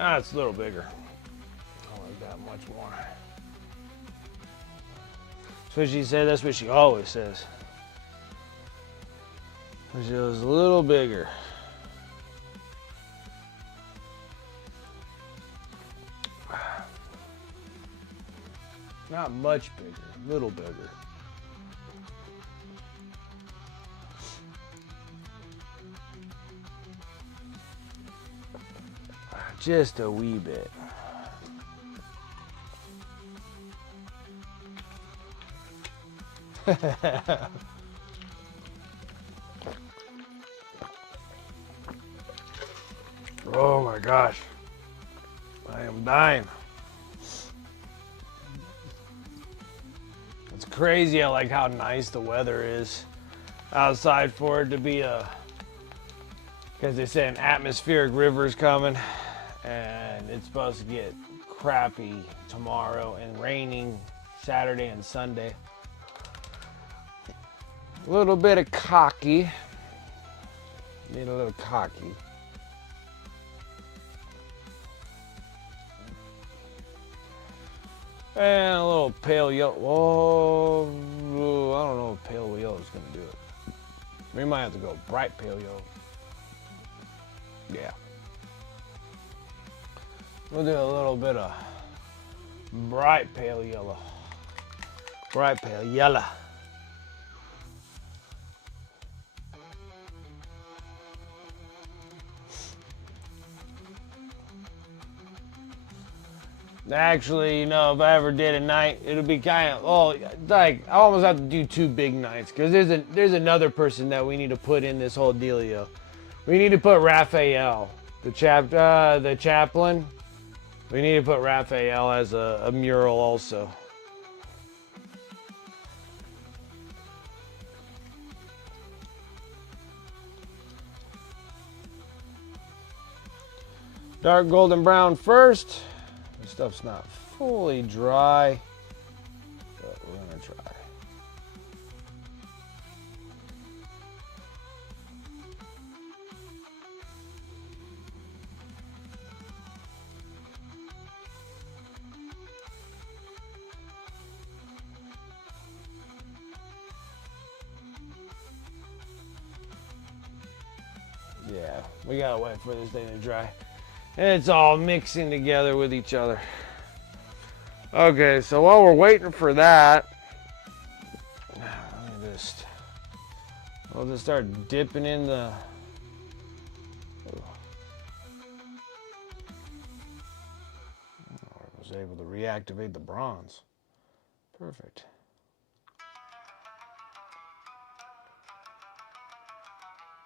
Ah, it's a little bigger. I like that much more. That's what she said. That's what she always says. She was a little bigger. Not much bigger, a little bigger. Just a wee bit. Oh my gosh. I am dying. It's crazy. I like how nice the weather is outside for it to be because they say an atmospheric river is coming and it's supposed to get crappy tomorrow and raining Saturday and Sunday. A little bit of cocky. Need a little cocky. And a little pale yellow. Oh, I don't know if pale yellow is going to do it. We might have to go bright pale yellow. Yeah. We'll do a little bit of bright pale yellow. Bright pale yellow. Actually, you know, if I ever did a night, it'll be kind of, like, I almost have to do 2 big nights, because there's another person that we need to put in this whole dealio. We need to put Raphael, the chaplain. We need to put Raphael as a mural also. Dark golden brown first. This stuff's not fully dry, but we're gonna try. Yeah, we gotta wait for this thing to dry. And it's all mixing together with each other. Okay, so while we're waiting for that, we'll just start dipping in the. I was able to reactivate the bronze. Perfect.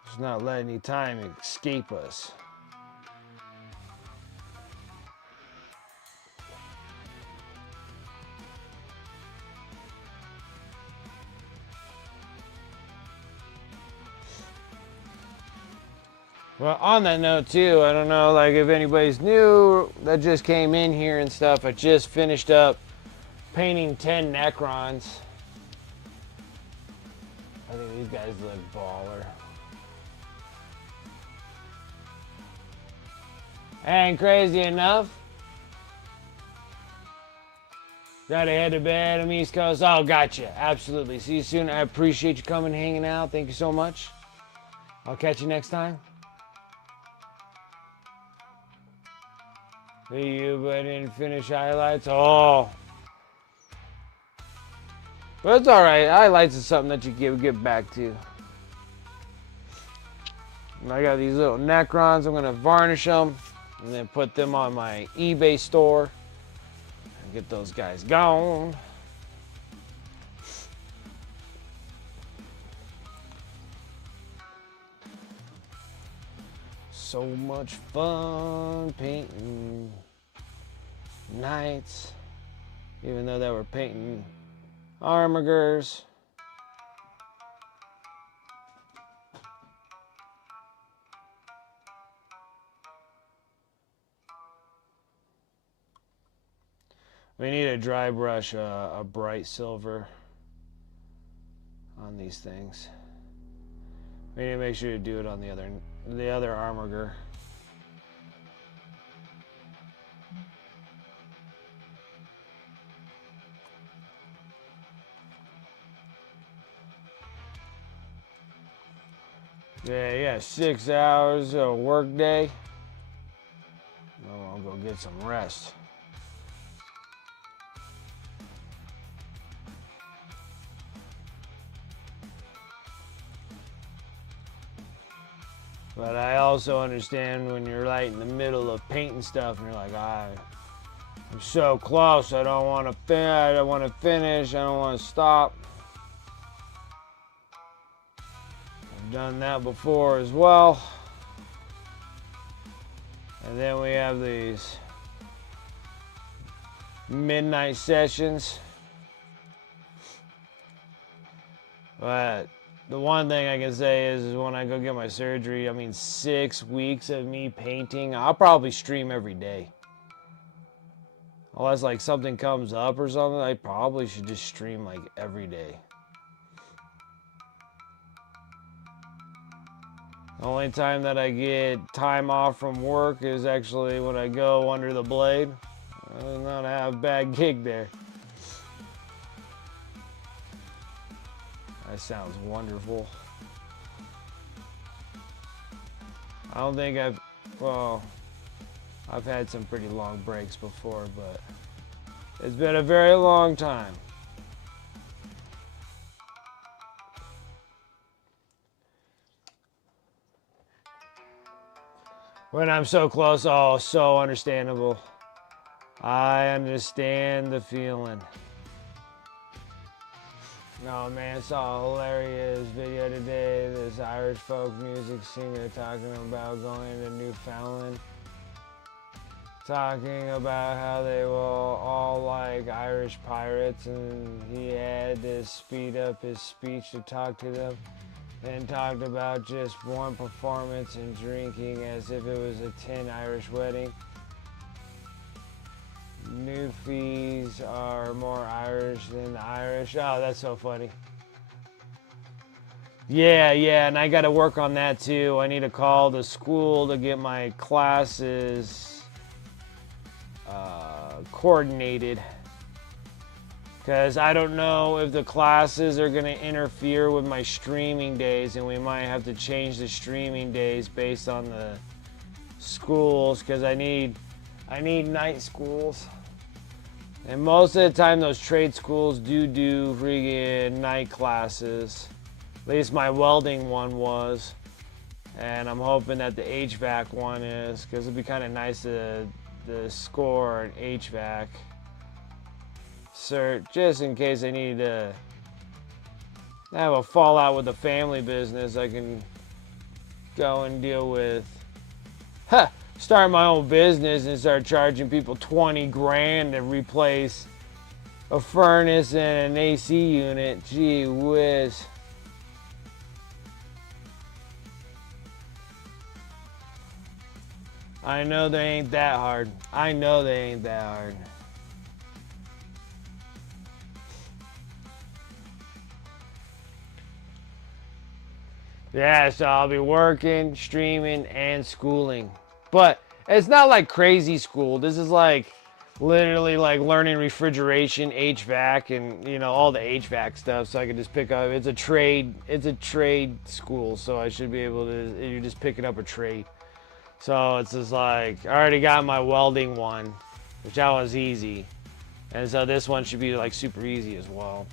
Just not letting any time escape us. Well, on that note too, I don't know, like if anybody's new that just came in here and stuff, I just finished up painting 10 Necrons. I think these guys look baller. And crazy enough, gotta head to bed. I'm East Coast. Oh, gotcha. Absolutely. See you soon. I appreciate you coming and hanging out. Thank you so much. I'll catch you next time. See you, but I didn't finish highlights. Oh. But it's alright. Highlights is something that you get back to. And I got these little Necrons. I'm going to varnish them and then put them on my eBay store and get those guys gone. So much fun painting knights, even though they were painting armigers. We need a dry brush, a bright silver on these things. We need to make sure to do it on the other armiger. Yeah, 6 hours a work day. Oh, I'll go get some rest. But I also understand when you're right in the middle of painting stuff and you're like, I'm so close. I don't want to finish. I don't want to stop. I've done that before as well. And then we have these midnight sessions. But the one thing I can say is when I go get my surgery, 6 weeks of me painting, I'll probably stream every day. Unless like something comes up or something, I probably should just stream like every day. The only time that I get time off from work is actually when I go under the blade. I do not have a bad gig there. That sounds wonderful. I don't think I've had some pretty long breaks before, but it's been a very long time. When I'm so close, oh, so understandable. I understand the feeling. Oh man, I saw a hilarious video today. This Irish folk music singer talking about going to Newfoundland. Talking about how they were all like Irish pirates, and he had to speed up his speech to talk to them. And talked about just one performance and drinking as if it was a 10 Irish wedding. Newfies are more Irish than the Irish. Oh, that's so funny. Yeah, and I got to work on that too. I need to call the school to get my classes coordinated. Because I don't know if the classes are going to interfere with my streaming days, and we might have to change the streaming days based on the schools, because I need night schools. And most of the time those trade schools do friggin' night classes. At least my welding one was. And I'm hoping that the HVAC one is, because it'd be kind of nice to score an HVAC cert, just in case I need to have a fallout with the family business. I can go and deal with, start my own business and start charging people 20 grand to replace a furnace and an AC unit. Gee whiz. I know they ain't that hard. Yeah, so I'll be working, streaming, and schooling. But it's not like crazy school. This is like literally like learning refrigeration, HVAC, and all the HVAC stuff. So I can just pick up. It's a trade school, so I should be able to. You're just picking up a trade. So it's just like I already got my welding one, which that was easy, and so this one should be like super easy as well.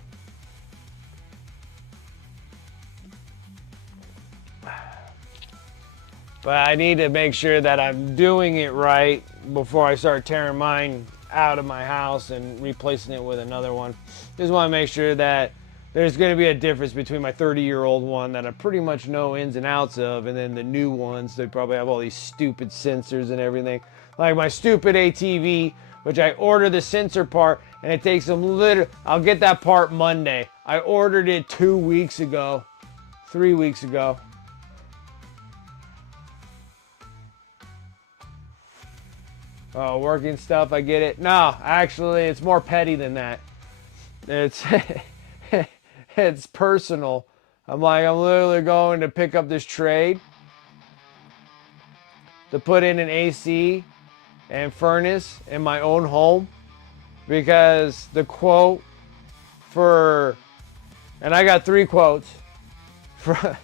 But I need to make sure that I'm doing it right before I start tearing mine out of my house and replacing it with another one. Just want to make sure that there's going to be a difference between my 30-year-old one that I pretty much know ins and outs of, and then the new ones. They probably have all these stupid sensors and everything. Like my stupid ATV, which I ordered the sensor part, and it takes them I'll get that part Monday. I ordered it 3 weeks ago. Oh, working stuff, I get it. No, actually, it's more petty than that. It's it's personal. I'm literally going to pick up this trade to put in an AC and furnace in my own home, because the quote for, and I got 3 quotes for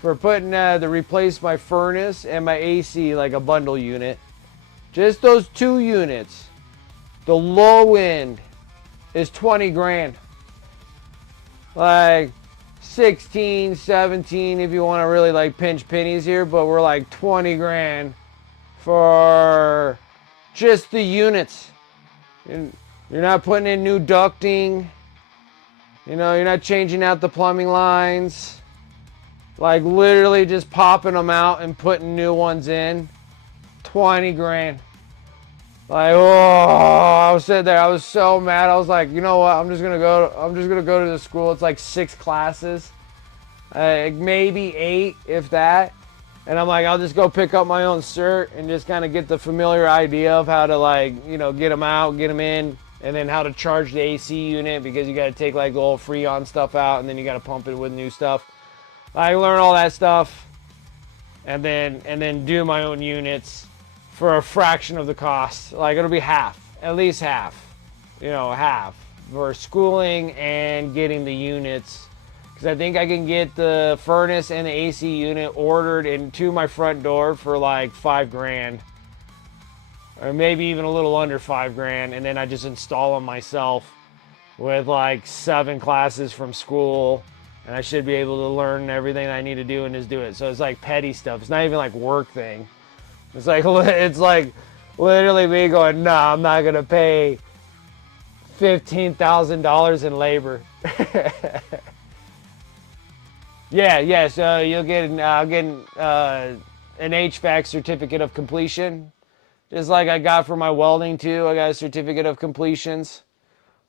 for putting to replace my furnace and my AC like a bundle unit. Just those 2 units. The low end is 20 grand. Like 16, 17 if you want to really like pinch pennies here, but we're like 20 grand for just the units. You're not putting in new ducting. You know, you're not changing out the plumbing lines. Like literally just popping them out and putting new ones in. 20 grand. Like, oh, I was sitting there. I was so mad. I was like, you know what? I'm just gonna go to the school. It's like 6 classes, maybe 8 if that. And I'm like, I'll just go pick up my own cert and just kind of get the familiar idea of how to, like, you know, get them out, get them in, and then how to charge the AC unit, because you got to take like the old Freon stuff out and then you got to pump it with new stuff. I learn all that stuff, and then do my own units for a fraction of the cost. Like, it'll be half, at least half, you know, half for schooling and getting the units. Because I think I can get the furnace and the AC unit ordered into my front door for like 5 grand. Or maybe even a little under 5 grand. And then I just install them myself with like 7 classes from school. And I should be able to learn everything I need to do and just do it. So it's like petty stuff. It's not even like work thing. It's like literally me going, nah, I'm not going to pay $15,000 in labor. Yeah. So you'll get an HVAC certificate of completion, just like I got for my welding too. I got a certificate of completions.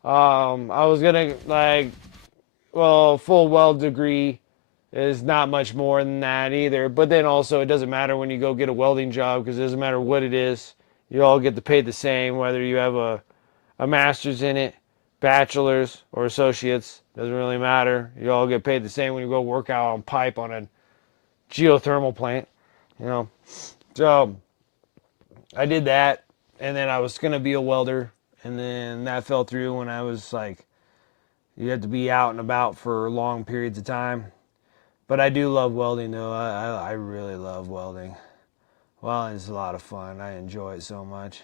I was gonna full weld degree is not much more than that either. But then also, it doesn't matter when you go get a welding job, because it doesn't matter what it is. You all get paid the same, whether you have a master's in it, bachelor's, or associates. Doesn't really matter. You all get paid the same when you go work out on pipe on a geothermal plant, you know. So I did that, and then I was gonna be a welder, and then that fell through when I was like, you have to be out and about for long periods of time. But I do love welding though. I really love welding. Welding is a lot of fun. I enjoy it so much.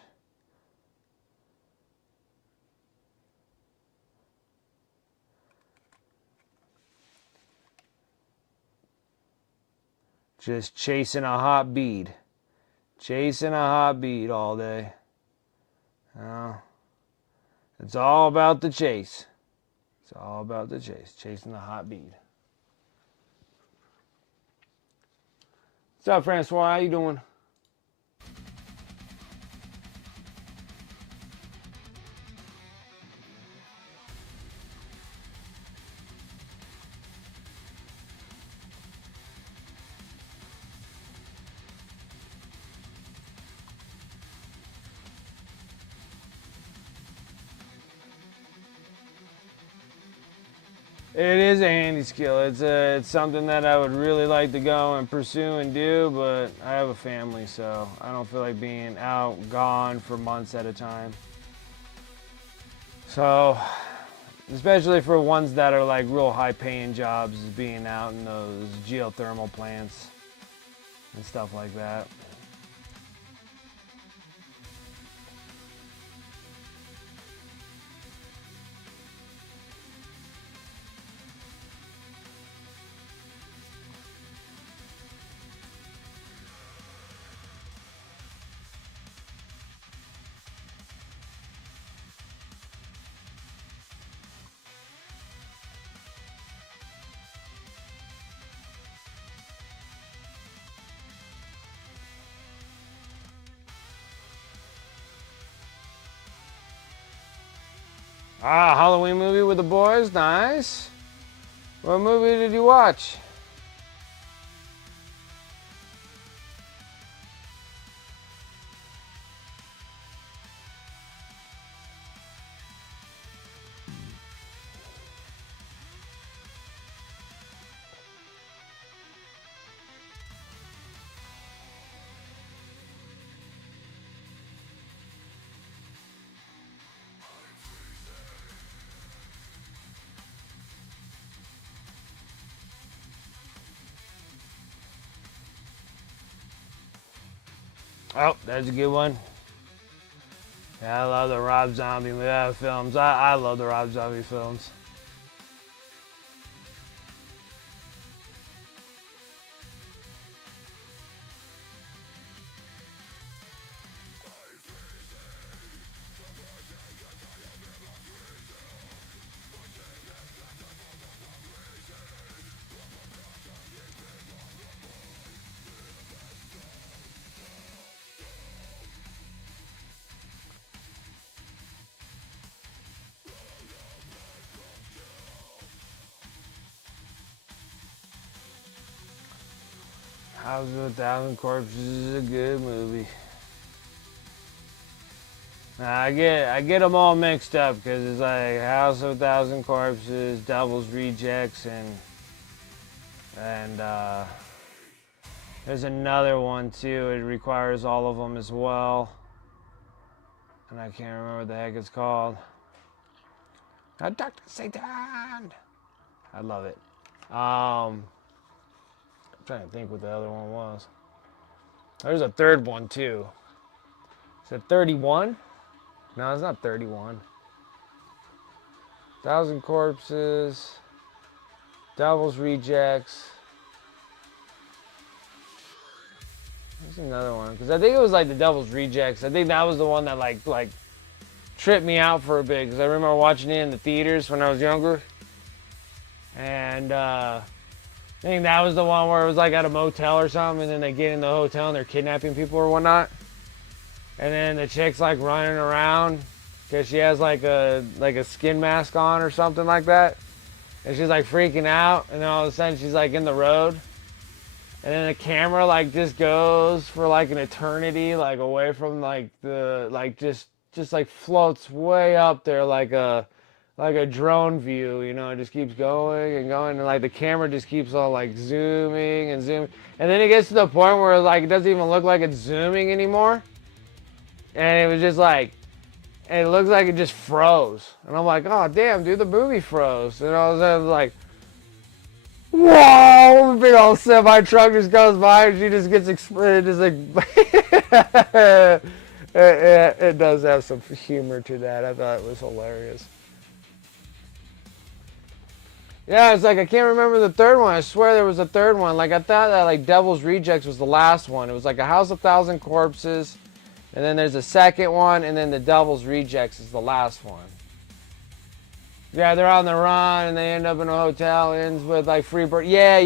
Just chasing a hot bead. Chasing a hot bead all day. It's all about the chase. It's all about the chase. Chasing the hot bead. What's up, Francois? How you doing? It is a handy skill. It's something that I would really like to go and pursue and do, but I have a family, so I don't feel like being out, gone for months at a time. So, especially for ones that are like real high-paying jobs, is being out in those geothermal plants and stuff like that. Ah, Halloween movie with the boys, nice. What movie did you watch? Oh, that's a good one. Yeah, I love the Rob Zombie films. I love the Rob Zombie films. House of a Thousand Corpses is a good movie. I get them all mixed up because it's like House of a Thousand Corpses, Devil's Rejects, and there's another one too. It requires all of them as well, and I can't remember what the heck it's called. Dr. Satan. I love it. I'm trying to think what the other one was. There's a third one too. Is it 31? No, it's not 31. Thousand Corpses, Devil's Rejects. There's another one because I think it was like the Devil's Rejects. I think that was the one that like tripped me out for a bit because I remember watching it in the theaters when I was younger, and I think that was the one where it was like at a motel or something, and then they get in the hotel and they're kidnapping people or whatnot, and then the chick's like running around because she has like a skin mask on or something like that, and she's like freaking out, and then all of a sudden she's like in the road. And then the camera like just goes for like an eternity, like away from like the like just like floats way up there like a drone view, you know. It just keeps going and going, and like the camera just keeps on like zooming and zooming, and then it gets to the point where like it doesn't even look like it's zooming anymore, and it was just like, and it looks like it just froze, and I'm like, oh damn, dude, the movie froze, and all of a sudden it was like, whoa, big old semi truck just goes by and she just gets exploded. Just like it does have some humor to that. I thought it was hilarious. Yeah, it's like I can't remember the third one. I swear there was a third one. Like I thought that like Devil's Rejects was the last one. It was like a House of Thousand Corpses, and then there's a second one, and then the Devil's Rejects is the last one. Yeah, they're on the run and they end up in a hotel. Ends with like free bird. Yeah.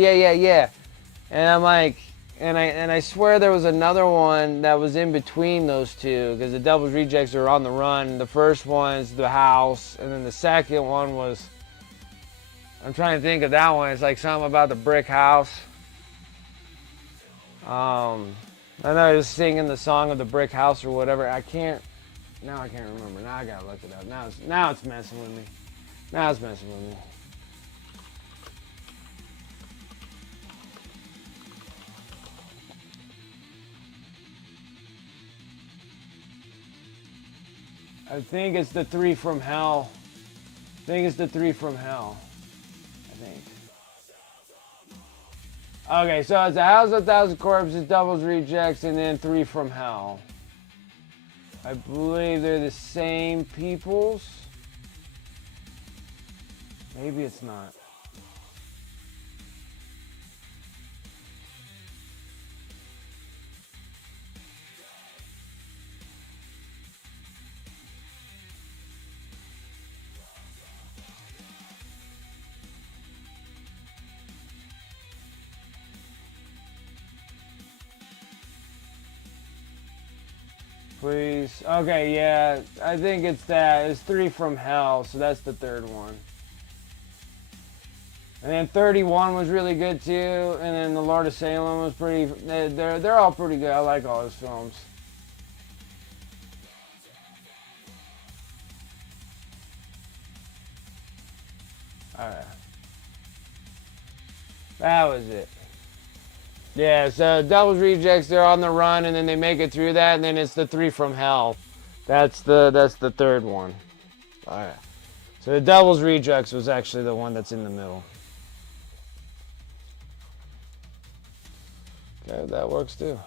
And I'm like, and I swear there was another one that was in between those two because the Devil's Rejects are on the run. The first one is the house, and then the second one was, I'm trying to think of that one. It's like something about the brick house. I know he was singing the song of the brick house or whatever. I can't remember. Now I gotta look it up. Now it's messing with me. Now it's messing with me. I think it's the Three from Hell. I think. Okay, so it's a House of Thousand Corpses, Devil's Rejects, and then Three from Hell. I believe they're the same peoples. Maybe it's not. Please. Okay, yeah. I think it's that. It's Three from Hell, so that's the third one. And then 31 was really good too, and then The Lord of Salem was pretty. They're all pretty good. I like all his films. Alright. That was it. Yeah, so Devil's Rejects, they're on the run, and then they make it through that, and then it's the Three from Hell. That's the third one. Alright. So the Devil's Rejects was actually the one that's in the middle. Okay, that works too.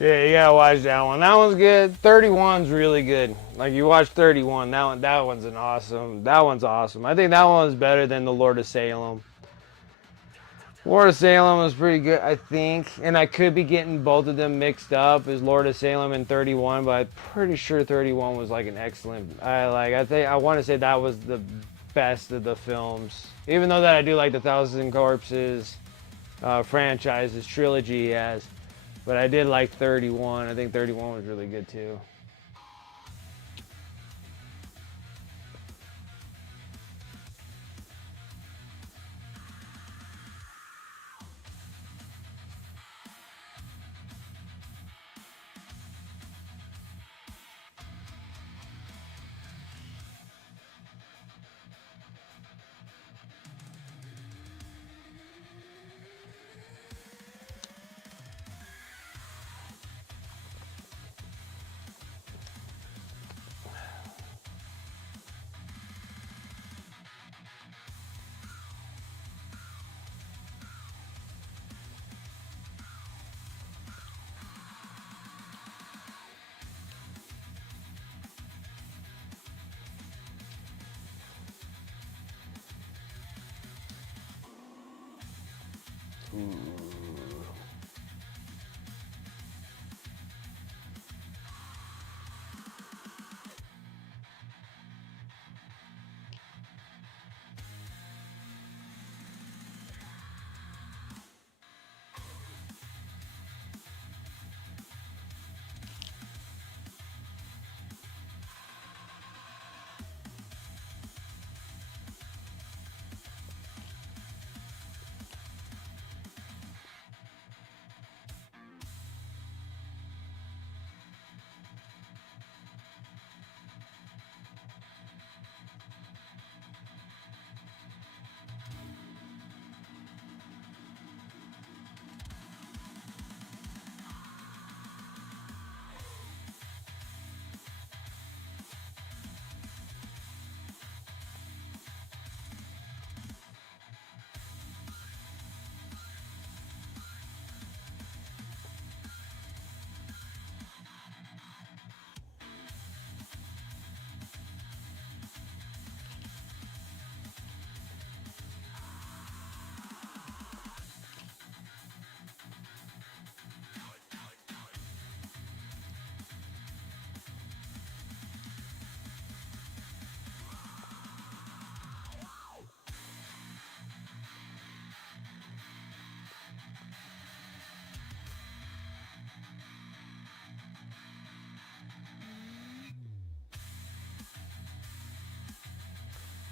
Yeah, you gotta watch that one. That one's good. 31's really good. Like you watch 31, that one's awesome. I think that one's better than the Lord of Salem. Lord of Salem was pretty good, I think, and I could be getting both of them mixed up as Lord of Salem and 31, but I'm pretty sure 31 was like an excellent. I want to say that was the best of the films. Even though that I do like the Thousand Corpses franchises trilogy he has, but I did like 31. I think 31 was really good too.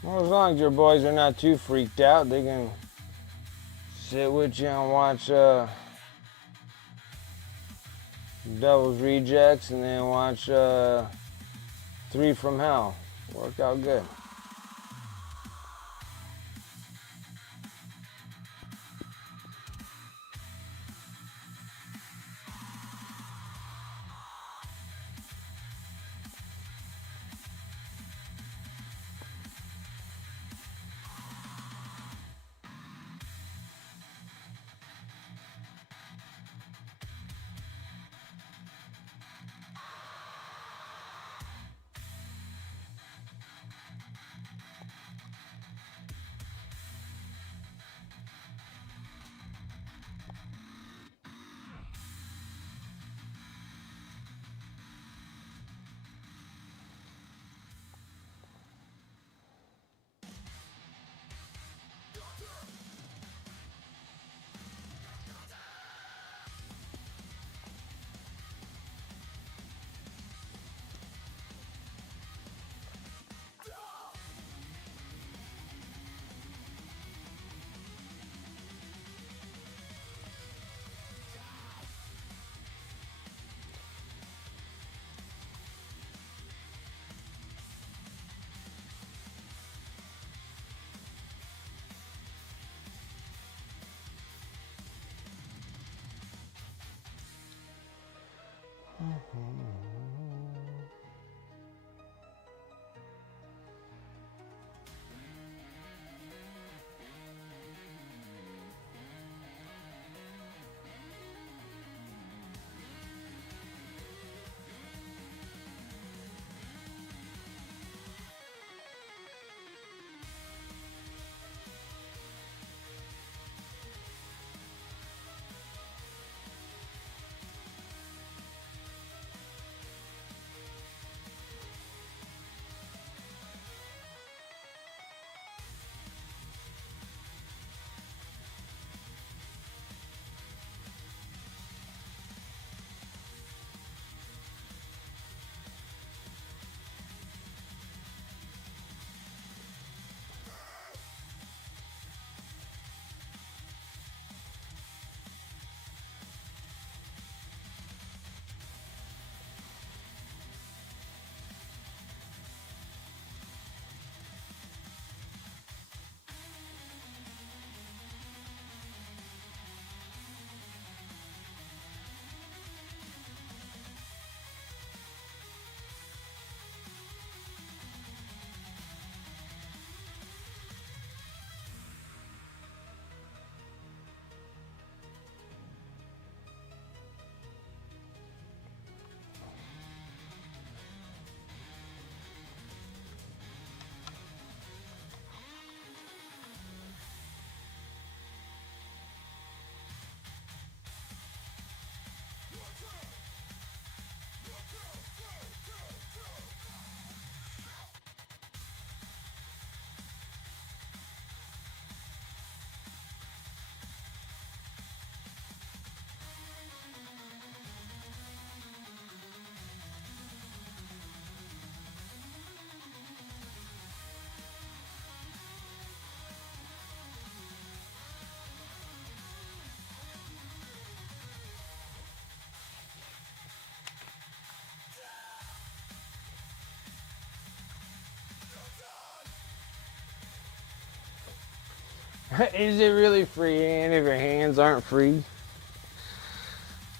Well, as long as your boys are not too freaked out, they can sit with you and watch Devil's Rejects and then watch Three from Hell. Worked out good. Is it really free hand if your hands aren't free?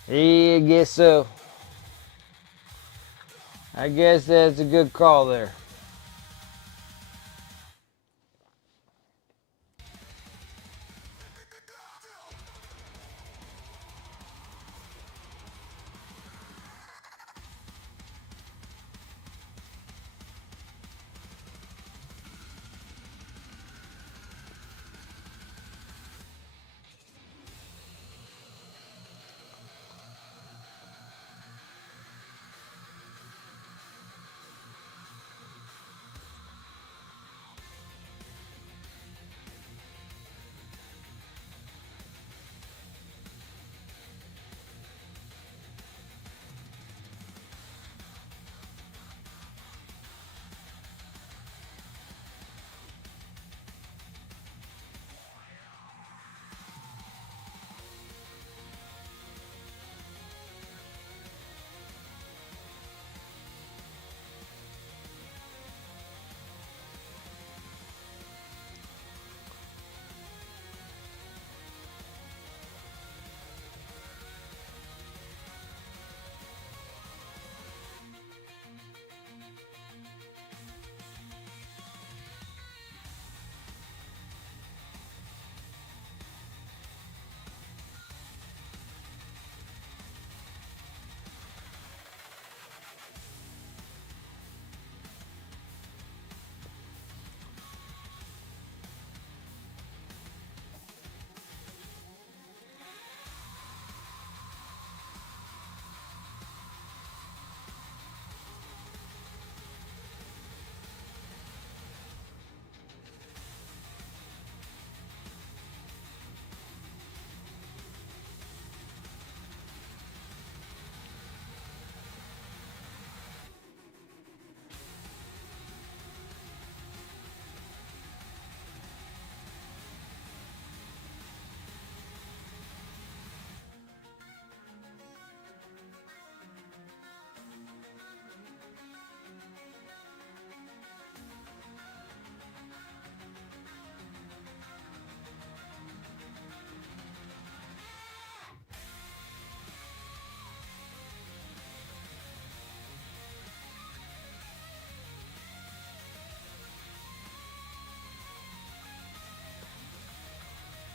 Yeah, I guess so. I guess that's a good call there.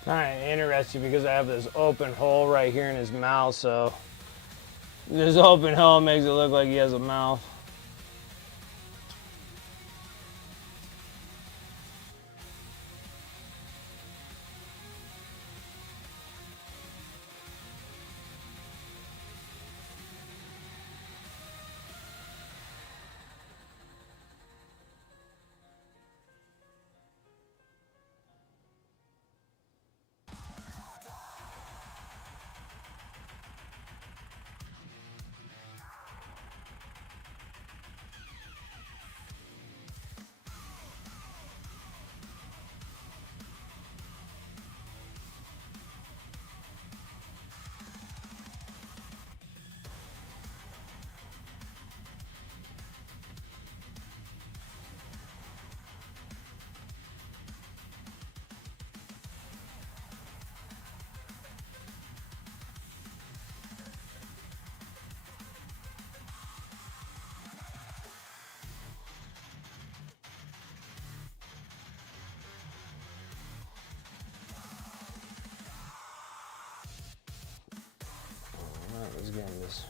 Kind of interesting because I have this open hole right here in his mouth, so this open hole makes it look like he has a mouth. Alright, let's get in this.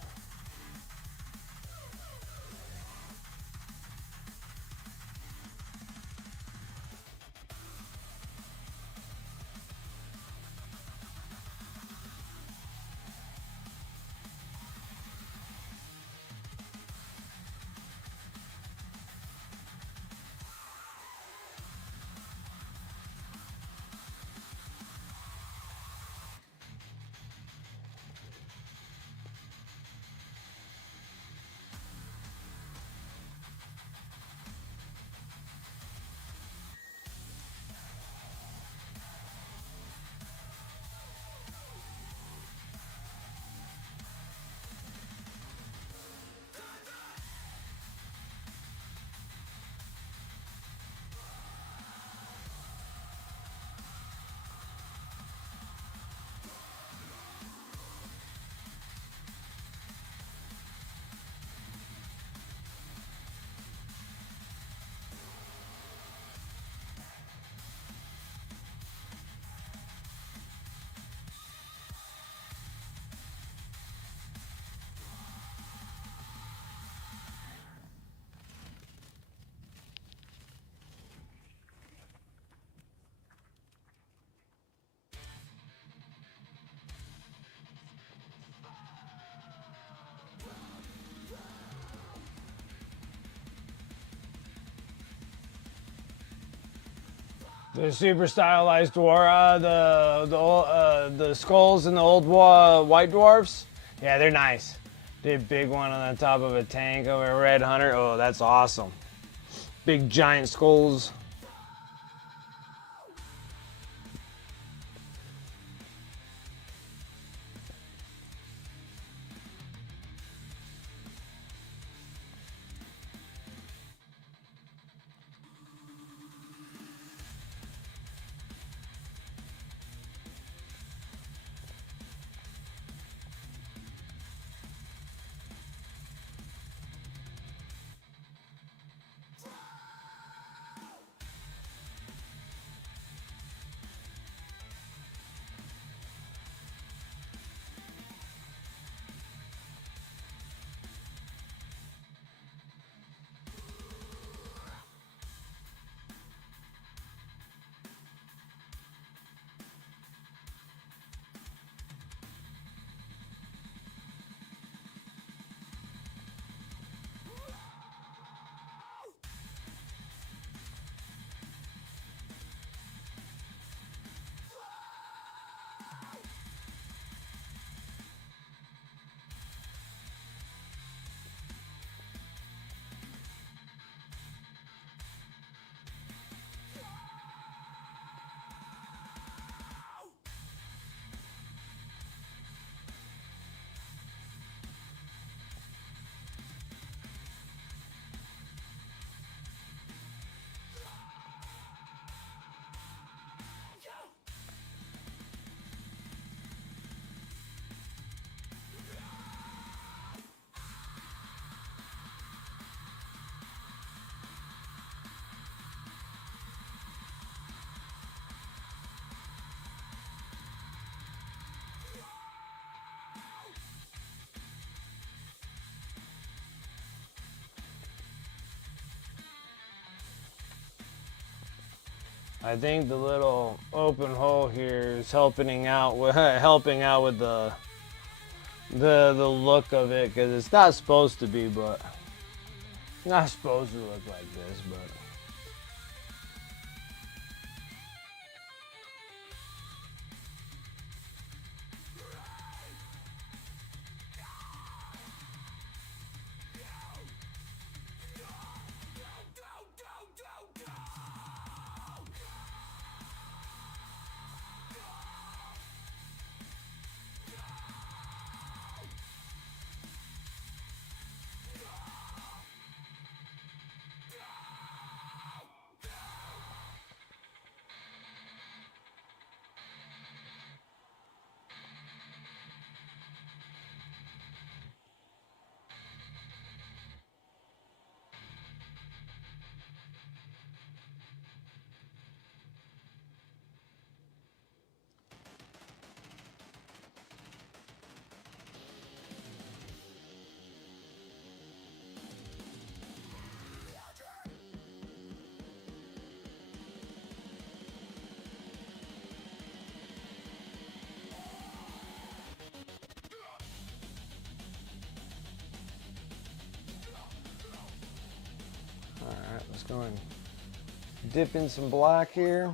The super stylized dwarf, the skulls and the old white dwarfs. Yeah, they're nice. Did big one on the top of a tank of a red hunter. Oh, that's awesome. Big giant skulls. I think the little open hole here is helping out with the look of it, because it's not supposed to be, but it's not supposed to look like this, but. Alright, let's go and dip in some black here.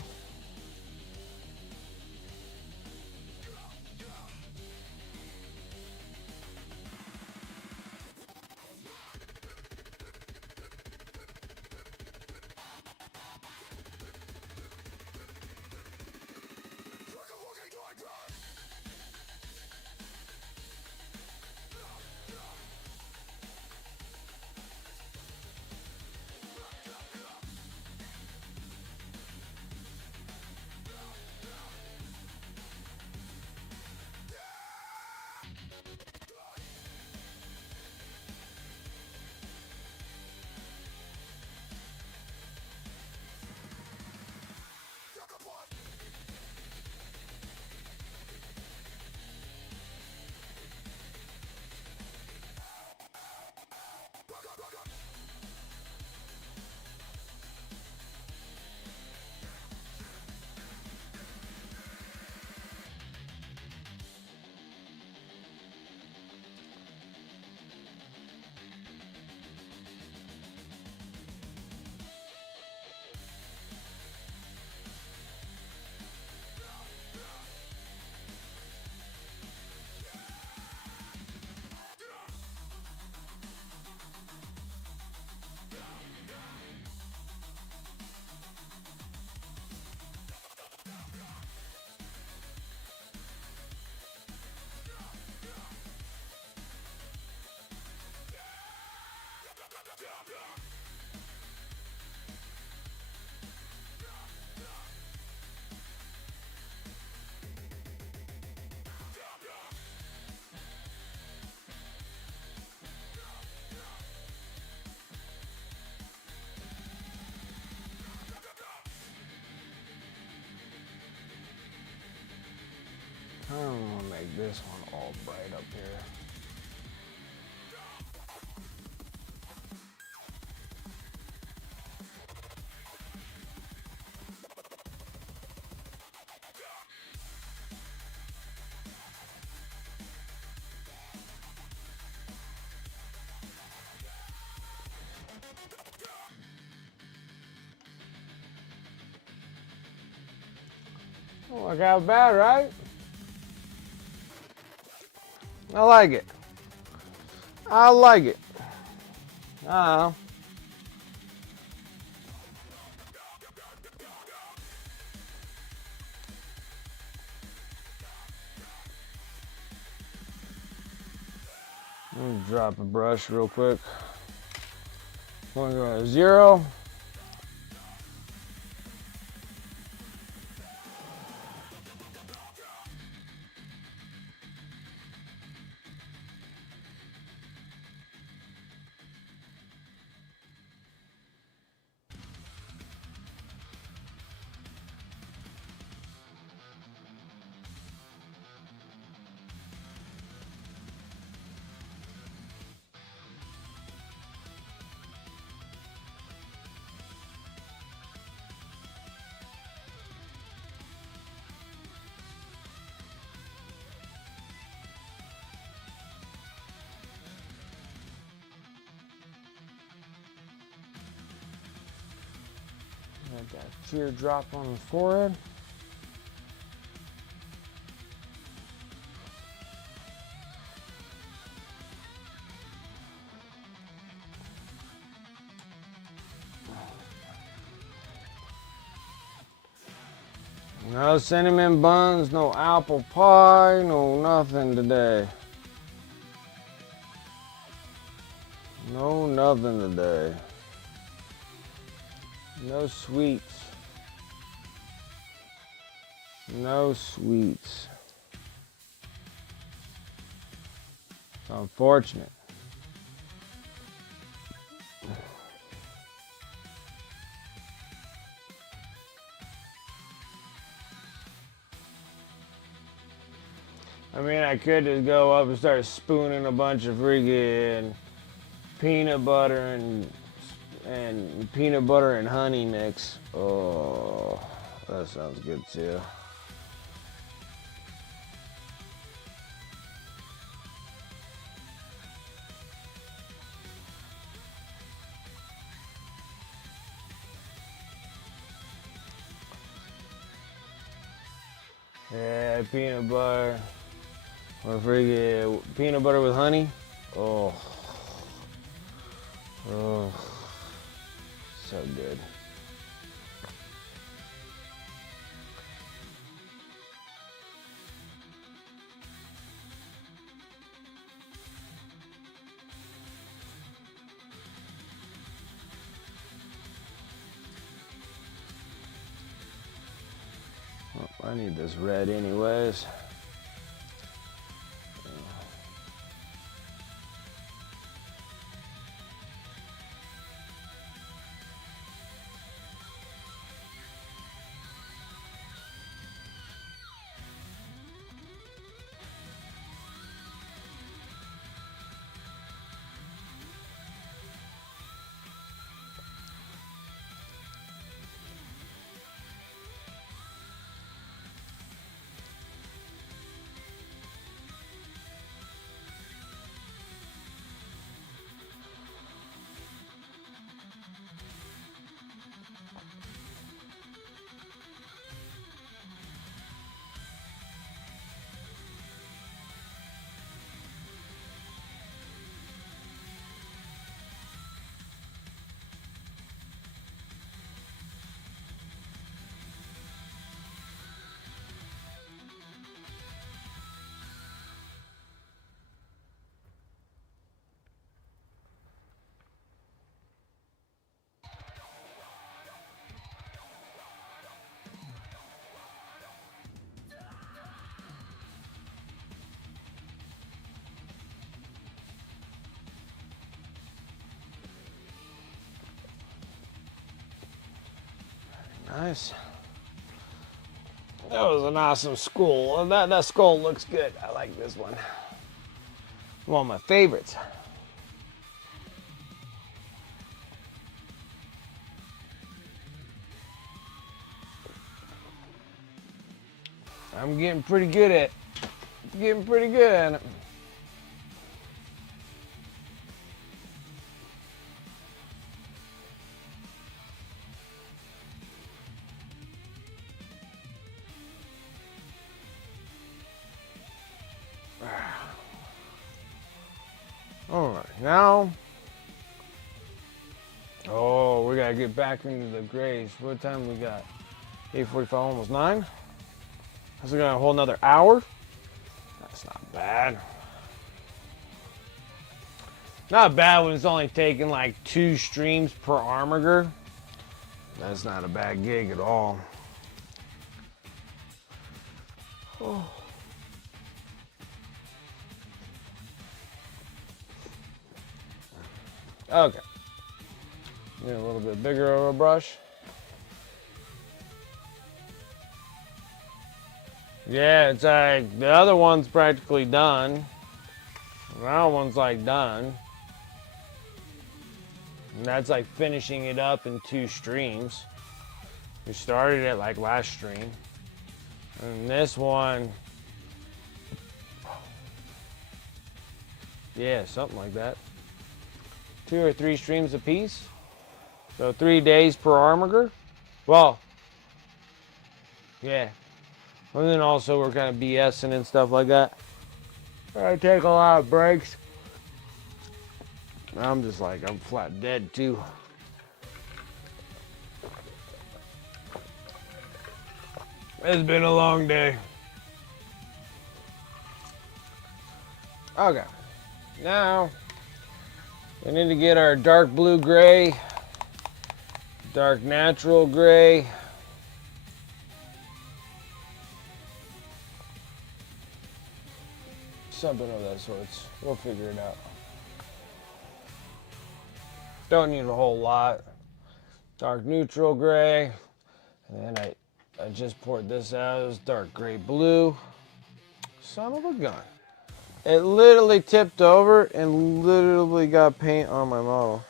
I'm gonna make this one all bright up here. Don't work out bad, right? I like it. I like it. I Let me drop a brush real quick. We're going to 0. Got that teardrop on the forehead. No cinnamon buns, no apple pie, no nothing today. No nothing today. No sweets. No sweets. It's unfortunate. I mean, I could just go up and start spooning a bunch of freaking peanut butter and peanut butter and honey mix. Oh, that sounds good too. Yeah, peanut butter. Or freaking peanut butter with honey. Oh. Oh. So good. Well, I need this red anyways. Nice. That was an awesome skull. That skull looks good. I like this one. One of my favorites. I'm getting pretty good at it. All right, now. Oh, we gotta get back into the grays. What time we got? 8:45, almost 9. So we got a whole another hour. That's not bad. Not bad when it's only taking like 2 streams per armager. That's not a bad gig at all. Oh. Okay. Get a little bit bigger of a brush. Yeah, it's like the other one's practically done. That one's like done. And that's like finishing it up in 2 streams. We started it like last stream. And this one, yeah, something like that. 2 or 3 streams a piece. So 3 days per armager. Well, yeah. And then also we're kind of BSing and stuff like that. I take a lot of breaks. I'm just like, I'm flat dead too. It's been a long day. Okay. Now, we need to get our dark blue gray, dark natural gray, something of that sorts. We'll figure it out. Don't need a whole lot. Dark neutral gray. And then I just poured this out. It was dark gray blue. Son of a gun. It literally tipped over and literally got paint on my model.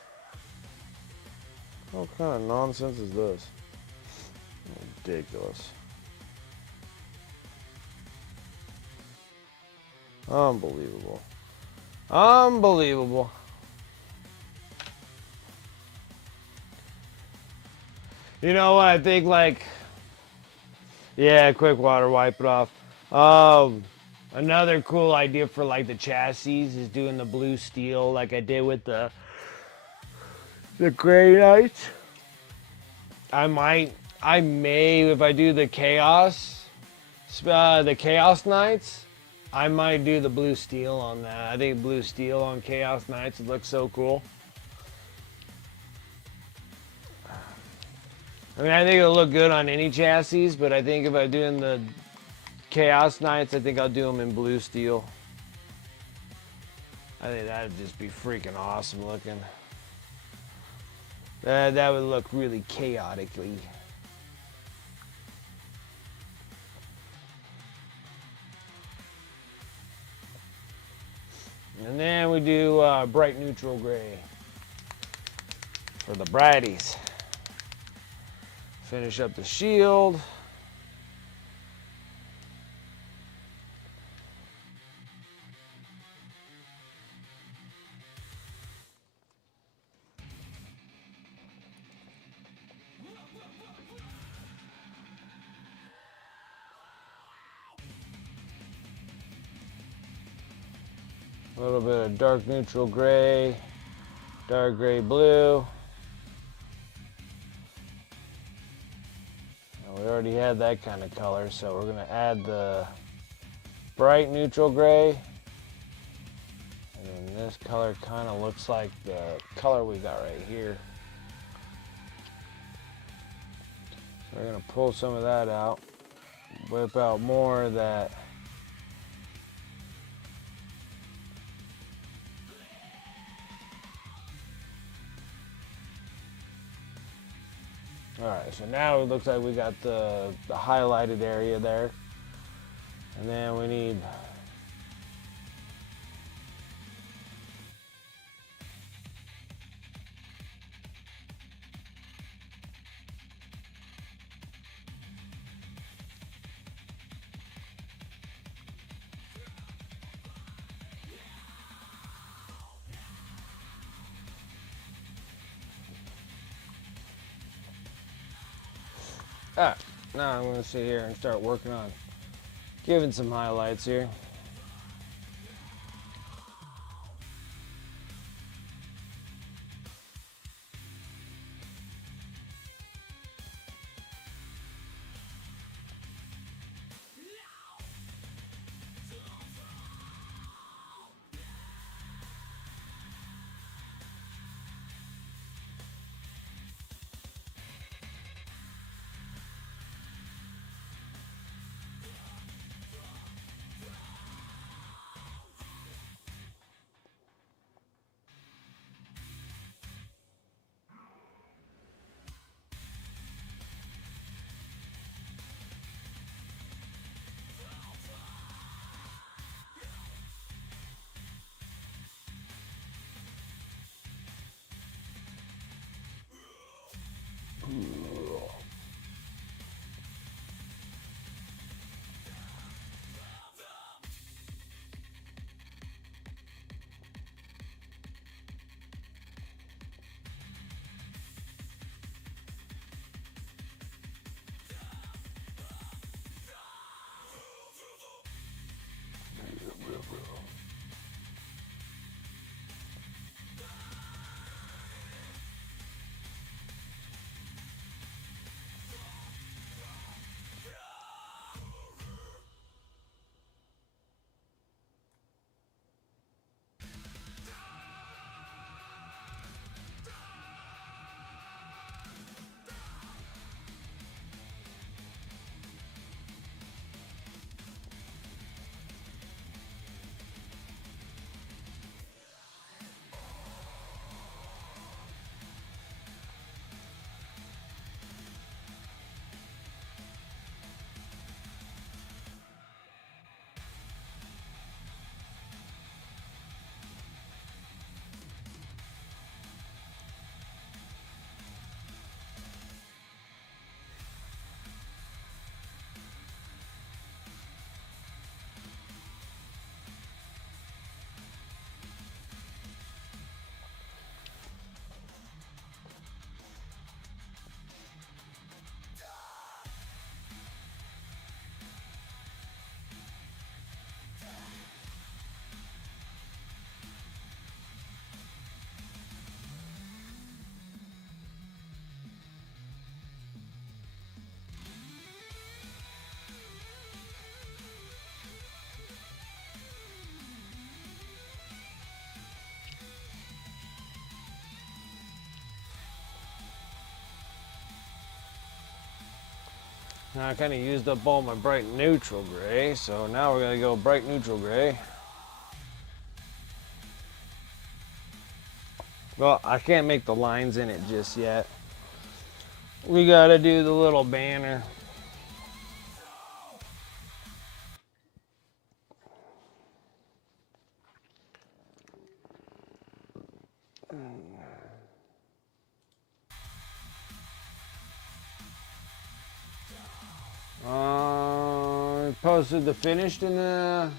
What kind of nonsense is this? Ridiculous. Unbelievable. Unbelievable. You know what? I think like, yeah, quick water, wipe it off. Another cool idea for like the chassis is doing the blue steel like I did with the gray knights. I may, if I do the chaos knights, I might do the blue steel on that. I think blue steel on chaos knights would look so cool. I mean, I think it'll look good on any chassis, but I think if I'm doing the Chaos Knights, I think I'll do them in blue steel. I think that'd just be freaking awesome looking. That would look really chaotically. And then we do bright neutral gray for the brighties. Finish up the shield. A little bit of dark neutral gray, dark gray blue. We already had that kind of color, so we're gonna add the bright neutral gray. And then this color kind of looks like the color we got right here. So we're gonna pull some of that out, whip out more of that Alright, so now it looks like we got the highlighted area there. And then we need now I'm going to sit here and start working on giving some highlights here. Now I kind of used up all my bright neutral gray, so now we're going to go bright neutral gray. Well, I can't make the lines in it just yet. We got to do the little banner. Posted the finished in the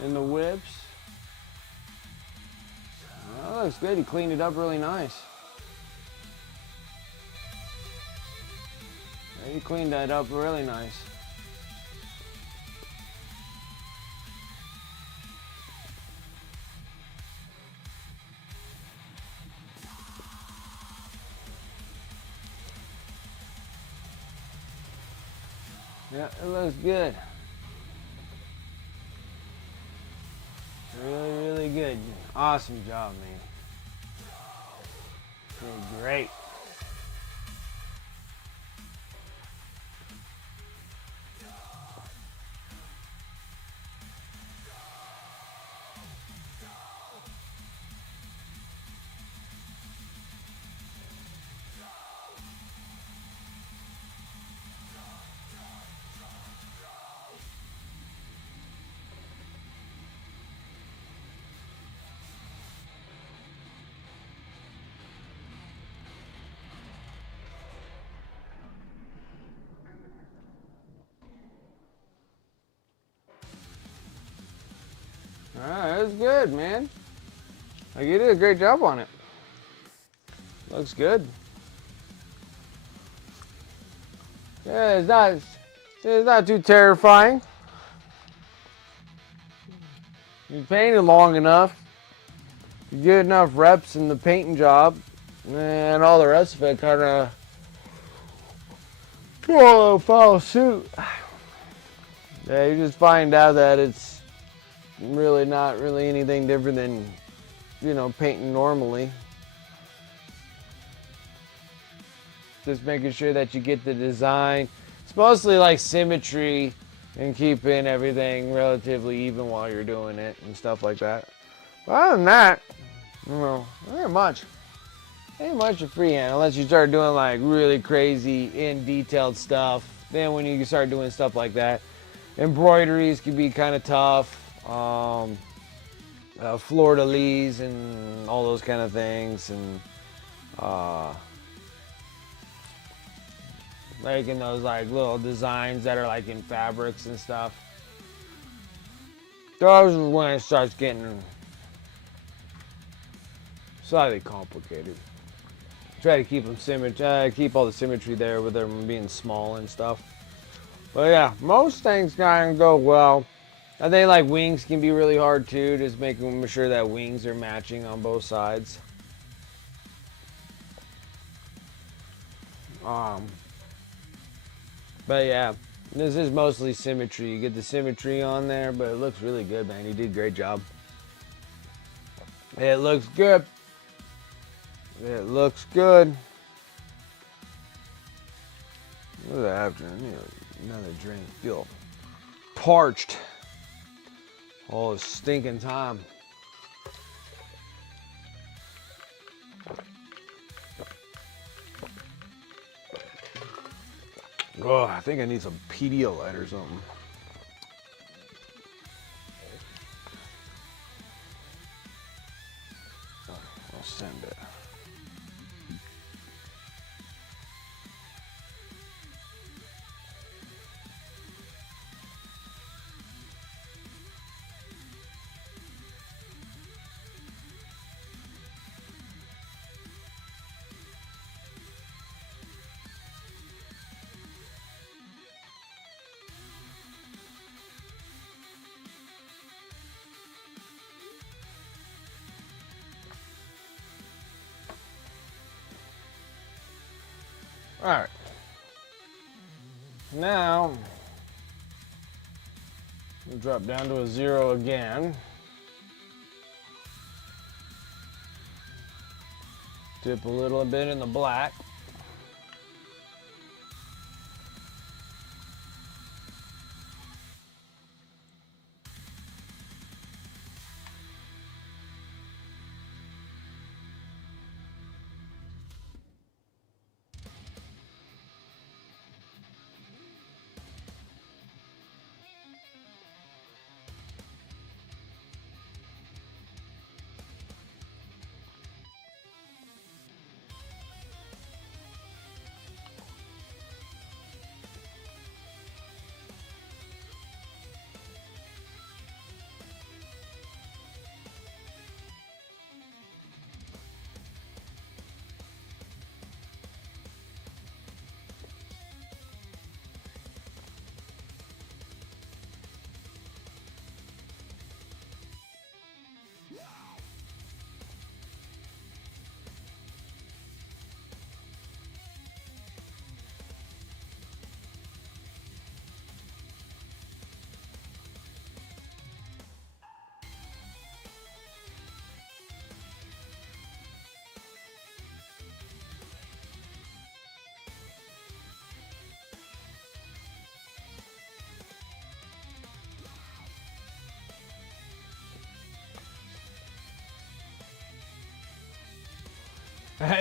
whips. Oh, that looks good. He cleaned it up really nice. Yeah, he cleaned that up really nice. Yeah, it looks good. Really, really good. Awesome job, man. Did great. looks good, man. Like, you did a great job on it. Looks good. Yeah, it's not too terrifying. You painted long enough. You get enough reps in the painting job, and all the rest of it kind of follow suit. Yeah, you just find out that it's really not really anything different than, you know, painting normally. Just making sure that you get the design. It's mostly like symmetry and keeping everything relatively even while you're doing it and stuff like that. But other than that, you know, not much. Ain't much of freehand unless you start doing like really crazy in detailed stuff. Then when you start doing stuff like that, embroideries can be kind of tough. Fleur-de-lis and all those kind of things, and making those like little designs that are like in fabrics and stuff. Those is when it starts getting slightly complicated. Try to keep them keep all the symmetry there with them being small and stuff. But yeah, most things kind of go well. I think like wings can be really hard too, just making sure that wings are matching on both sides. But yeah, this is mostly symmetry. You get the symmetry on there, but it looks really good, man. You did a great job. It looks good. It looks good. What is that after? I need another drink. Feel parched all this stinking time. Oh, I think I need some Pedialyte or something. I'll send it. All right. Now, we'll drop down to a 0 again. Dip a little bit in the black.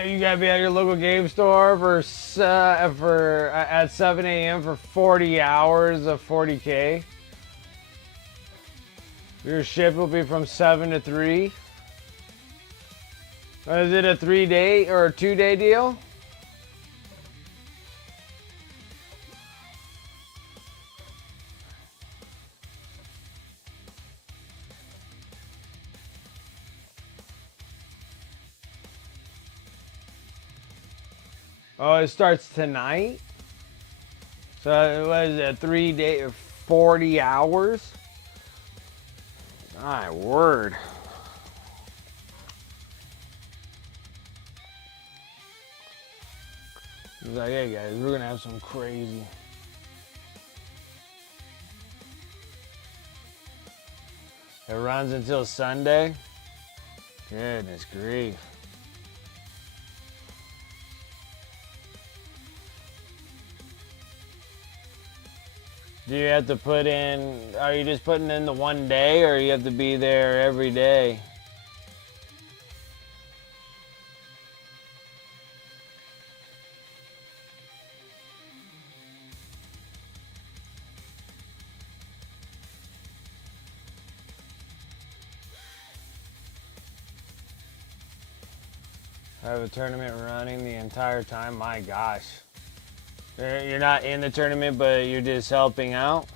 You gotta be at your local game store at 7 a.m. for 40 hours of 40K. Your shift will be from 7 to 3. Is it a 3-day or a 2-day deal? Oh, it starts tonight? So what is it, 3 day, 40 hours? My word. He's like, hey guys, we're gonna have some crazy. It runs until Sunday? Goodness grief. Do you have to put in, are you just putting in the one day, or you have to be there every day? Have a tournament running the entire time? My gosh. You're not in the tournament, but you're just helping out?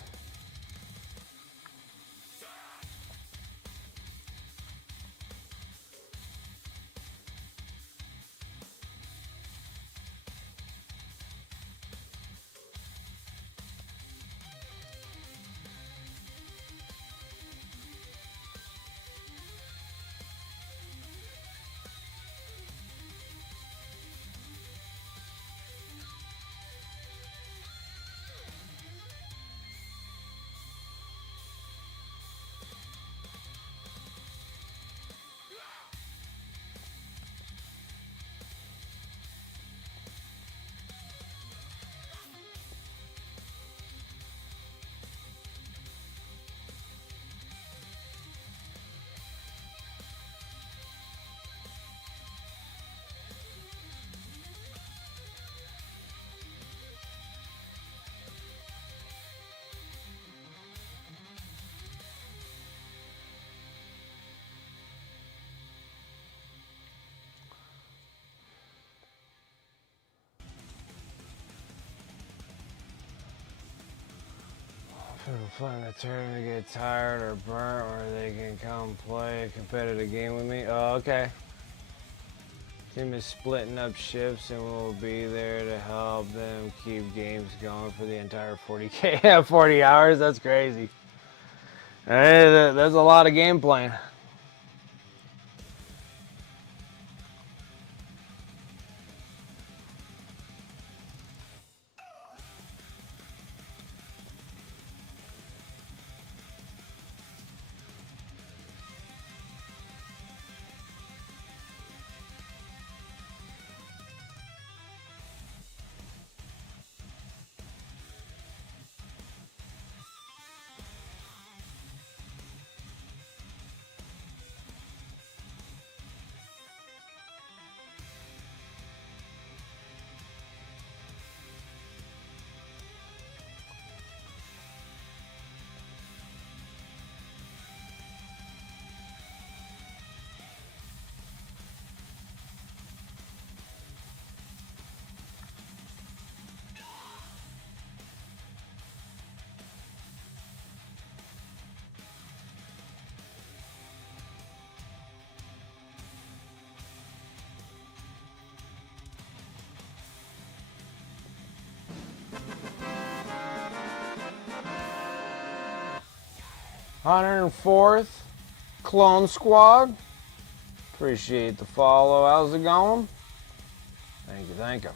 People playing the tournament get tired or burnt, or they can come play a competitive game with me. Oh, okay. Team is splitting up shifts and we'll be there to help them keep games going for the entire 40K. Yeah, 40 hours? That's crazy. Hey, that's a lot of game playing. $104th Clone Squad. Appreciate the follow. How's it going? Thank you, thank you.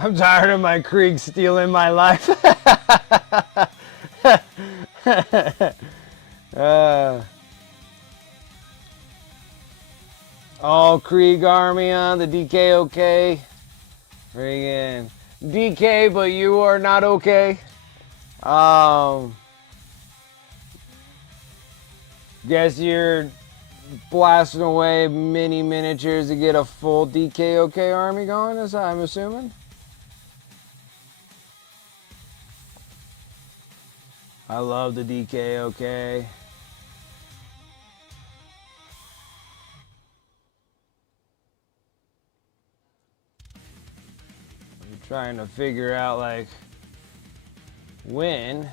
I'm tired of my Krieg stealing my life. All Krieg army on the DKOK. Friggin'. DK, but you are not okay. Guess you're blasting away mini miniatures to get a full DKOK army going, is I'm assuming? I love the DKOK. I'm trying to figure out, like, when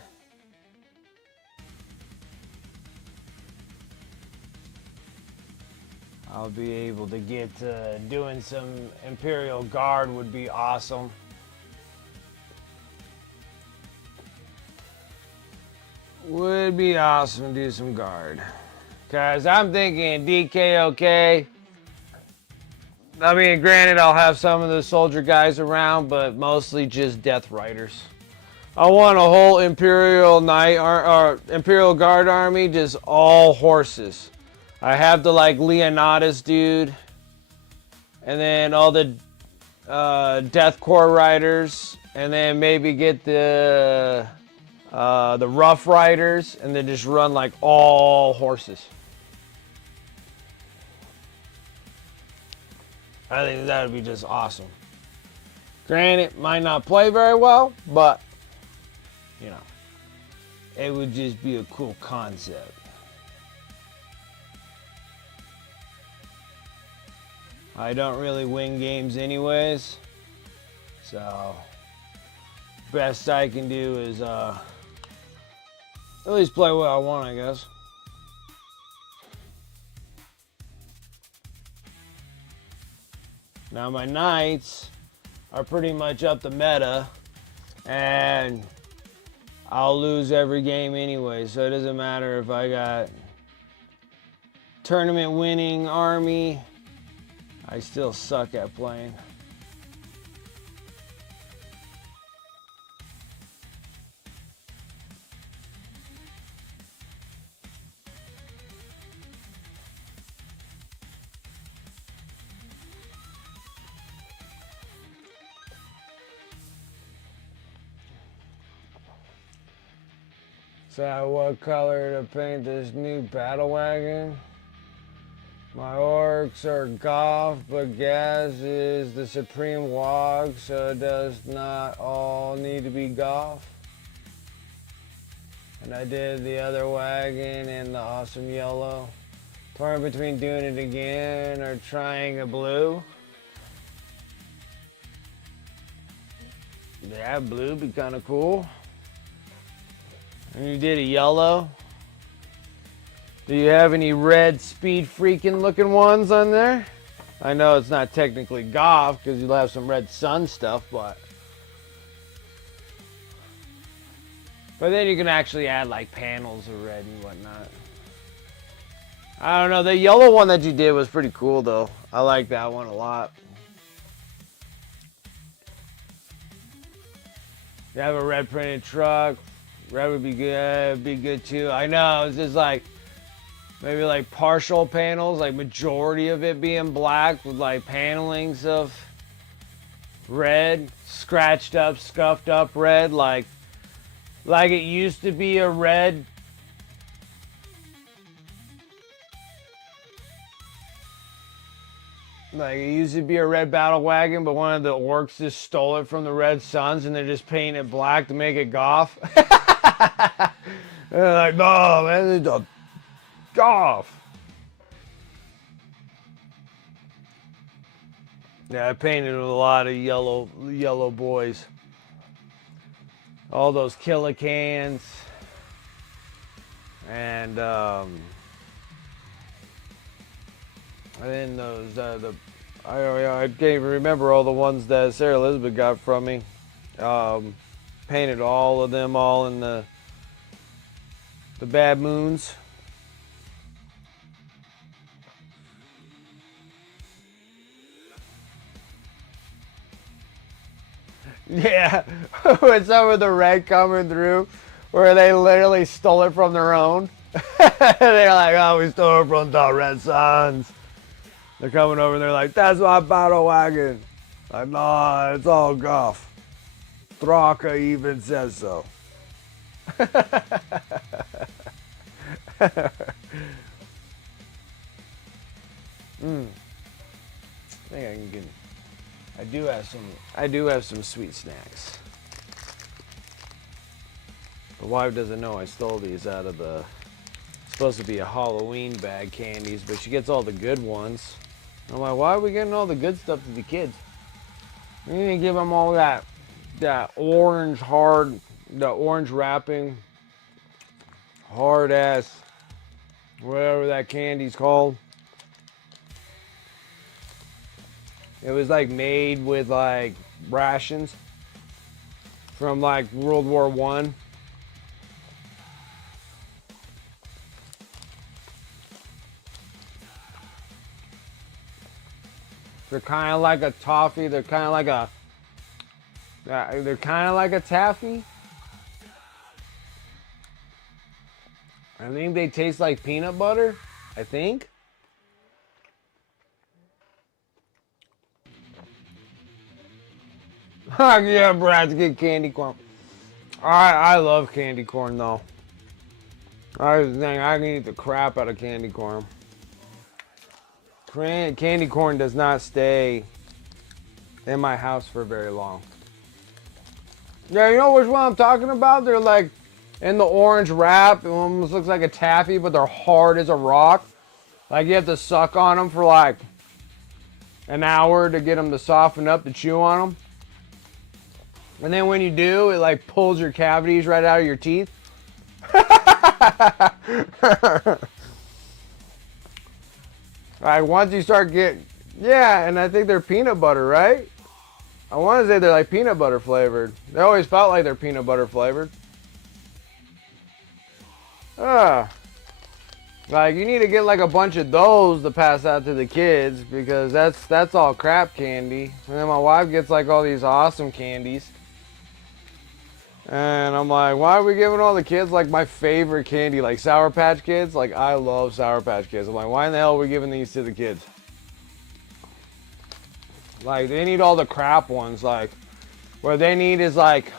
I'll be able to get doing some Imperial Guard would be awesome. Would be awesome to do some Guard. Because I'm thinking DKOK. I mean, granted, I'll have some of the soldier guys around, but mostly just Death Riders. I want a whole Imperial Imperial Guard army, just all horses. I have the like Leonidas dude, and then all the Death Corps riders, and then maybe get the Rough Riders, and then just run like all horses. I think that would be just awesome. Granted, might not play very well, but you know, it would just be a cool concept. I don't really win games anyways, so best I can do is at least play what I want, I guess. Now my knights are pretty much up the meta, and I'll lose every game anyway, so it doesn't matter if I got tournament winning army. I still suck at playing. So what color to paint this new battle wagon? My orcs are Goth, but Gaz is the supreme Wog, so it does not all need to be Goth. And I did the other wagon in the awesome yellow. Torn between doing it again or trying a blue. Yeah, blue would be kind of cool. And you did a yellow. Do you have any red speed freaking looking ones on there? I know it's not technically Goth because you'll have some red sun stuff, but then you can actually add like panels of red and whatnot. I don't know, the yellow one that you did was pretty cool though. I like that one a lot. You have a red printed truck. Red would be good. Be good too. I know, it's just like maybe like partial panels, like majority of it being black with like panelings of red, scratched up, scuffed up red, like it used to be a red. Like it used to be a red battle wagon, but one of the orcs just stole it from the Red Suns and they're just painting it black to make it Goth. They're like, no, man, it's a Goth. Yeah, I painted a lot of yellow boys. All those Killicans. And then those I can't even remember all the ones that Sarah Elizabeth got from me. Painted all of them all in the Bad Moons. Yeah, with some of the red coming through, where they literally stole it from their own. They're like, oh, we stole it from the Red Suns. They're coming over and they're like, that's my battle wagon. Like, no, it's all Goth. Thraka even says so. I think I can get. I do have some sweet snacks. The wife doesn't know I stole these out of the. It's supposed to be a Halloween bag candies, but she gets all the good ones. I'm like, why are we getting all the good stuff to the kids? We need to give them all that orange the orange wrapping, hard ass, whatever that candy's called. It was like made with like rations from like World War One. They're kind of like a toffee. They're kind of like a. They're kind of like a taffy. I think they taste like peanut butter. I think. Yeah, Brad's get candy corn. I love candy corn though. I was thinking I can eat the crap out of candy corn. Candy corn does not stay in my house for very long. Yeah, you know which one I'm talking about? They're like in the orange wrap. It almost looks like a taffy, but they're hard as a rock. Like you have to suck on them for like an hour to get them to soften up to chew on them. And then when you do, it like pulls your cavities right out of your teeth. Like once you start getting, yeah, and I think they're peanut butter, right? I want to say they're like peanut butter flavored. They always felt like they're peanut butter flavored. Like you need to get like a bunch of those to pass out to the kids because that's all crap candy. And then my wife gets like all these awesome candies. And I'm like, why are we giving all the kids like my favorite candy, like Sour Patch Kids? Like I love Sour Patch Kids. I'm like, why in the hell are we giving these to the kids? Like they need all the crap ones. Like what they need is like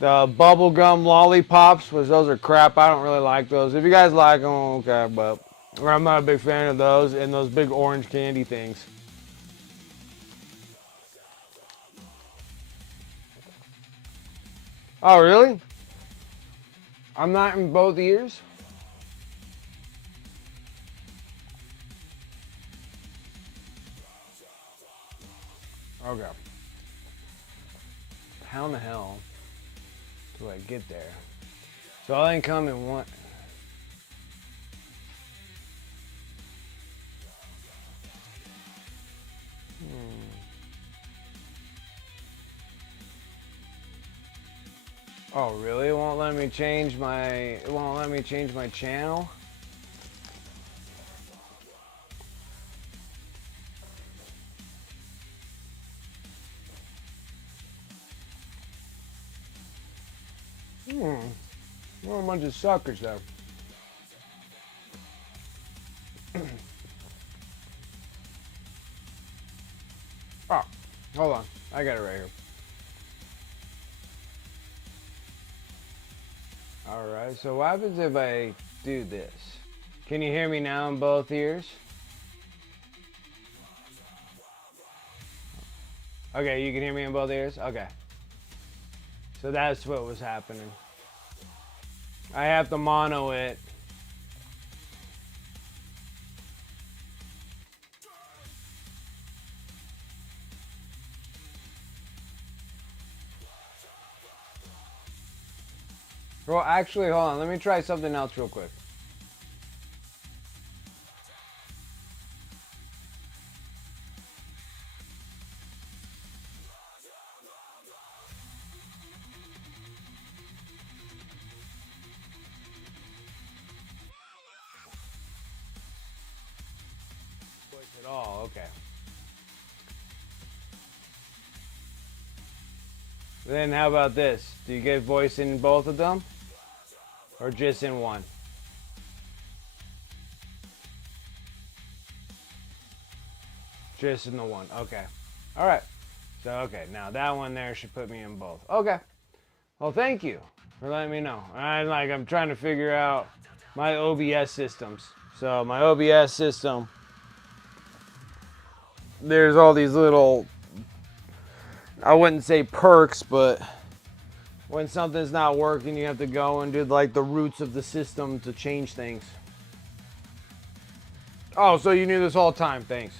the bubblegum lollipops, which those are crap. I don't really like those. If you guys like them, okay, but I'm not a big fan of those and those big orange candy things. Oh, really? I'm not in both ears? Okay. How in the hell do I get there? So I didn't come in one. Oh, really? It won't let me change my. It won't let me change my channel. We're a bunch of suckers, though. Oh, hold on. I got it right here. Alright, so what happens if I do this? Can you hear me now in both ears? Okay, you can hear me in both ears? Okay. So that's what was happening. I have to mono it. Well, actually, hold on. Let me try something else real quick. At all, okay. Then how about this? Do you get voice in both of them? Or just in one? Just in the one, okay. Alright. So, okay, now that one there should put me in both. Okay. Well, thank you for letting me know. I'm trying to figure out my OBS systems. So, my OBS system, there's all these little, I wouldn't say perks, but when something's not working, you have to go and do like the roots of the system to change things. Oh, so you knew this whole time. Thanks.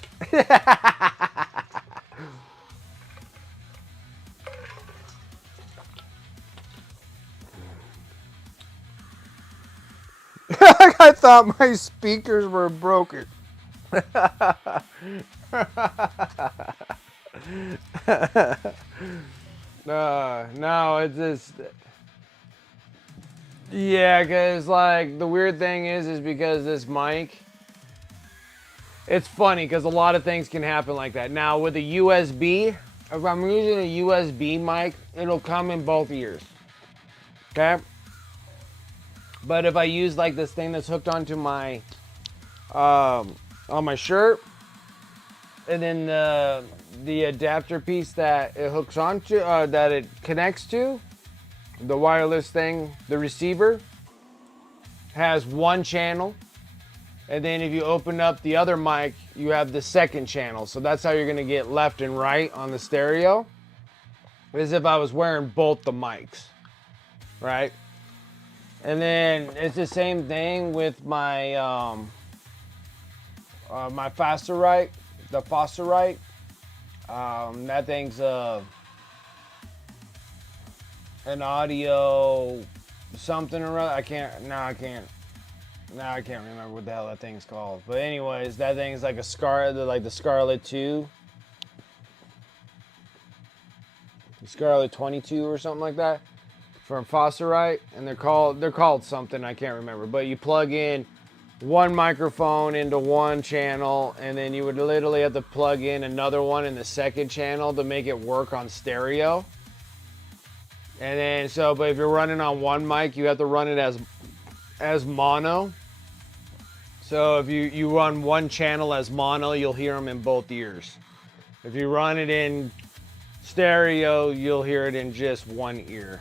I thought my speakers were broken. No, it's just, yeah, because like the weird thing is because this mic, it's funny because a lot of things can happen like that. Now with a USB, if I'm using a USB mic, it'll come in both ears. Okay? But if I use like this thing that's hooked onto my, on my shirt, and then the adapter piece that it hooks onto, that it connects to, the wireless thing, the receiver, has one channel. And then if you open up the other mic, you have the second channel. So that's how you're gonna get left and right on the stereo. As if I was wearing both the mics, right? And then it's the same thing with my my Fosterite, the Fosterite. That thing's an audio something or other. I can't remember what the hell that thing's called. But anyways, that thing's like a the Scarlett 2. The Scarlett 22 or something like that. From Fosterite. And they're called something, I can't remember. But you plug in one microphone into one channel, and then you would literally have to plug in another one in the second channel to make it work on stereo. And then but if you're running on one mic, you have to run it as mono. So if you run one channel as mono, you'll hear them in both ears. If you run it in stereo, you'll hear it in just one ear.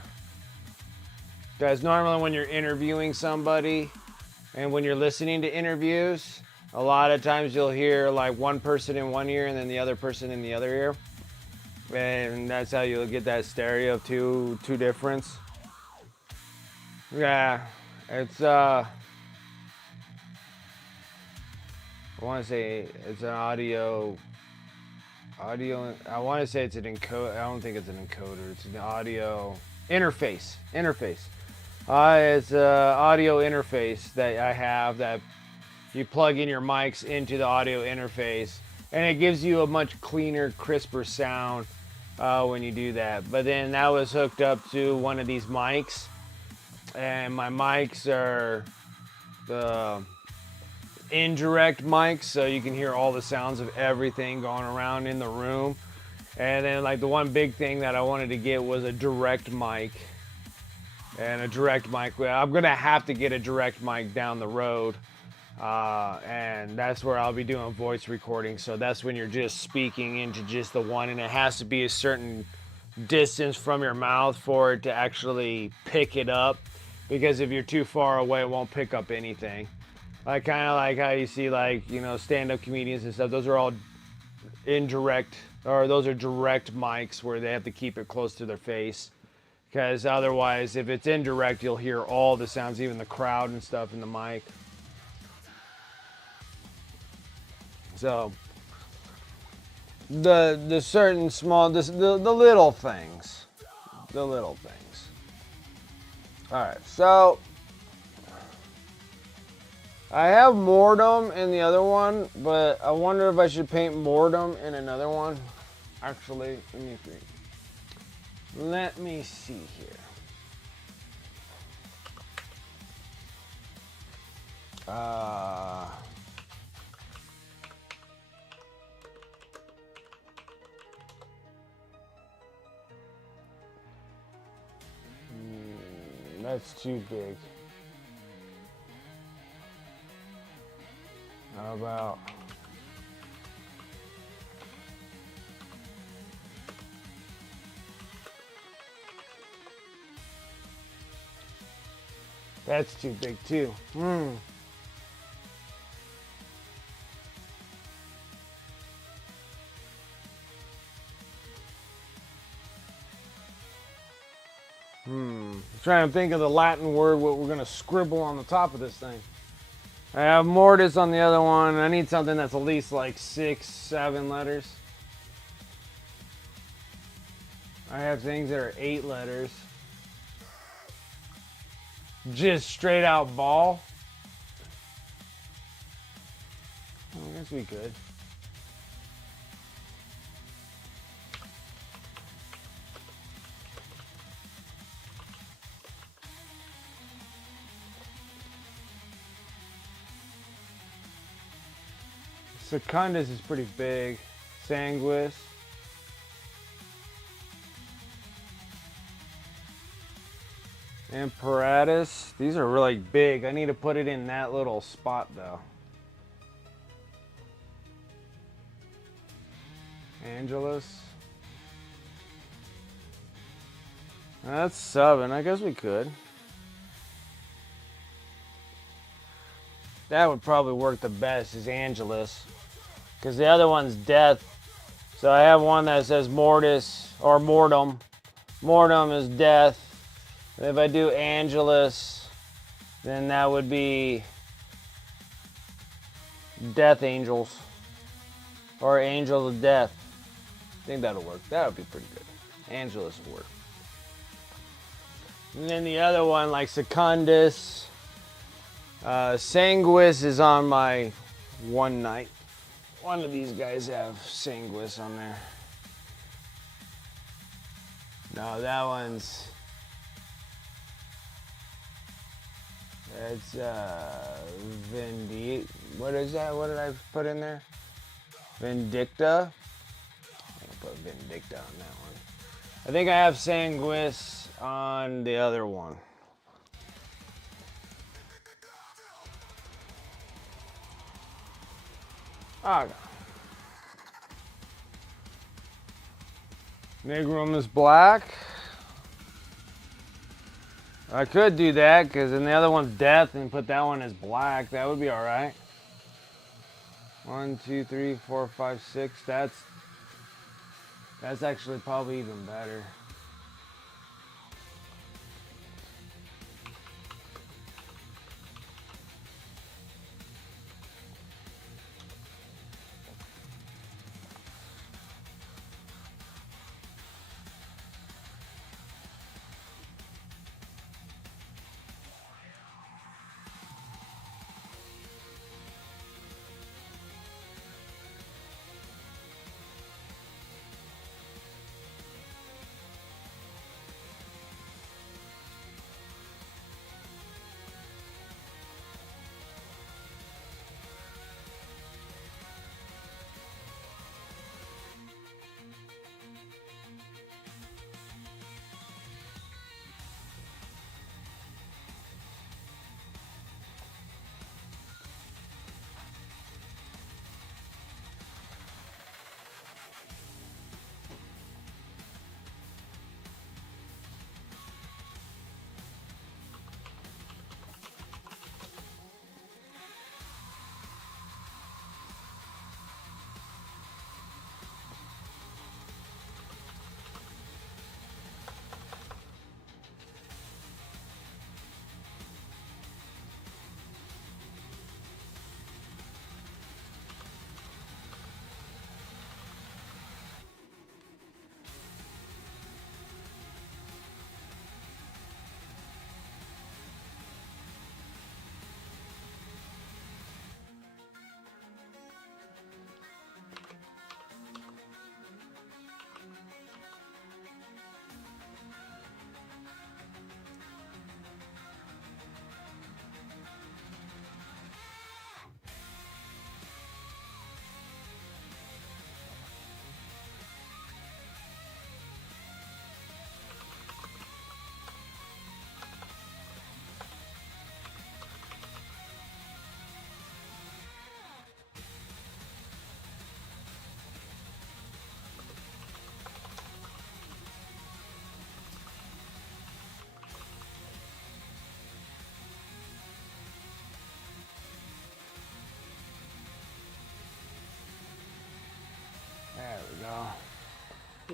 Because normally when you're interviewing somebody and when you're listening to interviews, a lot of times you'll hear like one person in one ear and then the other person in the other ear. And that's how you'll get that stereo of two difference. Yeah, it's I want to say it's an audio. I want to say it's an encoder. I don't think it's an encoder. It's an audio interface. It's an audio interface that I have that you plug in your mics into the audio interface, and it gives you a much cleaner, crisper sound when you do that. But then that was hooked up to one of these mics, and my mics are the indirect mics, so you can hear all the sounds of everything going around in the room. And then like the one big thing that I wanted to get was a direct mic. And a direct mic, I'm gonna have to get a direct mic down the road. And that's where I'll be doing voice recording. So that's when you're just speaking into just the one, and it has to be a certain distance from your mouth for it to actually pick it up. Because if you're too far away, it won't pick up anything. Like kind of like how you see like, you know, stand-up comedians and stuff. Those are all indirect, or those are direct mics where they have to keep it close to their face. Because otherwise, if it's indirect, you'll hear all the sounds, even the crowd and stuff in the mic. So the certain small, the little things, All right, so I have Mordom in the other one, but I wonder if I should paint Mordom in another one. Actually, let me see here. That's too big. How about That's too big too. Trying to think of the Latin word what we're gonna scribble on the top of this thing. I have mortis on the other one. I need something that's at least like 6, 7 letters. I have things that are 8 letters. Just straight out ball. I guess we could. Secundus is pretty big. Sanguis. Imperatus. These are really big. I need to put it in that little spot though. Angelus. That's 7. I guess we could. That would probably work the best is Angelus. Because the other one's death. So I have one that says mortis or mortem. Mortem is death. And if I do Angelus, then that would be death angels. Or angels of death. I think that'll work. That would be pretty good. Angelus would work. And then the other one, like Secundus. Sanguis is on my one night. One of these guys have Sanguis on there. No, that one's... That's what is that? What did I put in there? Vindicta. I'm gonna put Vindicta on that one. I think I have Sanguis on the other one. Ah. Negrum is black. I could do that because then the other one's death and put that one as black. That would be all right. 1, 2, 3, 4, 5, 6. That's actually probably even better.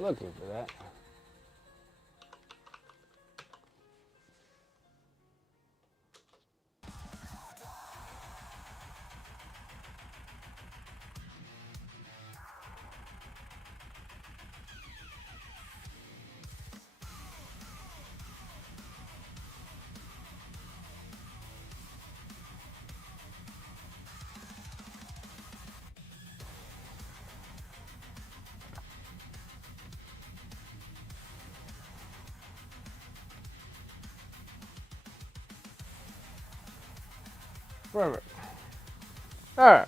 looking for that. Perfect. All right.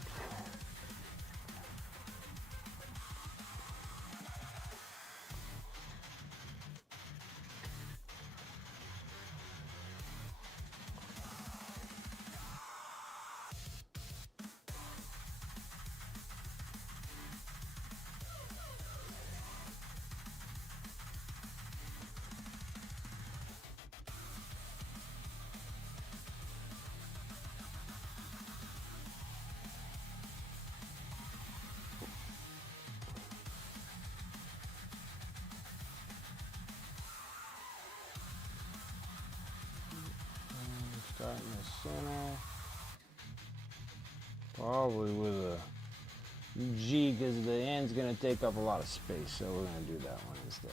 Start in the center. Probably with a G because the end's going to take up a lot of space, so we're going to do that one instead.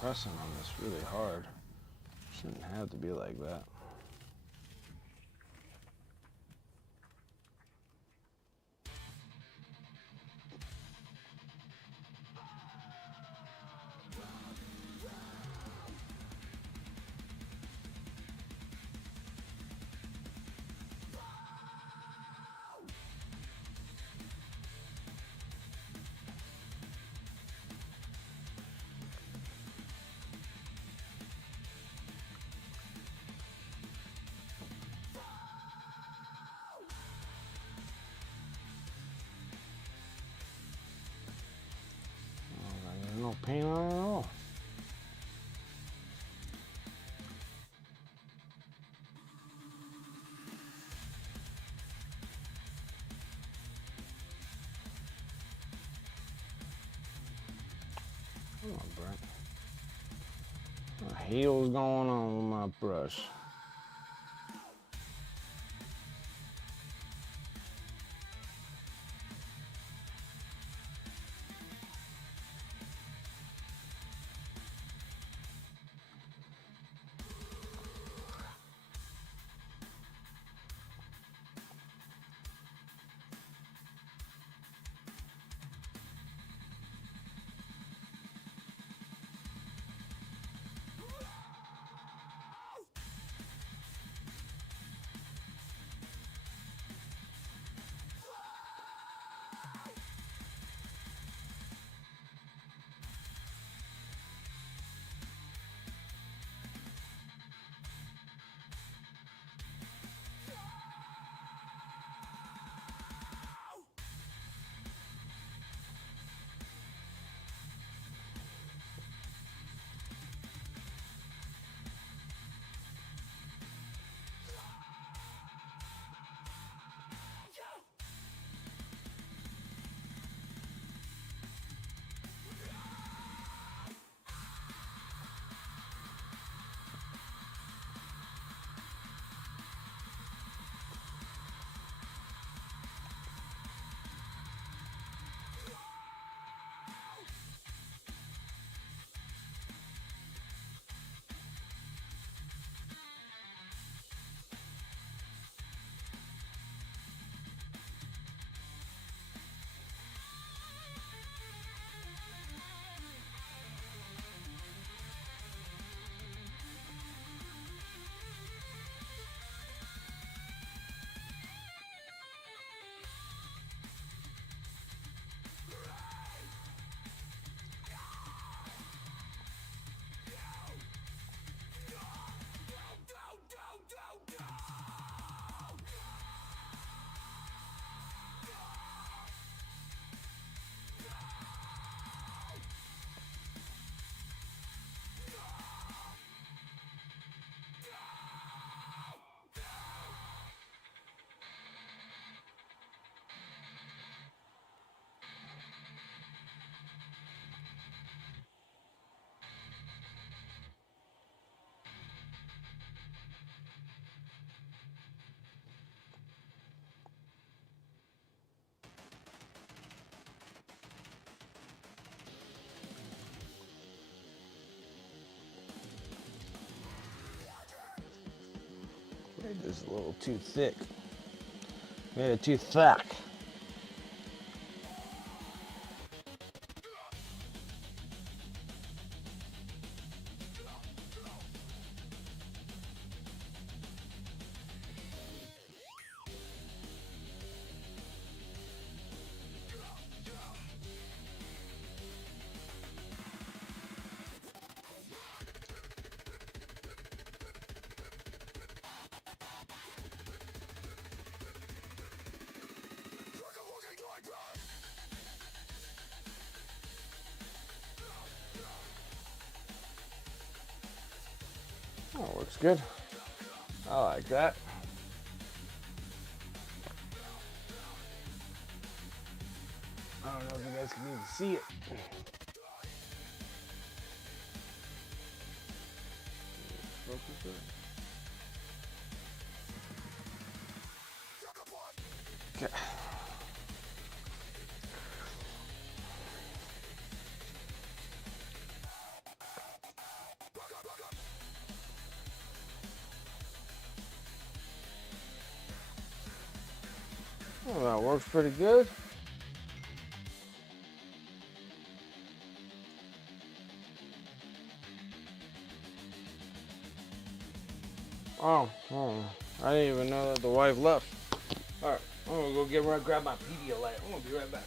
Pressing on this really hard. Shouldn't have to be like that. No paint on it at all. Come on, Brent. What the hell's going on with my brush? Made this a little too thick. Made it too thick. Oh, looks good. I like that. I don't know if you guys can even see it. Okay. Well, that works pretty good. Oh, I didn't even know that the wife left. All right, I'm gonna go grab my Pedialyte. I'm gonna be right back.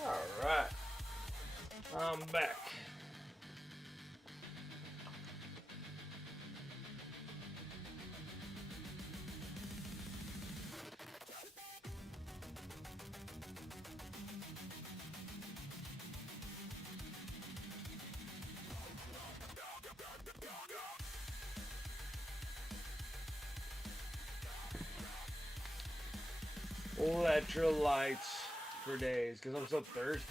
All right, I'm back. Electrolytes for days because I'm so thirsty.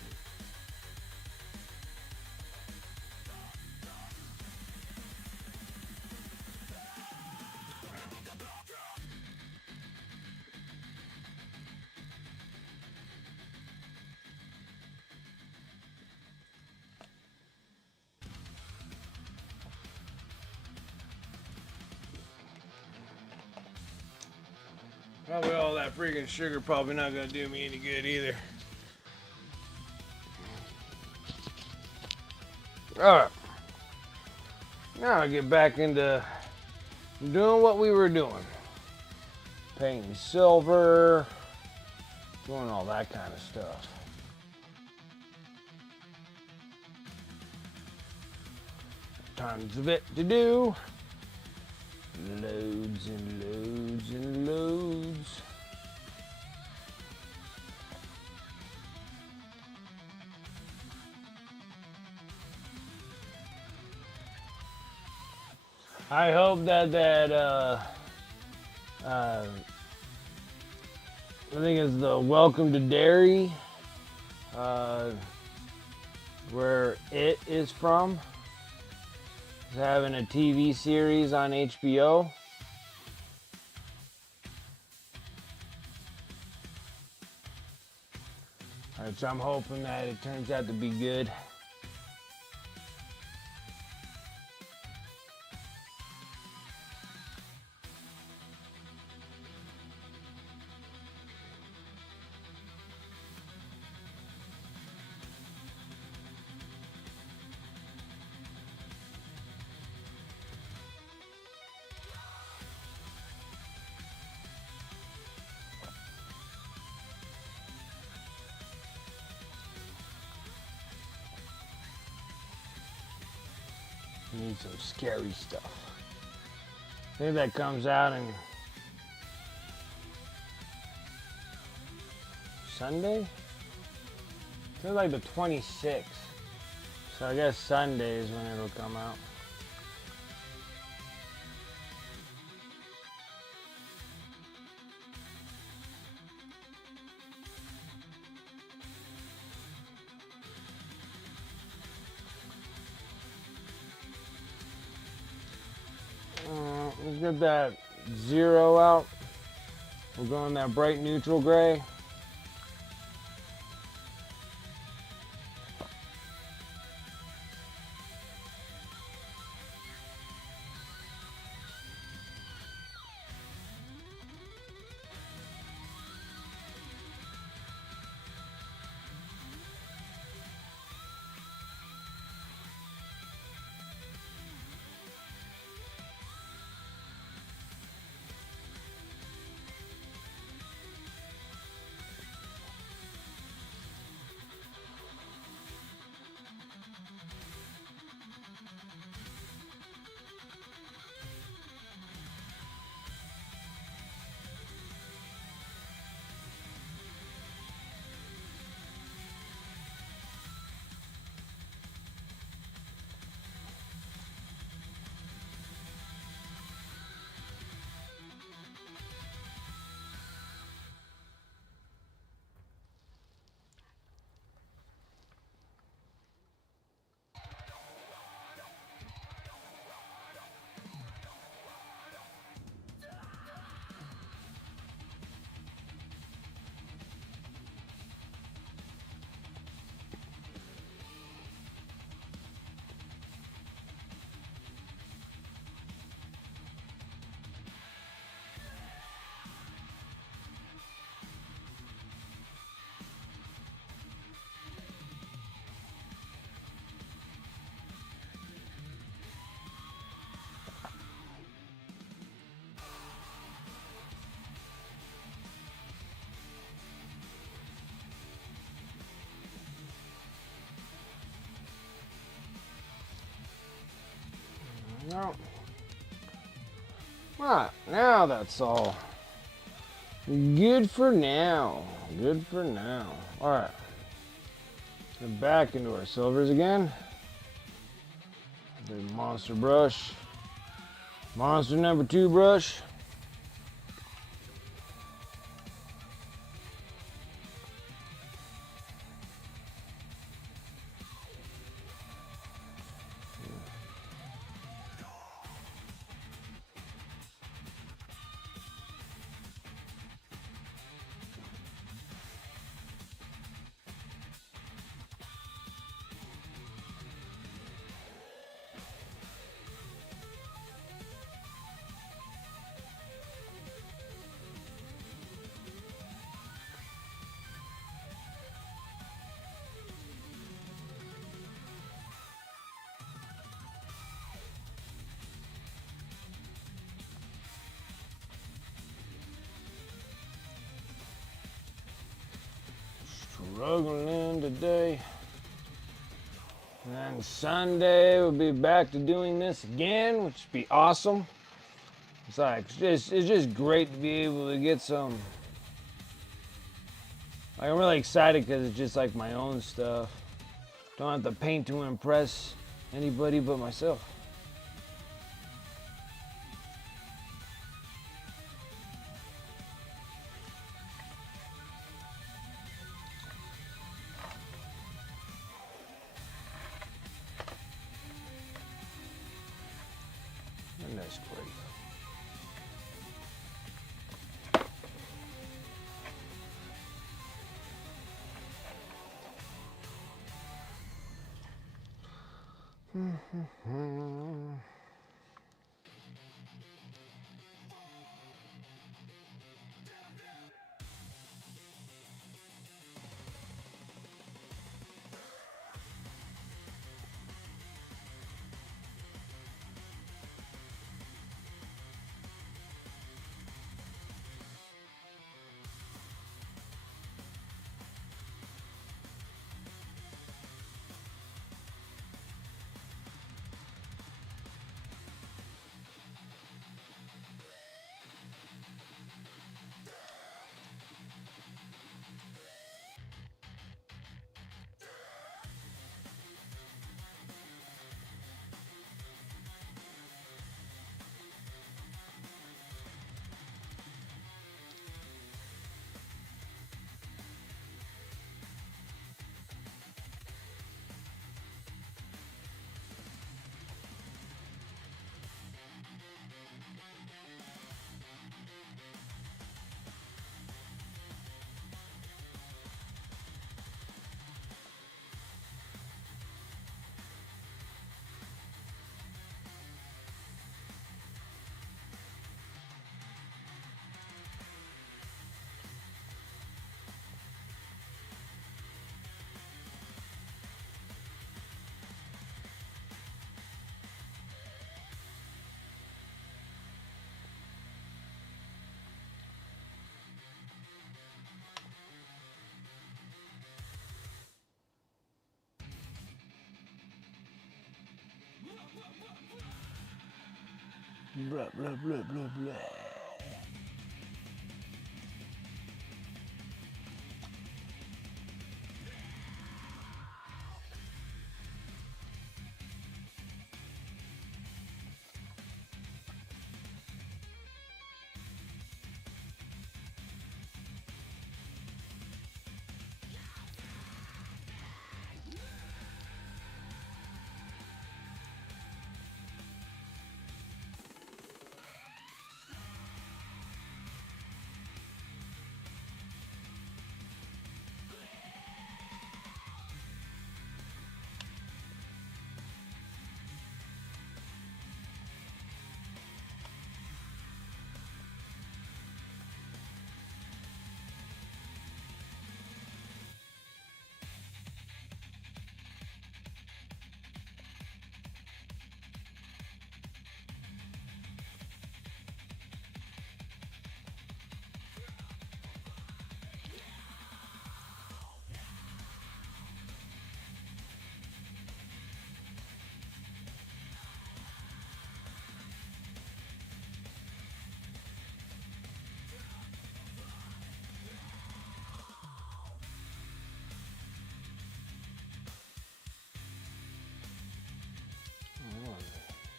Probably all that freaking sugar probably not gonna do me any good either. Alright. Now I get back into doing what we were doing. Painting silver, doing all that kind of stuff. Tons of it to do. Loads and loads and loads. I hope that I think it's the Welcome to Derry, where it is from. It's having a TV series on HBO. Alright, so I'm hoping that it turns out to be good. Need some scary stuff. I think that comes out in Sunday? I feel like the 26th. So I guess Sunday is when it'll come out. Let's get that 0 out. We're going that bright neutral gray. No. Right, now that's all good for now. Good for now. Alright. Get back into our silvers again. Big monster brush. Monster number 2 brush. Struggling today. And then Sunday we'll be back to doing this again, which would be awesome. It's like it's just great to be able to get some. Like, I'm really excited because it's just like my own stuff. Don't have to paint to impress anybody but myself. And that's great. Blah, blah, blah, blah, blah.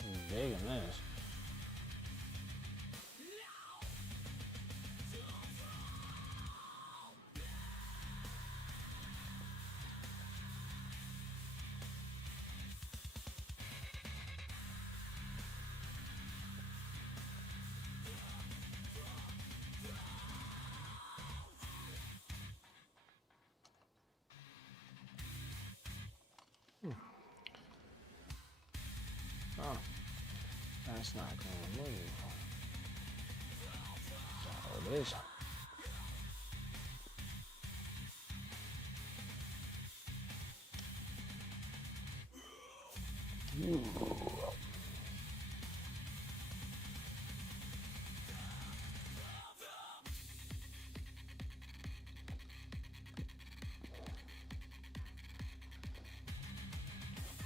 I'm digging this. Oh, that's not gonna move. That's how it is.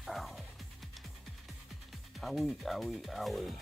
Ow. Owie, owie, owie.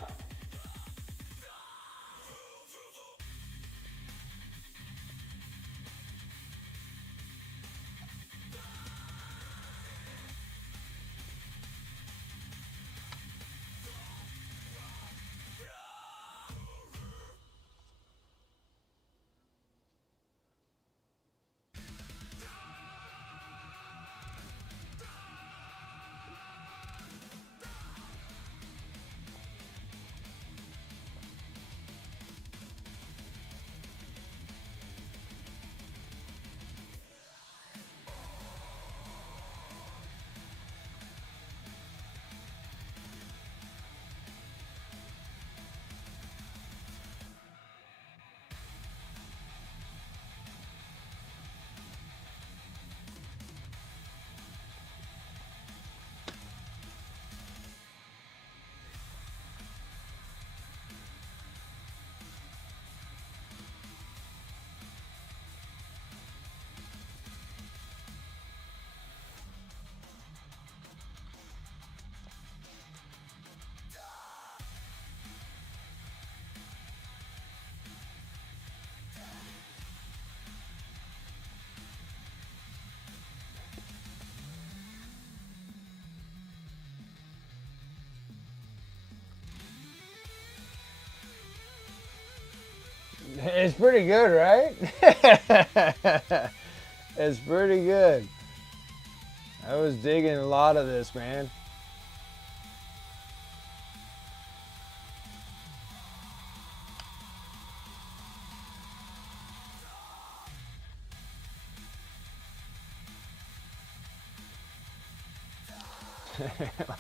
It's pretty good, right? It's pretty good. I was digging a lot of this, man.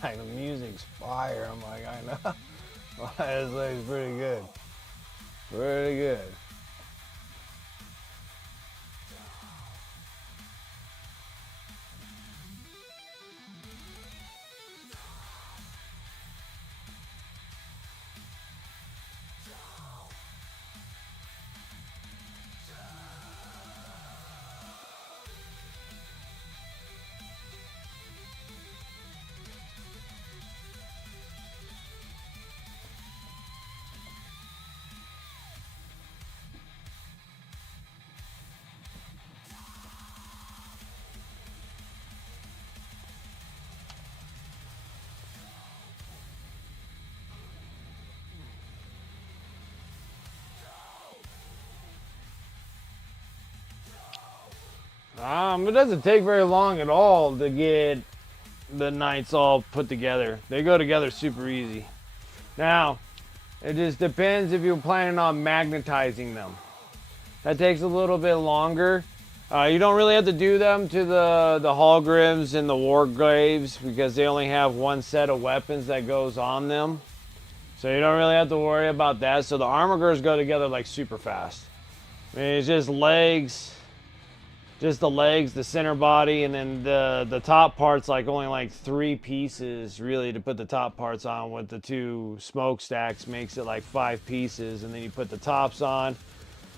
Like the music's fire. I'm like, I know. This looks pretty good. Pretty good. It doesn't take very long at all to get the knights all put together. They go together super easy. Now, it just depends if you're planning on magnetizing them. That takes a little bit longer. You don't really have to do them to the Hallgrims and the Wargraves because they only have one set of weapons that goes on them. So you don't really have to worry about that. So the armigers go together like super fast. I mean, it's just legs, just the legs, the center body, and then the top part's like only like 3 pieces really to put the top parts on. With the 2 smokestacks makes it like 5 pieces, and then you put the tops on.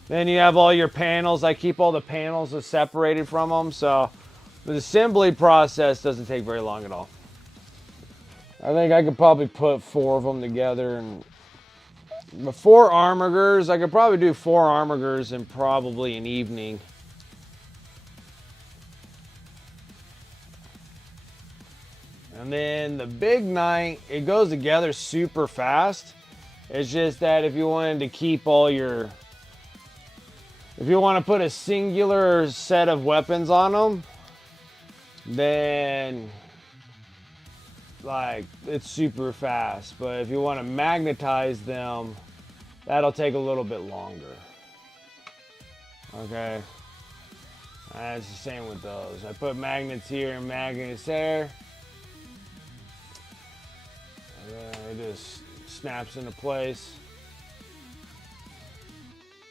Then you have all your panels. I keep all the panels separated from them, so the assembly process doesn't take very long at all. I think I could probably put 4 of them together, and the 4 armigers, I could probably do 4 armigers in probably an evening. And then the big knight, it goes together super fast. It's just that if you wanted to keep all your, if you want to put a singular set of weapons on them, then like it's super fast. But if you want to magnetize them, that'll take a little bit longer. Okay. It's the same with those. I put magnets here and magnets there. And then it just snaps into place.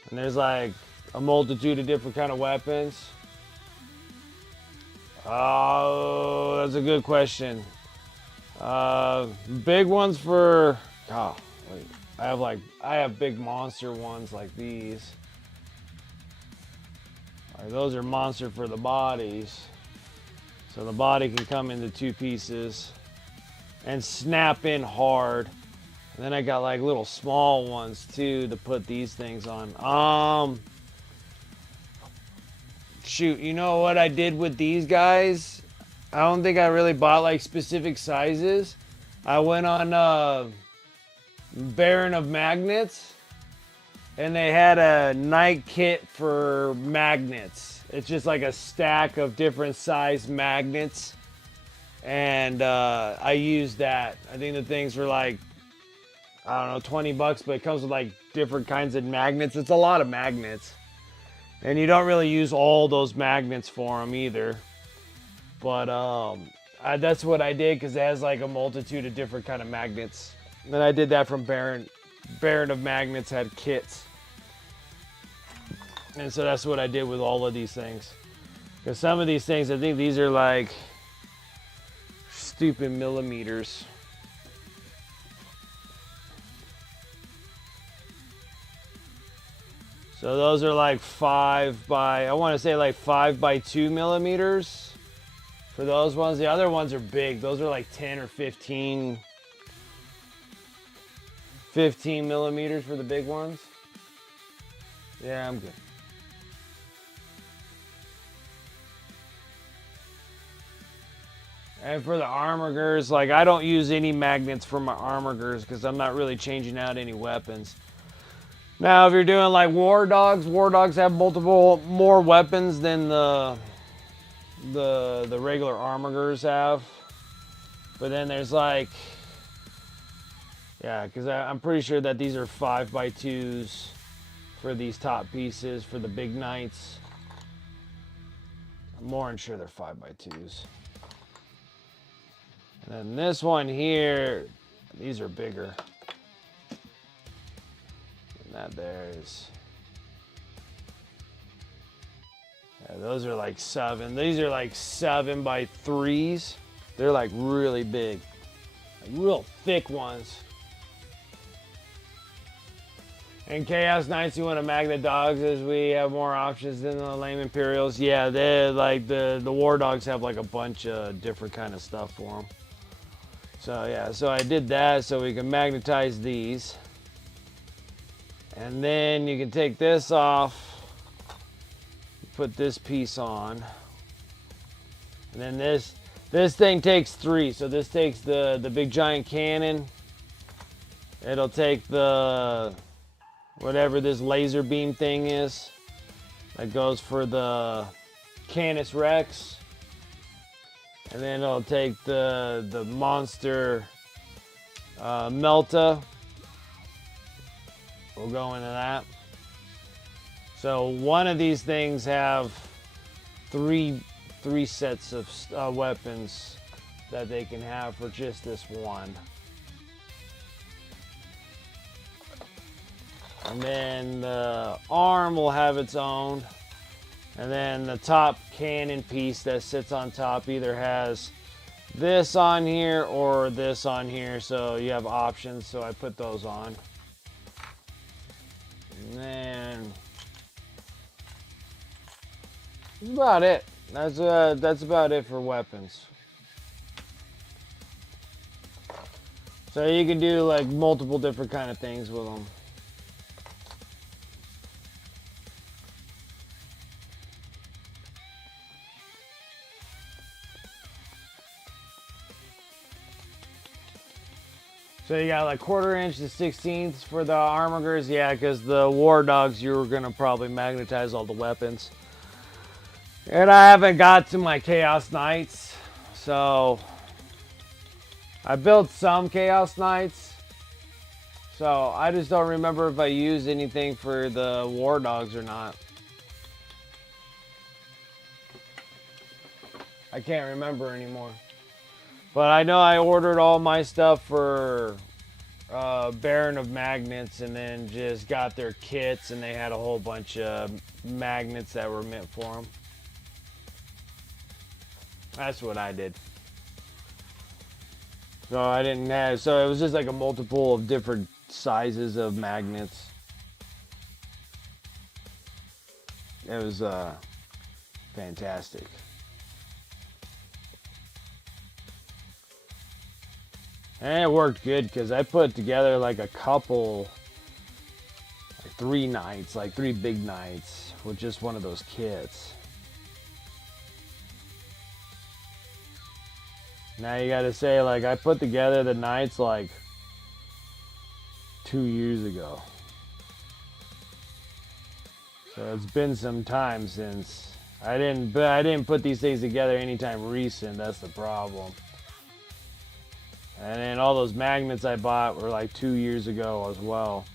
And there's like a multitude of different kind of weapons. Oh, that's a good question. Big ones for, oh, wait. I have big monster ones like these. Those are monster for the bodies. So the body can come into 2 pieces and snap in hard. And then I got like little small ones too to put these things on. Shoot, you know what I did with these guys? I don't think I really bought like specific sizes. I went on Baron of Magnets, and they had a night kit for magnets. It's just like a stack of different size magnets, and I used that. I think the things were like, I don't know, 20 bucks, but it comes with like different kinds of magnets. It's a lot of magnets, and you don't really use all those magnets for them either. But that's what I did because it has like a multitude of different kind of magnets. And I did that from Baron of Magnets had kits. And so that's what I did with all of these things. Because some of these things, I think these are like stupid millimeters. So those are like 5 by, I want to say like 5 by 2 millimeters for those ones. The other ones are big. Those are like 10 or 15 millimeters for the big ones. Yeah, I'm good. And for the armigers, like I don't use any magnets for my armigers because I'm not really changing out any weapons. Now, if you're doing like war dogs have more weapons than the regular armigers have. But then there's like, yeah, because I'm pretty sure that these are 5 by 2s for these top pieces for the big knights. I'm more than sure they're 5 by 2s. And then this one here, these are bigger. And that there is, yeah, those are like 7. These are like 7 by 3s. They're like really big, like real thick ones. And Chaos Knights, you want to magnet dogs as we have more options than the lame Imperials. Yeah, they're like the war dogs have like a bunch of different kind of stuff for them. So yeah, so I did that so we can magnetize these. And then you can take this off, put this piece on. And then this thing takes 3. So this takes the big giant cannon. It'll take the whatever this laser beam thing is that goes for the Canis Rex. And then it'll take the monster Melta. We'll go into that. So one of these things have three sets of weapons that they can have for just this one. And then the arm will have its own. And then the top cannon piece that sits on top either has this on here or this on here. So you have options. So I put those on. And then that's about it. That's about it for weapons. So you can do like multiple different kind of things with them. So you got like 1/4 inch to 1/16 for the armigers, yeah, because the war dogs you were gonna probably magnetize all the weapons. And I haven't got to my Chaos Knights, so I built some Chaos Knights. So I just don't remember if I used anything for the war dogs or not. I can't remember anymore. But I know I ordered all my stuff for Baron of Magnets and then just got their kits and they had a whole bunch of magnets that were meant for them. That's what I did. So I didn't have, so it was just like a multiple of different sizes of magnets. It was fantastic. And it worked good because I put together like a couple, like 3 knights, like 3 big knights with just one of those kits. Now you gotta say, like, I put together the knights like 2 years ago. So it's been some time since I didn't put these things together anytime recent. That's the problem. And then all those magnets I bought were like 2 years ago as well.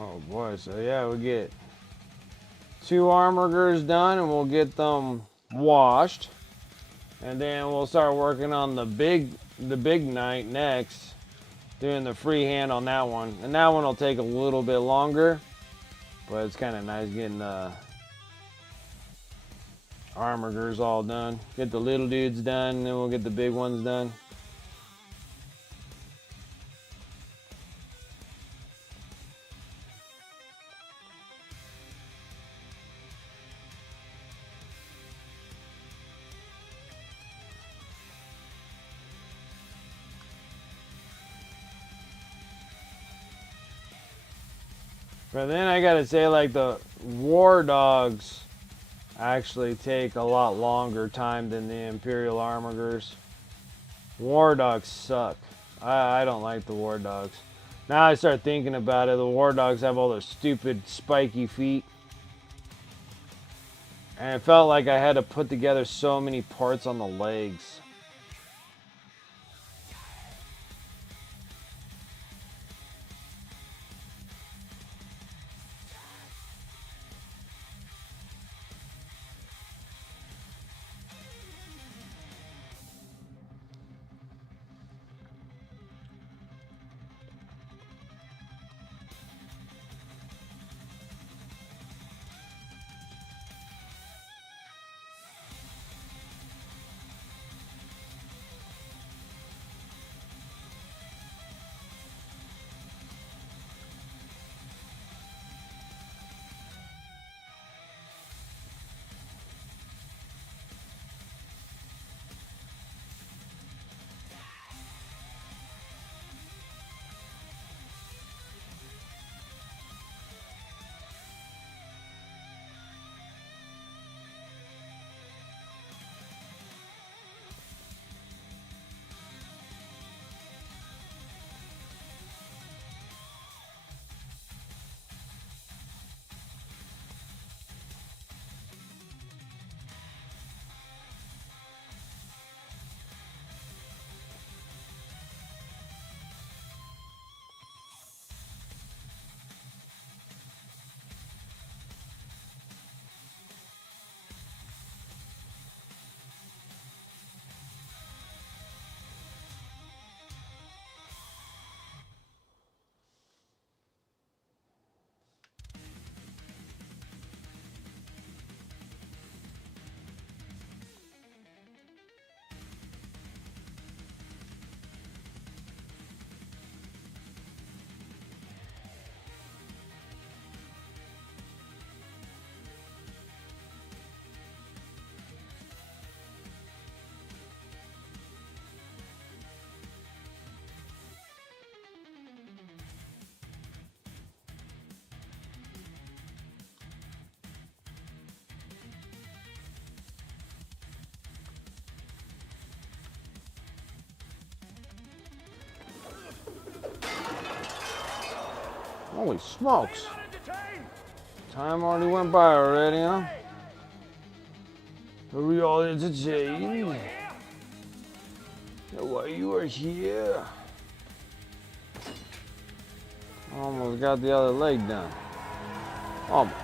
Oh boy, so yeah, we'll get 2 armigers done and we'll get them washed. And then we'll start working on the big knight next, doing the freehand on that one. And that one will take a little bit longer, but it's kind of nice getting the armigers all done. Get the little dudes done, and then we'll get the big ones done. But then I gotta say, like, the war dogs actually take a lot longer time than the Imperial armigers. War dogs suck. I don't like the war dogs. Now I start thinking about it, the war dogs have all those stupid spiky feet. And it felt like I had to put together so many parts on the legs. Holy smokes. Time already went by already, huh? Are we all entertained? Why you are here? Almost got the other leg done. Almost.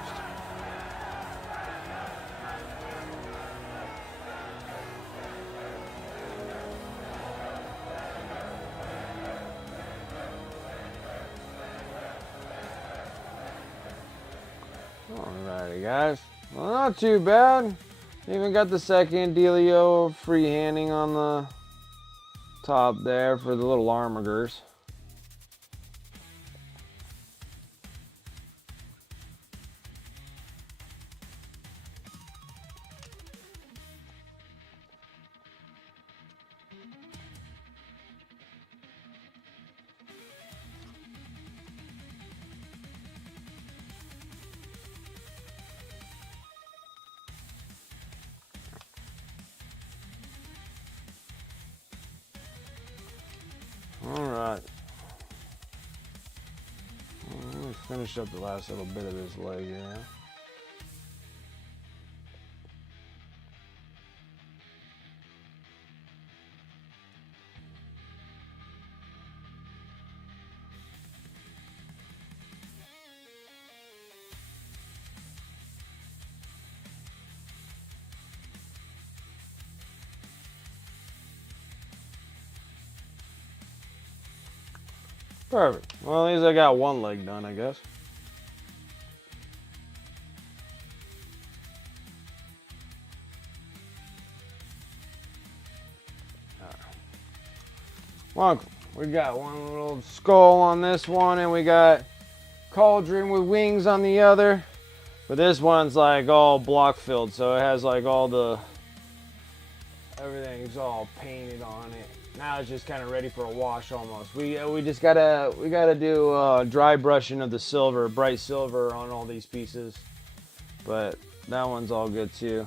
Alrighty, guys. Well, not too bad. Even got the second dealio of freehanding on the top there for the little armigers. Alright. Let me finish up the last little bit of this leg here. Perfect. Well, at least I got one leg done, I guess. Well, we got one little skull on this one, and we got cauldron with wings on the other. But this one's like all block filled, so it has like all the everything's all painted on it. Now it's just kind of ready for a wash almost. We just gotta do dry brushing of the silver, bright silver on all these pieces. But that one's all good too.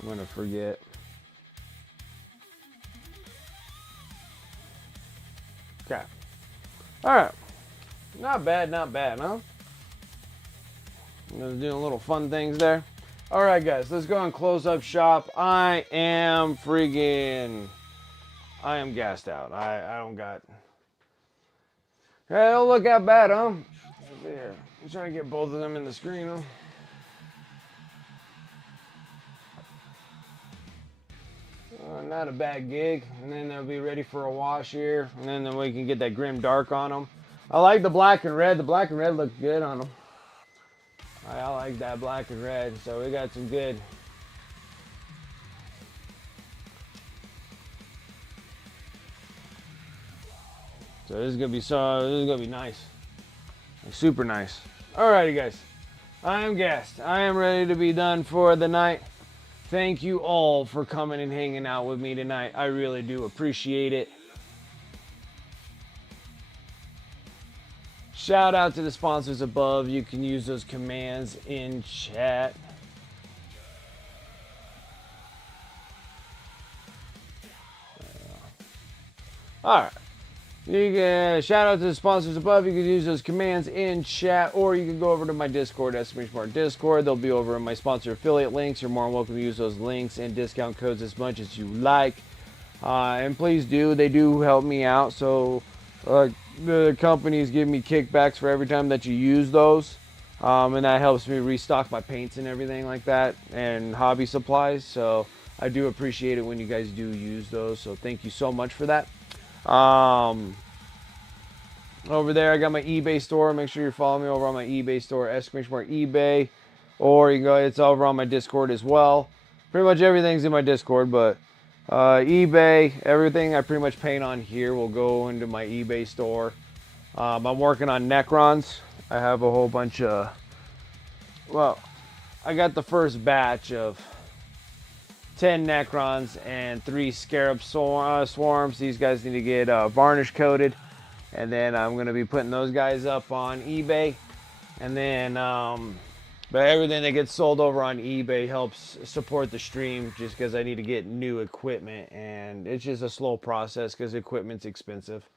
I'm gonna forget. Okay. All right. Not bad, huh? Just doing little fun things there. All right, guys, let's go and close up shop. I am gassed out. I don't got. Hey, don't look that bad, huh? There. I'm trying to get both of them in the screen, huh? Not a bad gig. And then they'll be ready for a wash here. And then we can get that grim dark on them. I like the black and red. The black and red look good on them. I like that black and red. So we got some good. So this is gonna be nice. Super nice. Alrighty, guys. I am gassed. I am ready to be done for the night. Thank you all for coming and hanging out with me tonight. I really do appreciate it. Shout out to the sponsors above. You can use those commands in chat. Alright. You can shout out to the sponsors above. You can use those commands in chat, or you can go over to my Discord, @Smart Discord. They'll be over in my sponsor affiliate links. You're more than welcome to use those links and discount codes as much as you like. And please do. They do help me out. So the companies give me kickbacks for every time that you use those. And that helps me restock my paints and everything like that, and hobby supplies. So I do appreciate it when you guys do use those. So thank you so much for that. Over there I got my eBay store. Make sure you're following me over on my eBay store, @eBay, or you can go, it's over on my Discord as well. Pretty much everything's in my Discord, but eBay, everything I pretty much paint on here will go into my eBay store. I'm working on Necrons. I have a whole bunch of, well, I got the first batch of 10 Necrons and 3 Scarab Swarms. These guys need to get varnish coated. And then I'm going to be putting those guys up on eBay. And then But everything that gets sold over on eBay helps support the stream just because I need to get new equipment. And it's just a slow process because equipment's expensive.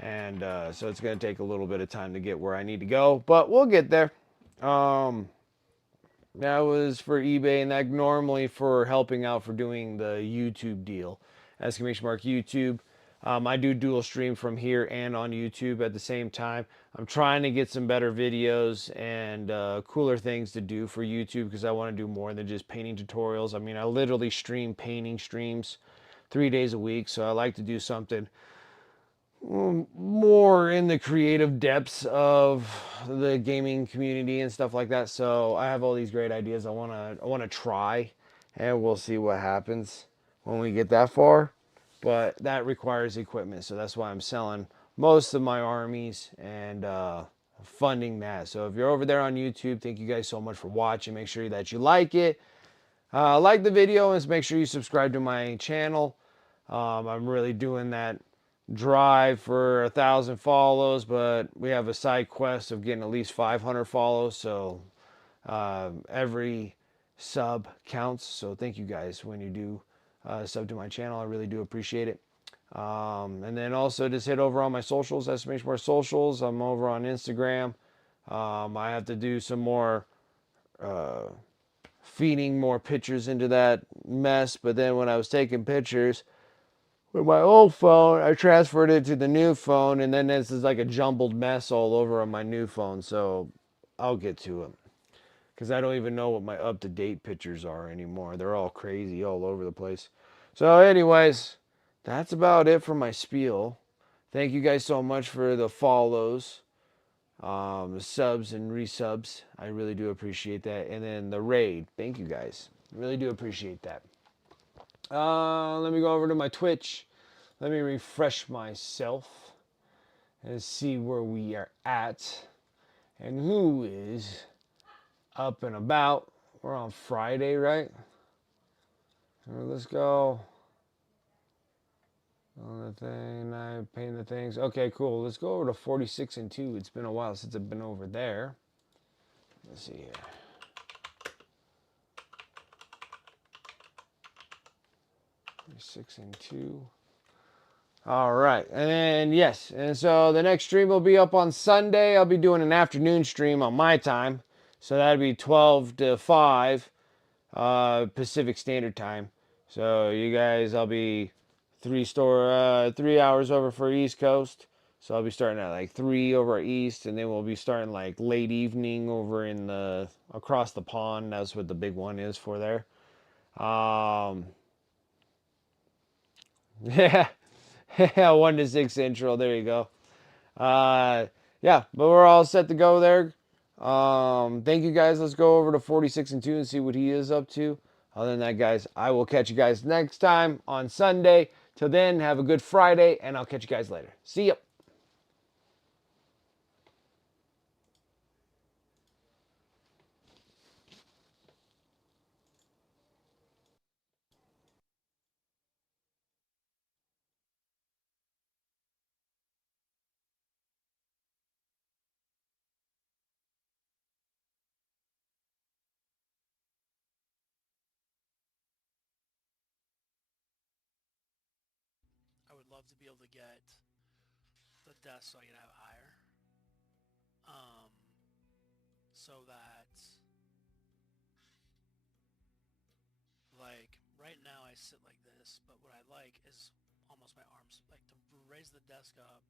And so it's going to take a little bit of time to get where I need to go. But we'll get there. Um, that was for eBay, and that normally for helping out for doing the YouTube deal. Exclamation mark YouTube. I do dual stream from here and on YouTube at the same time. I'm trying to get some better videos and cooler things to do for YouTube because I want to do more than just painting tutorials. I mean, I literally stream painting streams 3 days a week, so I like to do something more in the creative depths of the gaming community and stuff like that. So I have all these great ideas I want to try, and we'll see what happens when we get that far. But that requires equipment, so that's why I'm selling most of my armies and funding that. So if you're over there on YouTube, thank you guys so much for watching. Make sure that you like it. Like the video, and make sure you subscribe to my channel. I'm really doing that drive for 1,000 follows, but we have a side quest of getting at least 500 follows. So every sub counts. So thank you guys when you do sub to my channel. I really do appreciate it. And then also just hit over on my socials, Estimation More Socials. I'm over on Instagram. I have to do some more feeding more pictures into that mess. But then when I was taking pictures with my old phone, I transferred it to the new phone, and then this is like a jumbled mess all over on my new phone. So I'll get to it because I don't even know what my up-to-date pictures are anymore. They're all crazy all over the place. So anyways, that's about it for my spiel. Thank you guys so much for the follows, the subs and resubs. I really do appreciate that. And then the raid. Thank you guys. Really do appreciate that. Let me go over to my Twitch. Let me refresh myself and see where we are at and who is up and about. We're on Friday, right? Let's go. On the thing, I paint the things. Okay, cool. Let's go over to 46 and 2. It's been a while since I've been over there. Let's see here. 46 and 2. All right. And then, yes. And so the next stream will be up on Sunday. I'll be doing an afternoon stream on my time. So that'd be 12 to 5 Pacific Standard Time. So you guys, I'll be 3 hours over for East Coast. So I'll be starting at like 3 over East, and then we'll be starting like late evening over in the across the pond. That's what the big one is for there. Yeah, yeah, 1 to 6 Central. There you go. Yeah, but we're all set to go there. Thank you guys. Let's go over to 46 and 2 and see what he is up to. Other than that, guys, I will catch you guys next time on Sunday. Till then, have a good Friday, and I'll catch you guys later. See ya. I would love to be able to get the desk so I can have it higher. So that, like, right now I sit like this, but what I like is almost my arms, like to raise the desk up